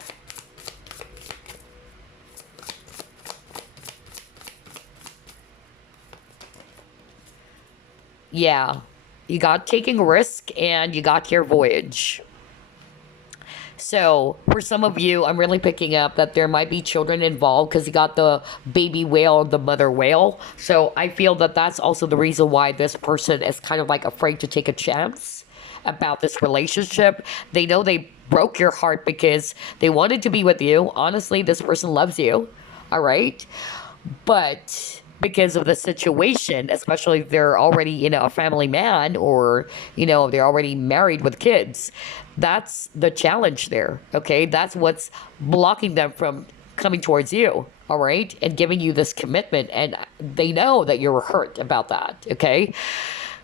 Yeah, you got taking a risk and you got your voyage. So for some of you, I'm really picking up that there might be children involved because you got the baby whale and the mother whale. So I feel that that's also the reason why this person is kind of like afraid to take a chance about this relationship. They know they broke your heart because they wanted to be with you. Honestly, this person loves you. All right. But because of the situation, especially if they're already, you know, a family man or, you know, they're already married with kids, that's the challenge there, okay? That's what's blocking them from coming towards you, all right? And giving you this commitment. And they know that you're hurt about that, okay?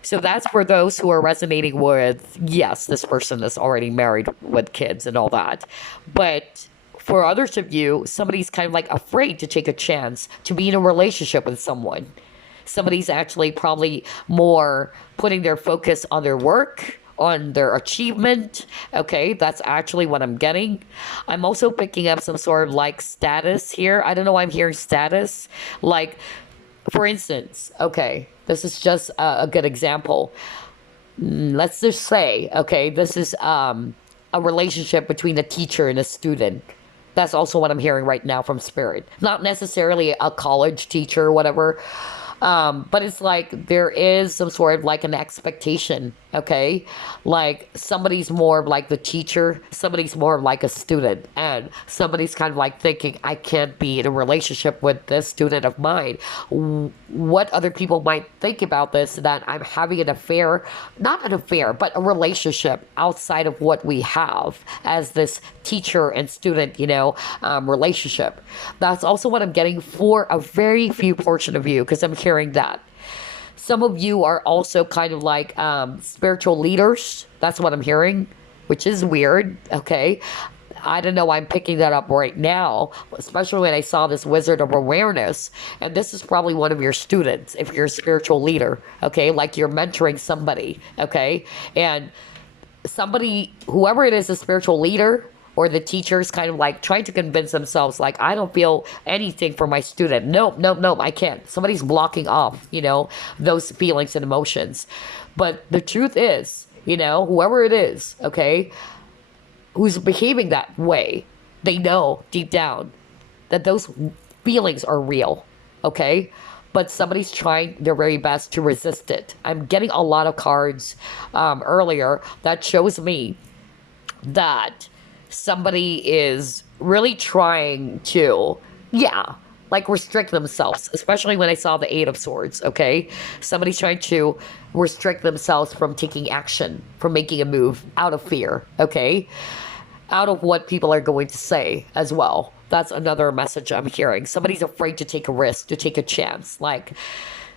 So that's for those who are resonating with, yes, this person is already married with kids and all that. But for others of you, somebody's kind of like afraid to take a chance to be in a relationship with someone. Somebody's actually probably more putting their focus on their work, on their achievement. Okay, that's actually what I'm getting. I'm also picking up some sort of like status here. I don't know why I'm hearing status. Like, for instance, okay, this is just a good example. Let's just say, okay, this is a relationship between a teacher and a student. That's also what I'm hearing right now from Spirit. Not necessarily a college teacher or whatever. But it's like there is some sort of like an expectation, okay? Like somebody's more of like the teacher, somebody's more of like a student, and somebody's kind of like thinking, I can't be in a relationship with this student of mine. What other people might think about this, that I'm having an affair, not an affair, but a relationship outside of what we have as this teacher and student, relationship. That's also what I'm getting for a very few portion of you, because I'm hearing that. Some of you are also kind of like spiritual leaders. That's what I'm hearing, which is weird, okay? I don't know why I'm picking that up right now, especially when I saw this Wizard of Awareness. And this is probably one of your students, if you're a spiritual leader, okay? Like you're mentoring somebody, okay? And somebody, whoever it is, a spiritual leader or the teacher's kind of like trying to convince themselves, like, I don't feel anything for my student. Nope, nope, nope, I can't. Somebody's blocking off, those feelings and emotions. But the truth is, whoever it is, okay, who's behaving that way, they know deep down that those feelings are real, okay? But somebody's trying their very best to resist it. I'm getting a lot of cards earlier that shows me that somebody is really trying to, like restrict themselves, especially when I saw the Eight of Swords, okay? Somebody's trying to restrict themselves from taking action, from making a move out of fear, okay? Out of what people are going to say as well. That's another message I'm hearing. Somebody's afraid to take a risk, to take a chance. Like,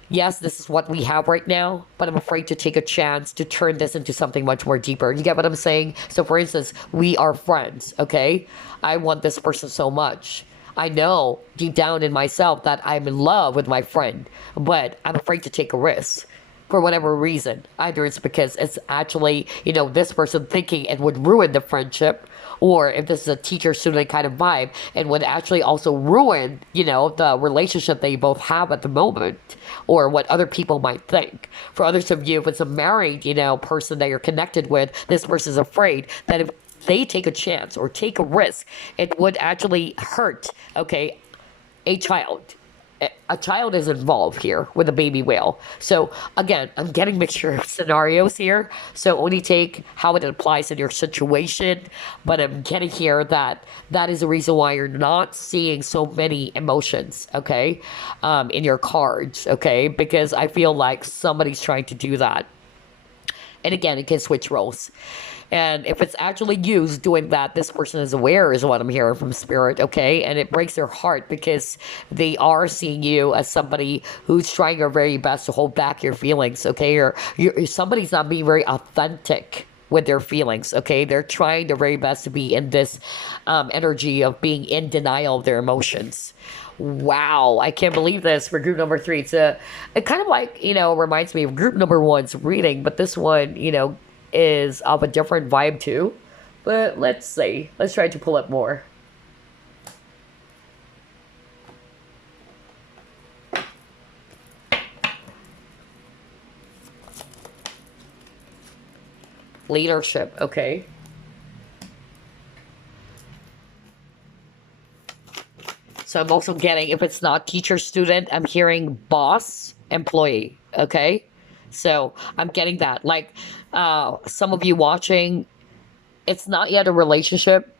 yes, this is what we have right now, but I'm afraid to take a chance to turn this into something much more deeper. You get what I'm saying? So for instance, we are friends, okay? I want this person so much. I know deep down in myself that I'm in love with my friend, but I'm afraid to take a risk for whatever reason. Either it's because it's actually, this person thinking it would ruin the friendship, or if this is a teacher-student kind of vibe, it would actually also ruin, the relationship they both have at the moment, or what other people might think. For others of you, if it's a married, person that you're connected with, this person's afraid that if they take a chance or take a risk, it would actually hurt, okay, a child. A child is involved here with a baby whale. So again, I'm getting mixture of scenarios here. So only take how it applies in your situation. But I'm getting here that is the reason why you're not seeing so many emotions, okay, in your cards, okay? Because I feel like somebody's trying to do that. And again, it can switch roles. And if it's actually you doing that, this person is aware, is what I'm hearing from Spirit, okay? And it breaks their heart because they are seeing you as somebody who's trying their very best to hold back your feelings, okay? Or somebody's not being very authentic with their feelings, okay? They're trying their very best to be in this energy of being in denial of their emotions. Wow, I can't believe this for group number 3. It kind of like, reminds me of group number 1's reading, but this one, is of a different vibe too. But let's see. Let's try to pull up more. Leadership, okay. So I'm also getting, if it's not teacher student, I'm hearing boss employee, okay? So I'm getting that. Like some of you watching, it's not yet a relationship,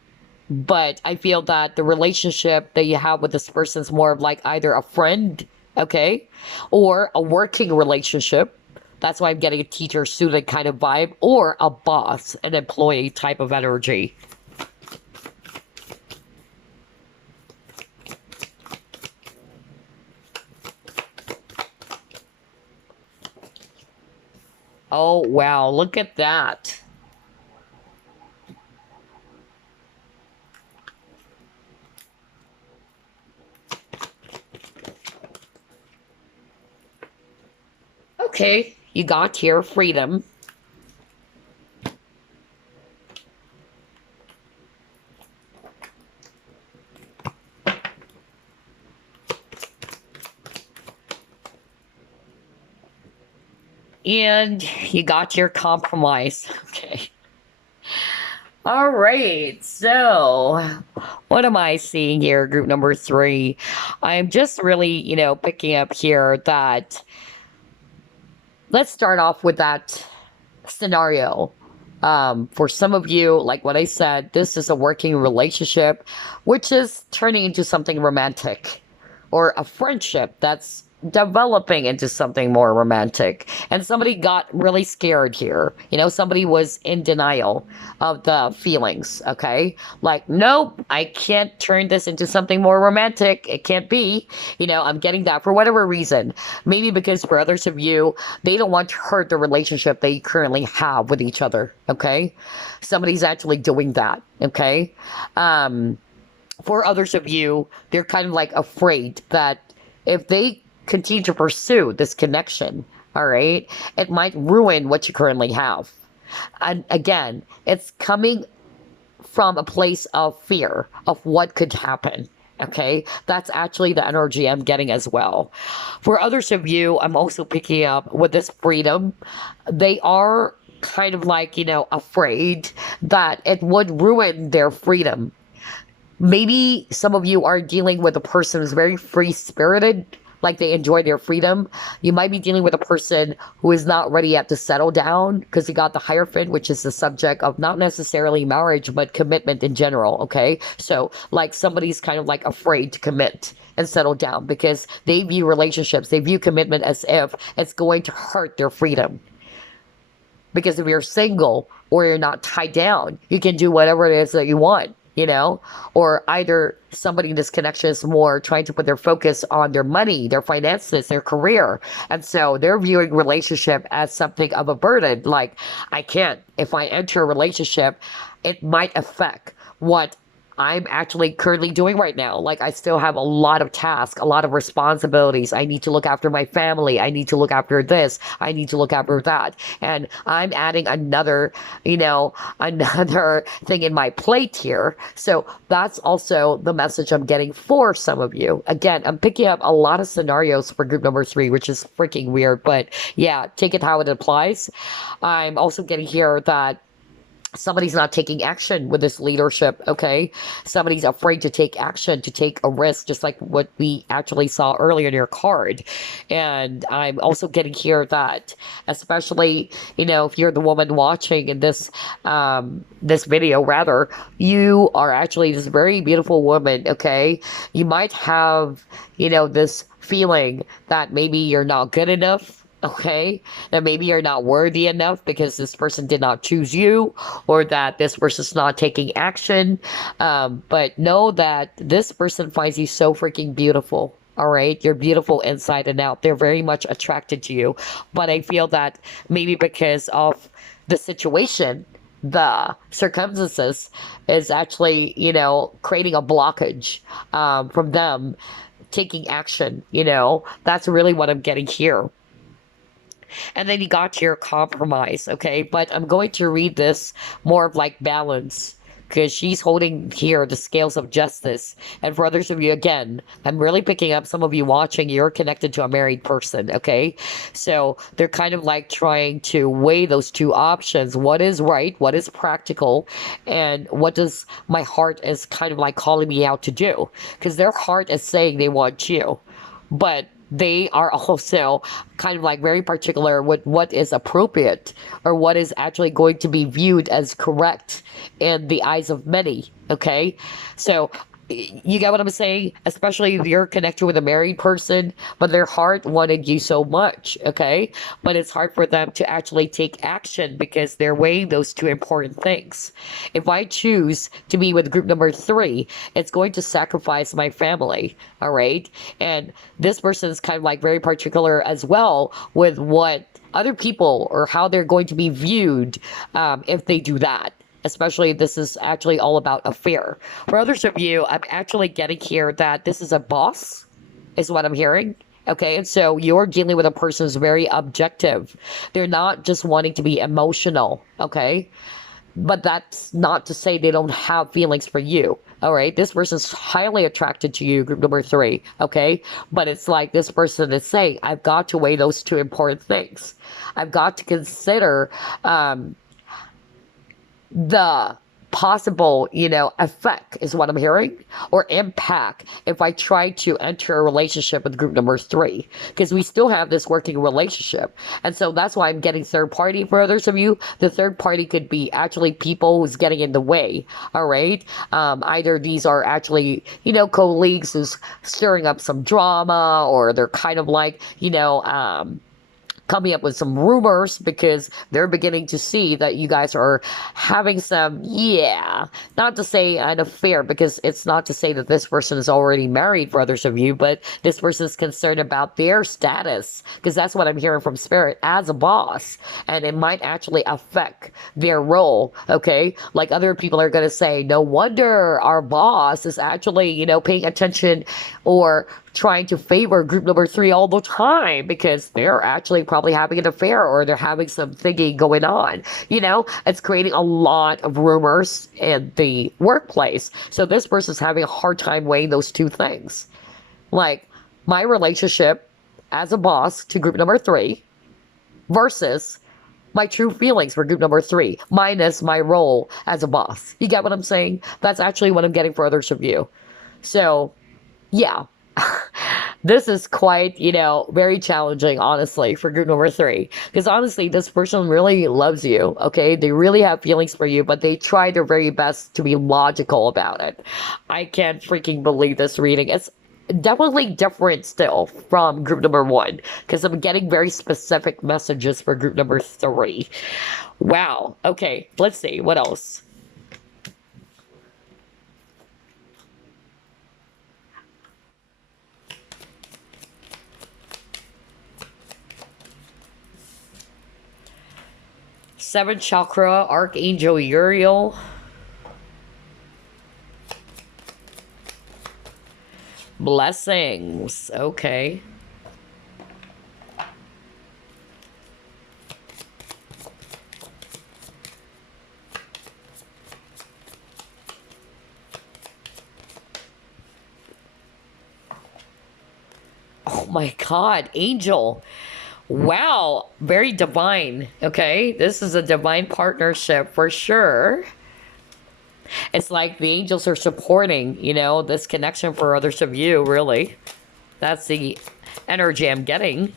but I feel that the relationship that you have with this person is more of like either a friend, okay, or a working relationship. That's why I'm getting a teacher-student kind of vibe, or a boss, an employee type of energy. Oh, wow, look at that. Okay, you got here freedom. And you got your compromise. Okay. All right. So, what am I seeing here, group number three? I'm just really, picking up here that let's start off with that scenario. For some of you, like what I said, this is a working relationship, which is turning into something romantic, or a friendship that's developing into something more romantic. And somebody got really scared here. Somebody was in denial of the feelings, okay? Like, nope, I can't turn this into something more romantic. It can't be. I'm getting that for whatever reason. Maybe because for others of you, they don't want to hurt the relationship they currently have with each other, okay? Somebody's actually doing that, okay? For others of you, they're kind of like afraid that if they continue to pursue this connection, all right, it might ruin what you currently have. And again, it's coming from a place of fear of what could happen. Okay, that's actually the energy I'm getting as well. For others of you, I'm also picking up with this freedom. They are kind of like, afraid that it would ruin their freedom. Maybe some of you are dealing with a person who's very free spirited, like they enjoy their freedom. You might be dealing with a person who is not ready yet to settle down because you got the Hierophant, which is the subject of not necessarily marriage, but commitment in general. Okay. So, like, somebody's kind of like afraid to commit and settle down because they view relationships, they view commitment as if it's going to hurt their freedom. Because if you're single or you're not tied down, you can do whatever it is that you want, or either somebody in this connection is more trying to put their focus on their money, their finances, their career. And so they're viewing relationship as something of a burden. Like, I can't, if I enter a relationship, it might affect what I'm actually currently doing right now. Like, I still have a lot of tasks, a lot of responsibilities. I need to look after my family. I need to look after this. I need to look after that. And I'm adding another, another thing in my plate here. So that's also the message I'm getting for some of you. Again, I'm picking up a lot of scenarios for group number three, which is freaking weird. But yeah, take it how it applies. I'm also getting here that somebody's not taking action with this leadership, okay? Somebody's afraid to take action, to take a risk, just like what we actually saw earlier in your card. And I'm also getting here that, especially, if you're the woman watching in this video, rather, you are actually this very beautiful woman, okay? You might have, this feeling that maybe you're not good enough, okay, that maybe you're not worthy enough because this person did not choose you, or that this person's not taking action. But know that this person finds you so freaking beautiful. All right, you're beautiful inside and out. They're very much attracted to you. But I feel that maybe because of the situation, the circumstances is actually, creating a blockage from them taking action. That's really what I'm getting here. And then you got to your compromise, okay? But I'm going to read this more of like balance, because she's holding here the scales of justice. And for others of you, again, I'm really picking up some of you watching, you're connected to a married person, okay? So they're kind of like trying to weigh those two options. What is right? What is practical? And what does my heart is kind of like calling me out to do? Because their heart is saying they want you. But they are also kind of like very particular with what is appropriate or what is actually going to be viewed as correct in the eyes of many. Okay. So you get what I'm saying? Especially if you're connected with a married person, but their heart wanted you so much, okay? But it's hard for them to actually take action because they're weighing those two important things. If I choose to be with group number three, it's going to sacrifice my family, all right? And this person is kind of like very particular as well with what other people or how they're going to be viewed if they do that. Especially, this is actually all about a fear. For others of you, I'm actually getting here that this is a boss, is what I'm hearing. Okay, and so you're dealing with a person who's very objective. They're not just wanting to be emotional, okay? But that's not to say they don't have feelings for you. All right, this person's highly attracted to you, group number three, okay? But it's like this person is saying, I've got to weigh those two important things. I've got to consider the possible, effect is what I'm hearing, or impact if I try to enter a relationship with group number three, because we still have this working relationship. And so that's why I'm getting third party for others of you. The third party could be actually people who's getting in the way. All right. Either these are actually, colleagues who's stirring up some drama, or they're kind of like, coming up with some rumors because they're beginning to see that you guys are having some, not to say an affair, because it's not to say that this person is already married for others of you, but this person is concerned about their status, because that's what I'm hearing from spirit as a boss, and it might actually affect their role. Okay, like other people are going to say, no wonder our boss is actually, paying attention or trying to favor group number three all the time, because they're actually probably having an affair, or they're having some thingy going on. It's creating a lot of rumors in the workplace. So this person's having a hard time weighing those two things. Like my relationship as a boss to group number three versus my true feelings for group number three, minus my role as a boss. You get what I'm saying? That's actually what I'm getting for others of you. So, yeah. This is quite, very challenging, honestly, for group number three. Because honestly, this person really loves you, okay? They really have feelings for you, but they try their very best to be logical about it. I can't freaking believe this reading. It's definitely different still from group number one, because I'm getting very specific messages for group number three. Wow. Okay, let's see. What else? Seventh chakra, Archangel Uriel. Blessings. Okay. Oh my God, Angel. Wow, very divine. Okay, this is a divine partnership for sure. It's like the angels are supporting, this connection for others of you, really. That's the energy I'm getting.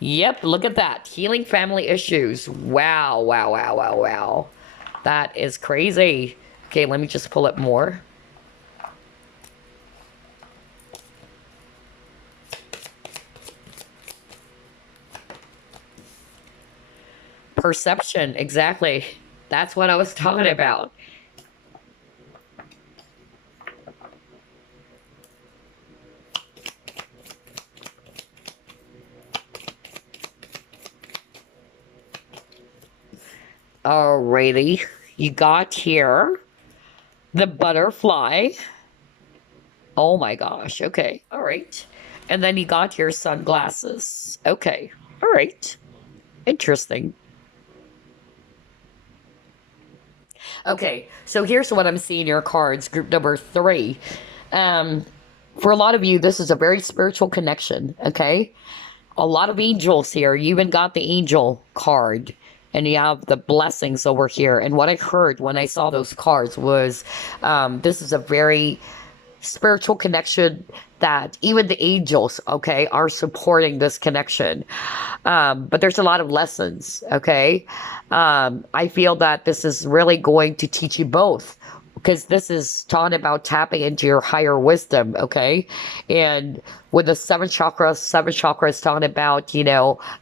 Yep, look at that. Healing family issues. Wow, wow, wow, wow, wow. That is crazy. Okay, let me just pull up more. Perception, exactly. That's what I was talking about. Alrighty, you got here the butterfly. Oh my gosh, okay, all right. And then you got your sunglasses. Okay, all right. Interesting. Okay, so here's what I'm seeing in your cards, group number three. For a lot of you, this is a very spiritual connection, okay? A lot of angels here. You even got the angel card, and you have the blessings over here. And what I heard when I saw those cards was this is a very spiritual connection that even the angels, okay, are supporting this connection. But there's a lot of lessons, okay? I feel that this is really going to teach you both, because this is talking about tapping into your higher wisdom, okay? And with the seventh chakra is talking about,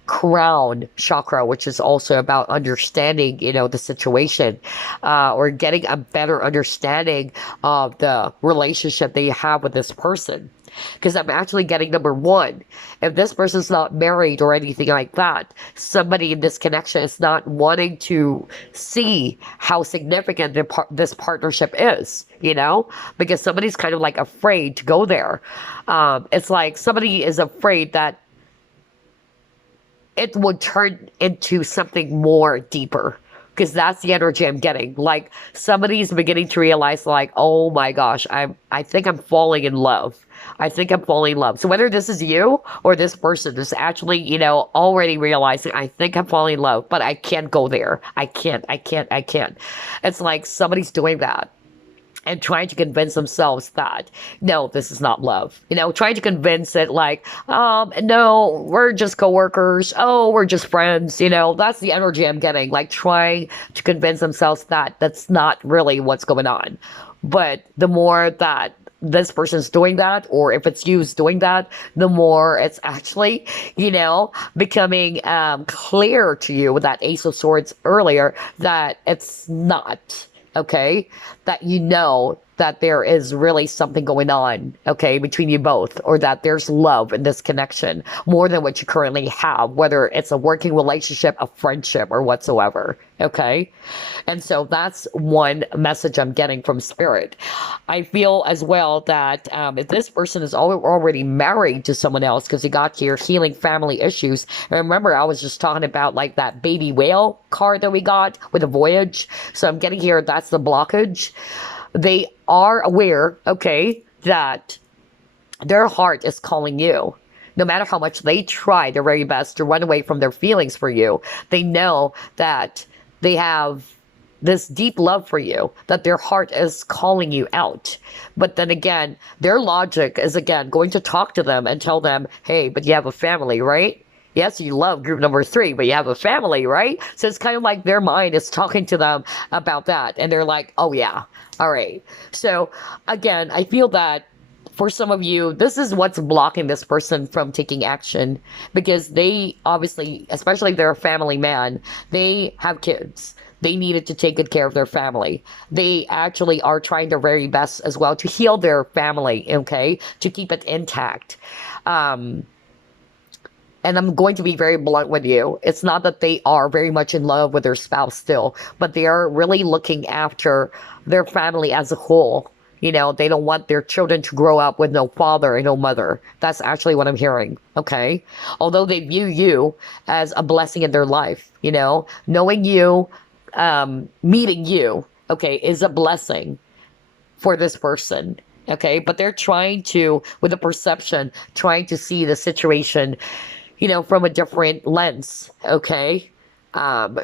crown chakra, which is also about understanding, the situation, or getting a better understanding of the relationship that you have with this person. Because I'm actually getting number one. If this person's not married or anything like that, somebody in this connection is not wanting to see how significant this partnership is, because somebody's kind of like afraid to go there. It's like somebody is afraid that it would turn into something more deeper. because that's the energy I'm getting. Like somebody's beginning to realize, like, oh my gosh, I think I'm falling in love. I think I'm falling in love. So whether this is you or this person is actually, already realizing, I think I'm falling in love, but I can't go there. I can't. It's like somebody's doing that and trying to convince themselves that no, this is not love. Trying to convince it like, no, we're just coworkers. Oh, we're just friends. That's the energy I'm getting. Like trying to convince themselves that that's not really what's going on. But the more that this person's doing that, or if it's you doing that, the more it's actually, becoming clear to you with that Ace of Swords earlier that it's not. Okay, that that there is really something going on, okay, between you both, or that there's love in this connection more than what you currently have, whether it's a working relationship, a friendship, or whatsoever, okay? And so that's one message I'm getting from Spirit. I feel as well that if this person is already married to someone else, because he got here healing family issues, and remember I was just talking about like that baby whale card that we got with a voyage, so I'm getting here that's the blockage. They are aware, okay, that their heart is calling you. No matter how much they try their very best to run away from their feelings for you, they know that they have this deep love for you, that their heart is calling you out. But then again, their logic is again going to talk to them and tell them, hey, but you have a family, right? Yes, you love group number 3, but you have a family, right? So it's kind of like their mind is talking to them about that. And they're like, oh yeah, all right. So again, I feel that for some of you, this is what's blocking this person from taking action, because they obviously, especially if they're a family man, they have kids. They needed to take good care of their family. They actually are trying their very best as well to heal their family, okay, to keep it intact. And I'm going to be very blunt with you. It's not that they are very much in love with their spouse still, but they are really looking after their family as a whole. They don't want their children to grow up with no father and no mother. That's actually what I'm hearing, okay? Although they view you as a blessing in their life, knowing you, meeting you, okay, is a blessing for this person. Okay, but they're trying to, with a perception, trying to see the situation from a different lens, okay?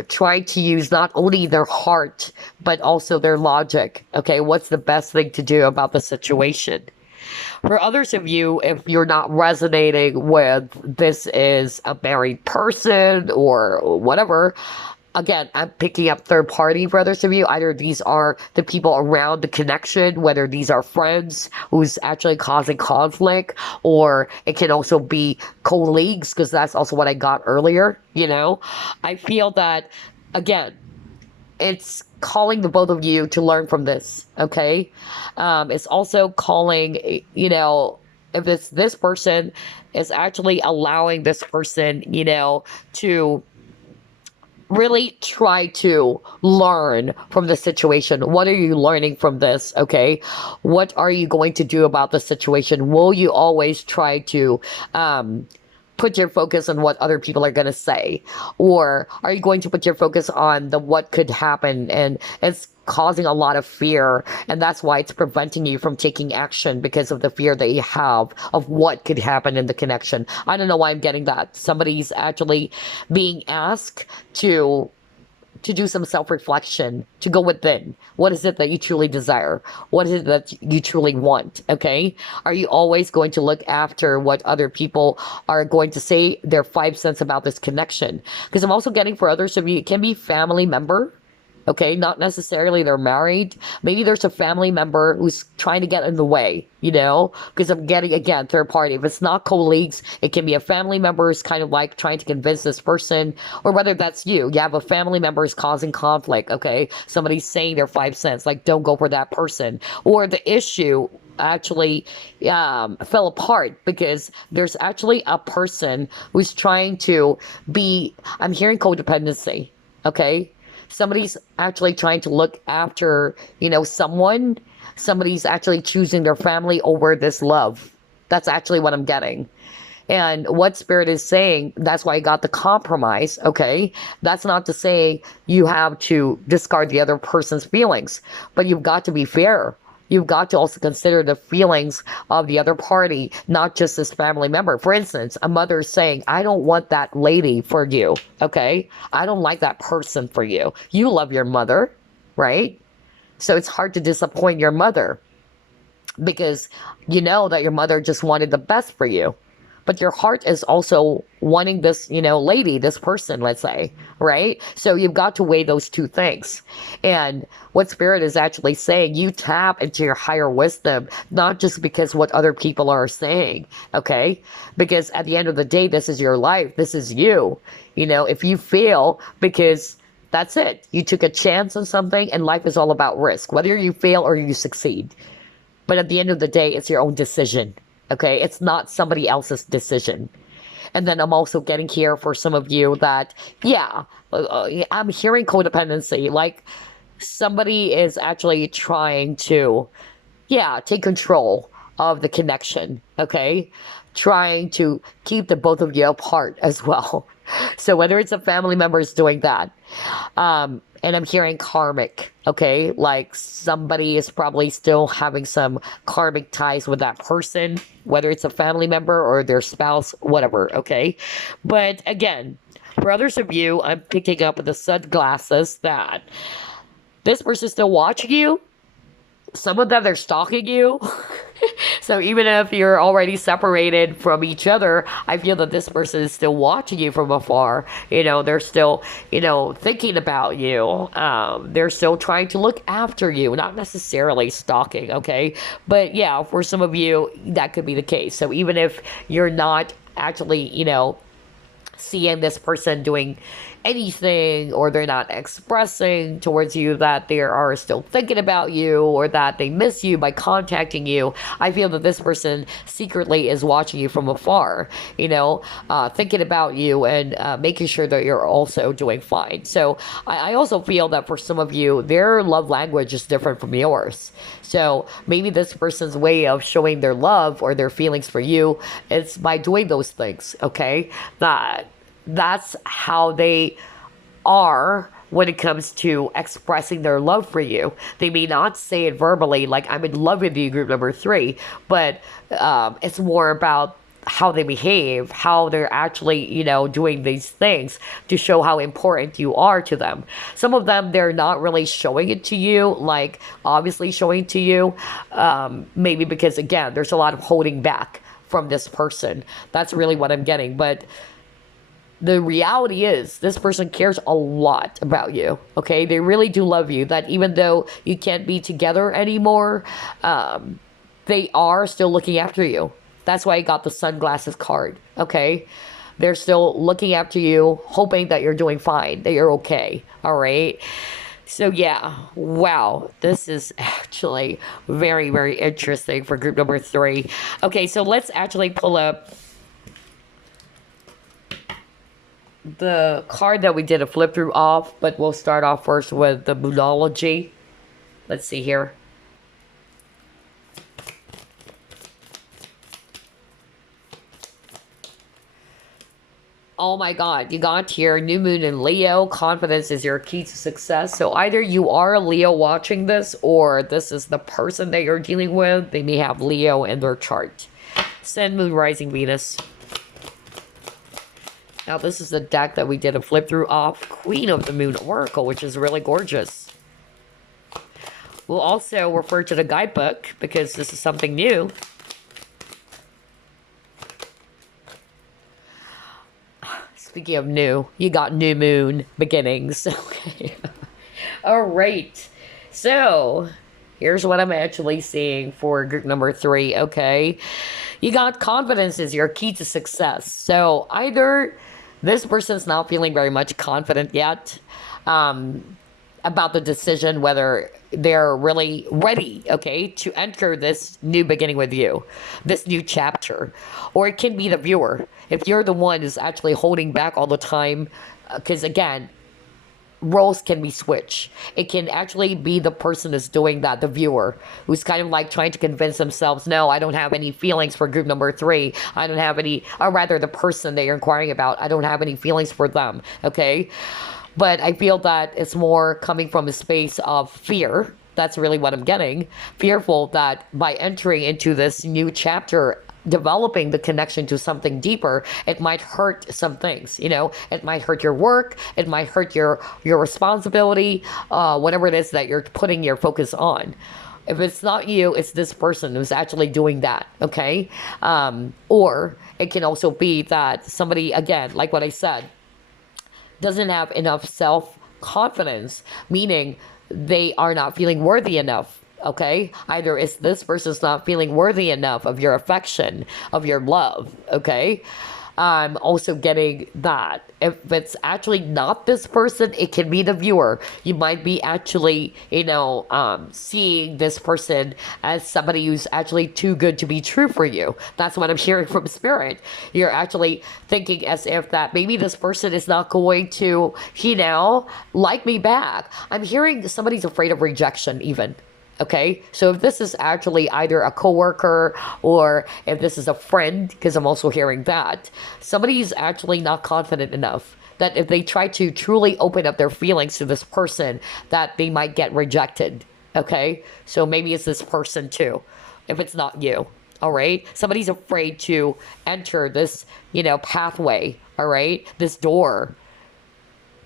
Try to use not only their heart, but also their logic, okay? What's the best thing to do about the situation? For others of you, if you're not resonating with this is a married person or whatever, again, I'm picking up third party for others of you. Either these are the people around the connection, whether these are friends who's actually causing conflict, or it can also be colleagues, because that's also what I got earlier, I feel that, again, it's calling the both of you to learn from this, okay? It's also calling, if it's this person is actually allowing this person, to really try to learn from the situation. What are you learning from this? Okay. What are you going to do about the situation? Will you always try to put your focus on what other people are going to say? Or are you going to put your focus on the what could happen? And it's causing a lot of fear, and that's why it's preventing you from taking action, because of the fear that you have of what could happen in the connection. I don't know why I'm getting that. Somebody's actually being asked to do some self-reflection, to go within. What is it that you truly desire? What is it that you truly want? Okay? Are you always going to look after what other people are going to say, their 5 cents about this connection? Because I'm also getting, for others of you, it can be family member. Okay, not necessarily they're married. Maybe there's a family member who's trying to get in the way, because I'm getting, again, third party. If it's not colleagues, it can be a family member who's kind of like trying to convince this person, or whether that's you. You have a family member who's causing conflict, okay? Somebody's saying their 5 cents, like, don't go for that person. Or the issue actually fell apart because there's actually a person who's trying to be, I'm hearing codependency, okay? Somebody's actually trying to look after, somebody's actually choosing their family over this love. That's actually what I'm getting. And what Spirit is saying, that's why I got the compromise, okay? That's not to say you have to discard the other person's feelings, but you've got to be fair. You've got to also consider the feelings of the other party, not just this family member. For instance, a mother is saying, I don't want that lady for you, okay? I don't like that person for you. You love your mother, right? So it's hard to disappoint your mother because you know that your mother just wanted the best for you. But your heart is also wanting this, lady, this person, let's say, right? So you've got to weigh those two things. And what Spirit is actually saying, you tap into your higher wisdom, not just because what other people are saying, okay? Because at the end of the day, this is your life. This is you. If you fail, because that's it. You took a chance on something, and life is all about risk, whether you fail or you succeed. But at the end of the day, it's your own decision. Okay, it's not somebody else's decision. And then I'm also getting here for some of you that, I'm hearing codependency. Like somebody is actually trying to, take control of the connection. Okay, trying to keep the both of you apart as well. So whether it's a family member is doing that, and I'm hearing karmic, okay? Like somebody is probably still having some karmic ties with that person, whether it's a family member or their spouse, whatever, okay? But again, for others of you, I'm picking up the sunglasses that this person's still watching you. Some of them, they're stalking you. So even if you're already separated from each other, I feel that this person is still watching you from afar. They're still, thinking about you. They're still trying to look after you, not necessarily stalking, okay? But yeah, for some of you, that could be the case. So even if you're not actually, seeing this person doing anything, or they're not expressing towards you that they are still thinking about you or that they miss you by contacting you, I feel that this person secretly is watching you from afar, thinking about you and making sure that you're also doing fine. So I also feel that for some of you, their love language is different from yours. So maybe this person's way of showing their love or their feelings for you is by doing those things, okay? That's how they are when it comes to expressing their love for you. They may not say it verbally, like I'm in love with you, group number 3, but it's more about how they behave, how they're actually, doing these things to show how important you are to them. Some of them, they're not really showing it to you, like obviously showing it to you, maybe because, again, there's a lot of holding back from this person. That's really what I'm getting. But the reality is this person cares a lot about you, okay? They really do love you, that even though you can't be together anymore, they are still looking after you. That's why I got the sunglasses card, okay? They're still looking after you, hoping that you're doing fine, that you're okay, all right? So yeah, wow, this is actually very, very interesting for group number 3. Okay, so let's actually pull up the card that we did a flip through off, but we'll start off first with the Moonology. Let's see here. Oh my God, you got here, new moon in Leo. Confidence is your key to success. So either you are a Leo watching this, or this is the person that you're dealing with. They may have Leo in their chart. Sun, Moon, Rising, Venus. Now this is the deck that we did a flip through off, Queen of the Moon Oracle, which is really gorgeous. We'll also refer to the guidebook because this is something new. Speaking of new, you got new moon beginnings. Okay. All right. So here's what I'm actually seeing for group number 3. Okay. You got confidence is your key to success. So either this person's not feeling very much confident yet about the decision, whether they're really ready, okay, to enter this new beginning with you, this new chapter. Or it can be the viewer. If you're the one who's actually holding back all the time, because again, roles can be switched. It can actually be the person who's doing that, the viewer, who's kind of like trying to convince themselves, no, I don't have any feelings for group number 3. I don't have any, or rather the person that you're inquiring about, I don't have any feelings for them, okay? But I feel that it's more coming from a space of fear. That's really what I'm getting. Fearful that by entering into this new chapter, developing the connection to something deeper, it might hurt some things. It might hurt your work, it might hurt your responsibility, whatever it is that you're putting your focus on. If it's not you, it's this person who's actually doing that, okay? Or it can also be that somebody, again, like what I said, doesn't have enough self-confidence, meaning they are not feeling worthy enough. Okay, either it's this person's not feeling worthy enough of your affection, of your love. Okay, I'm also getting that if it's actually not this person, it can be the viewer. You might be actually, seeing this person as somebody who's actually too good to be true for you. That's what I'm hearing from spirit. You're actually thinking as if that maybe this person is not going to, like me back. I'm hearing somebody's afraid of rejection even. Okay, so if this is actually either a coworker or if this is a friend, because I'm also hearing that, somebody's actually not confident enough that if they try to truly open up their feelings to this person, that they might get rejected. Okay, so maybe it's this person too, if it's not you. All right, somebody's afraid to enter this, pathway. All right, this door,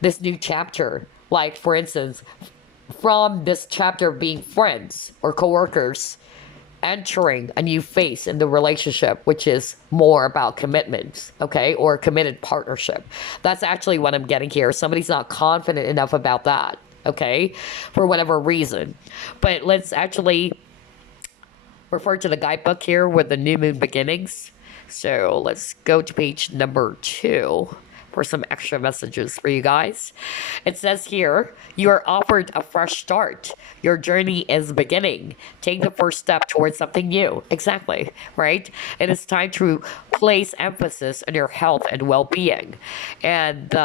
this new chapter. Like, for instance, from this chapter being friends or coworkers, entering a new phase in the relationship, which is more about commitment, okay, or a committed partnership. That's actually what I'm getting here. Somebody's not confident enough about that, okay, for whatever reason. But let's actually refer to the guidebook here with the new moon beginnings. So let's go to page number 2. For some extra messages for you guys. It says here, you are offered a fresh start. Your journey is beginning. Take the first step towards something new. Exactly, right? It is time to place emphasis on your health and well-being. And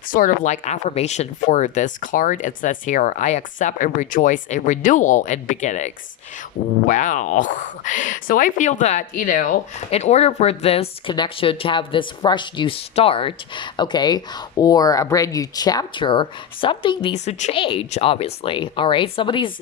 sort of like affirmation for this card, it says here, I accept and rejoice in renewal and beginnings. Wow. So I feel that, in order for this connection to have this fresh new start, okay, or a brand new chapter, something needs to change, obviously. All right. Somebody's,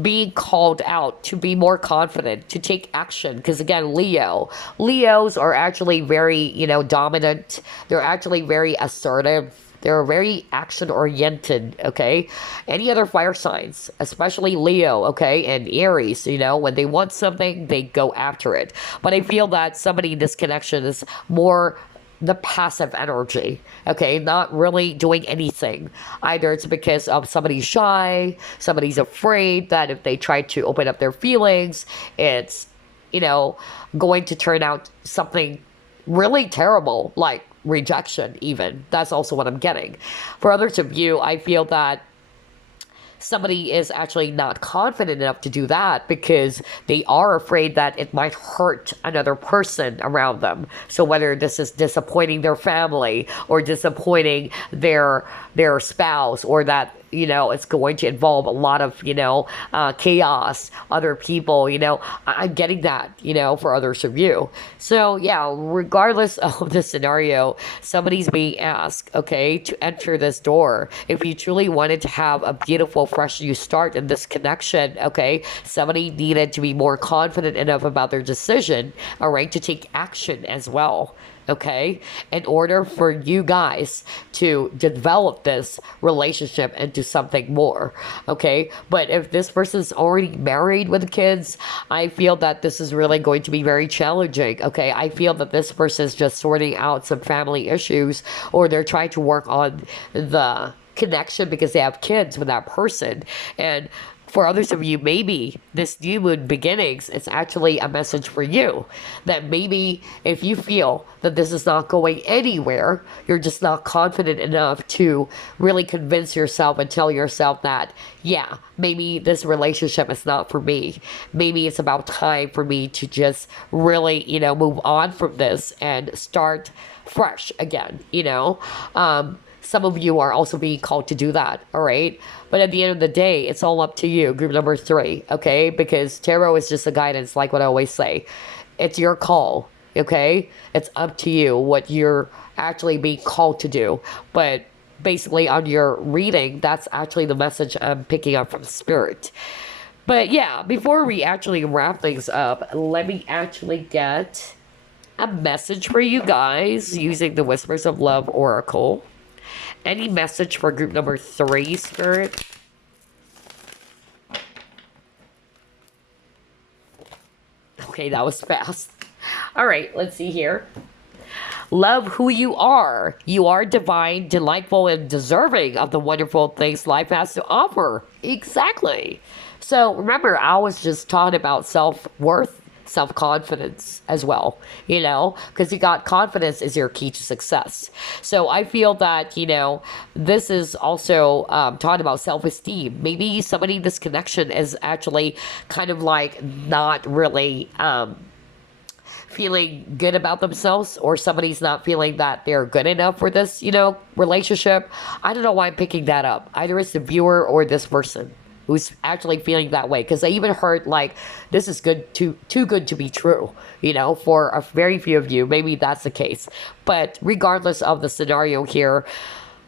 being called out to be more confident, to take action. Because again, Leos are actually very, dominant. They're actually very assertive. They're very action oriented, okay? Any other fire signs, especially Leo, okay, and Aries, when they want something, they go after it. But I feel that somebody in this connection is more the passive energy, okay, not really doing anything. Either it's because of somebody's shy, somebody's afraid that if they try to open up their feelings, it's, going to turn out something really terrible, like rejection even. That's also what I'm getting. For others of you, I feel that somebody is actually not confident enough to do that because they are afraid that it might hurt another person around them. So whether this is disappointing their family or disappointing their spouse, or that it's going to involve a lot of chaos, other people, I'm getting that, for others of you. So yeah, regardless of the scenario, somebody's being asked, okay, to enter this door. If you truly wanted to have a beautiful fresh new start in this connection, okay, somebody needed to be more confident enough about their decision, all right, to take action as well. Okay, in order for you guys to develop this relationship into something more. Okay, but if this person's already married with kids, I feel that this is really going to be very challenging. Okay, I feel that this person is just sorting out some family issues, or they're trying to work on the connection because they have kids with that person. And for others of you, maybe this new moon beginnings is actually a message for you. That maybe if you feel that this is not going anywhere, you're just not confident enough to really convince yourself and tell yourself that, yeah, maybe this relationship is not for me. Maybe it's about time for me to just really, move on from this and start fresh again, some of you are also being called to do that, all right? But at the end of the day, it's all up to you, group number 3, okay? Because tarot is just a guidance, like what I always say. It's your call, okay? It's up to you what you're actually being called to do. But basically on your reading, that's actually the message I'm picking up from Spirit. But yeah, before we actually wrap things up, let me actually get a message for you guys using the Whispers of Love Oracle. Any message for group number 3, Spirit? Okay, that was fast. All right, let's see here. Love who you are. You are divine, delightful, and deserving of the wonderful things life has to offer. Exactly. So remember, I was just talking about self-worth, self-confidence as well, you know, because you got confidence is your key to success. So I feel that, you know, this is also talking about self-esteem. Maybe somebody in this connection is actually kind of like not really feeling good about themselves, or somebody's not feeling that they're good enough for this, you know, relationship. I don't know why I'm picking that up. Either it's the viewer or this person who's actually feeling that way, because I even heard like this is too good to be true, you know, for a very few of you. Maybe that's the case, but regardless of the scenario here,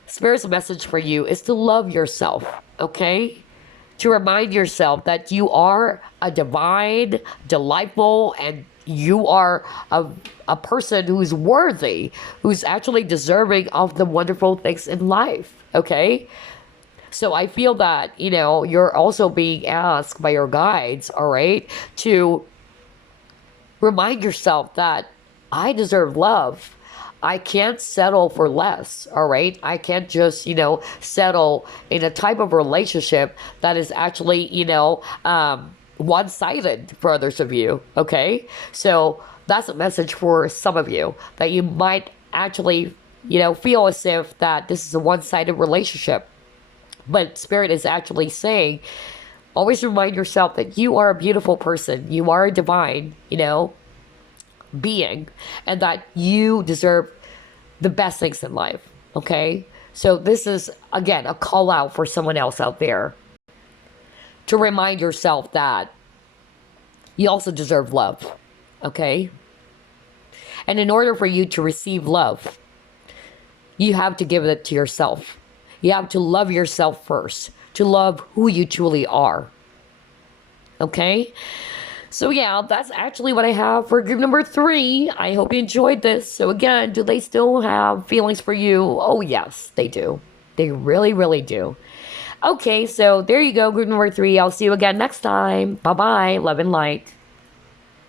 Spirit's message for you is to love yourself, okay? To remind yourself that you are a divine, delightful, and you are a person who's worthy, who's actually deserving of the wonderful things in life, okay? So I feel that, you know, you're also being asked by your guides, all right, to remind yourself that I deserve love. I can't settle for less, all right? I can't just, you know, settle in a type of relationship that is actually, you know, one-sided for others of you, okay? So that's a message for some of you, that you might actually, you know, feel as if that this is a one-sided relationship. But Spirit is actually saying, always remind yourself that you are a beautiful person. You are a divine, you know, being, and that you deserve the best things in life, okay? So this is, again, a call out for someone else out there to remind yourself that you also deserve love, okay? And in order for you to receive love, you have to give it to yourself. You have to love yourself first, to love who you truly are. Okay? So yeah, that's actually what I have for group number 3. I hope you enjoyed this. So again, do they still have feelings for you? Oh yes, they do. They really, really do. Okay, so there you go, group number 3. I'll see you again next time. Bye-bye. Love and light.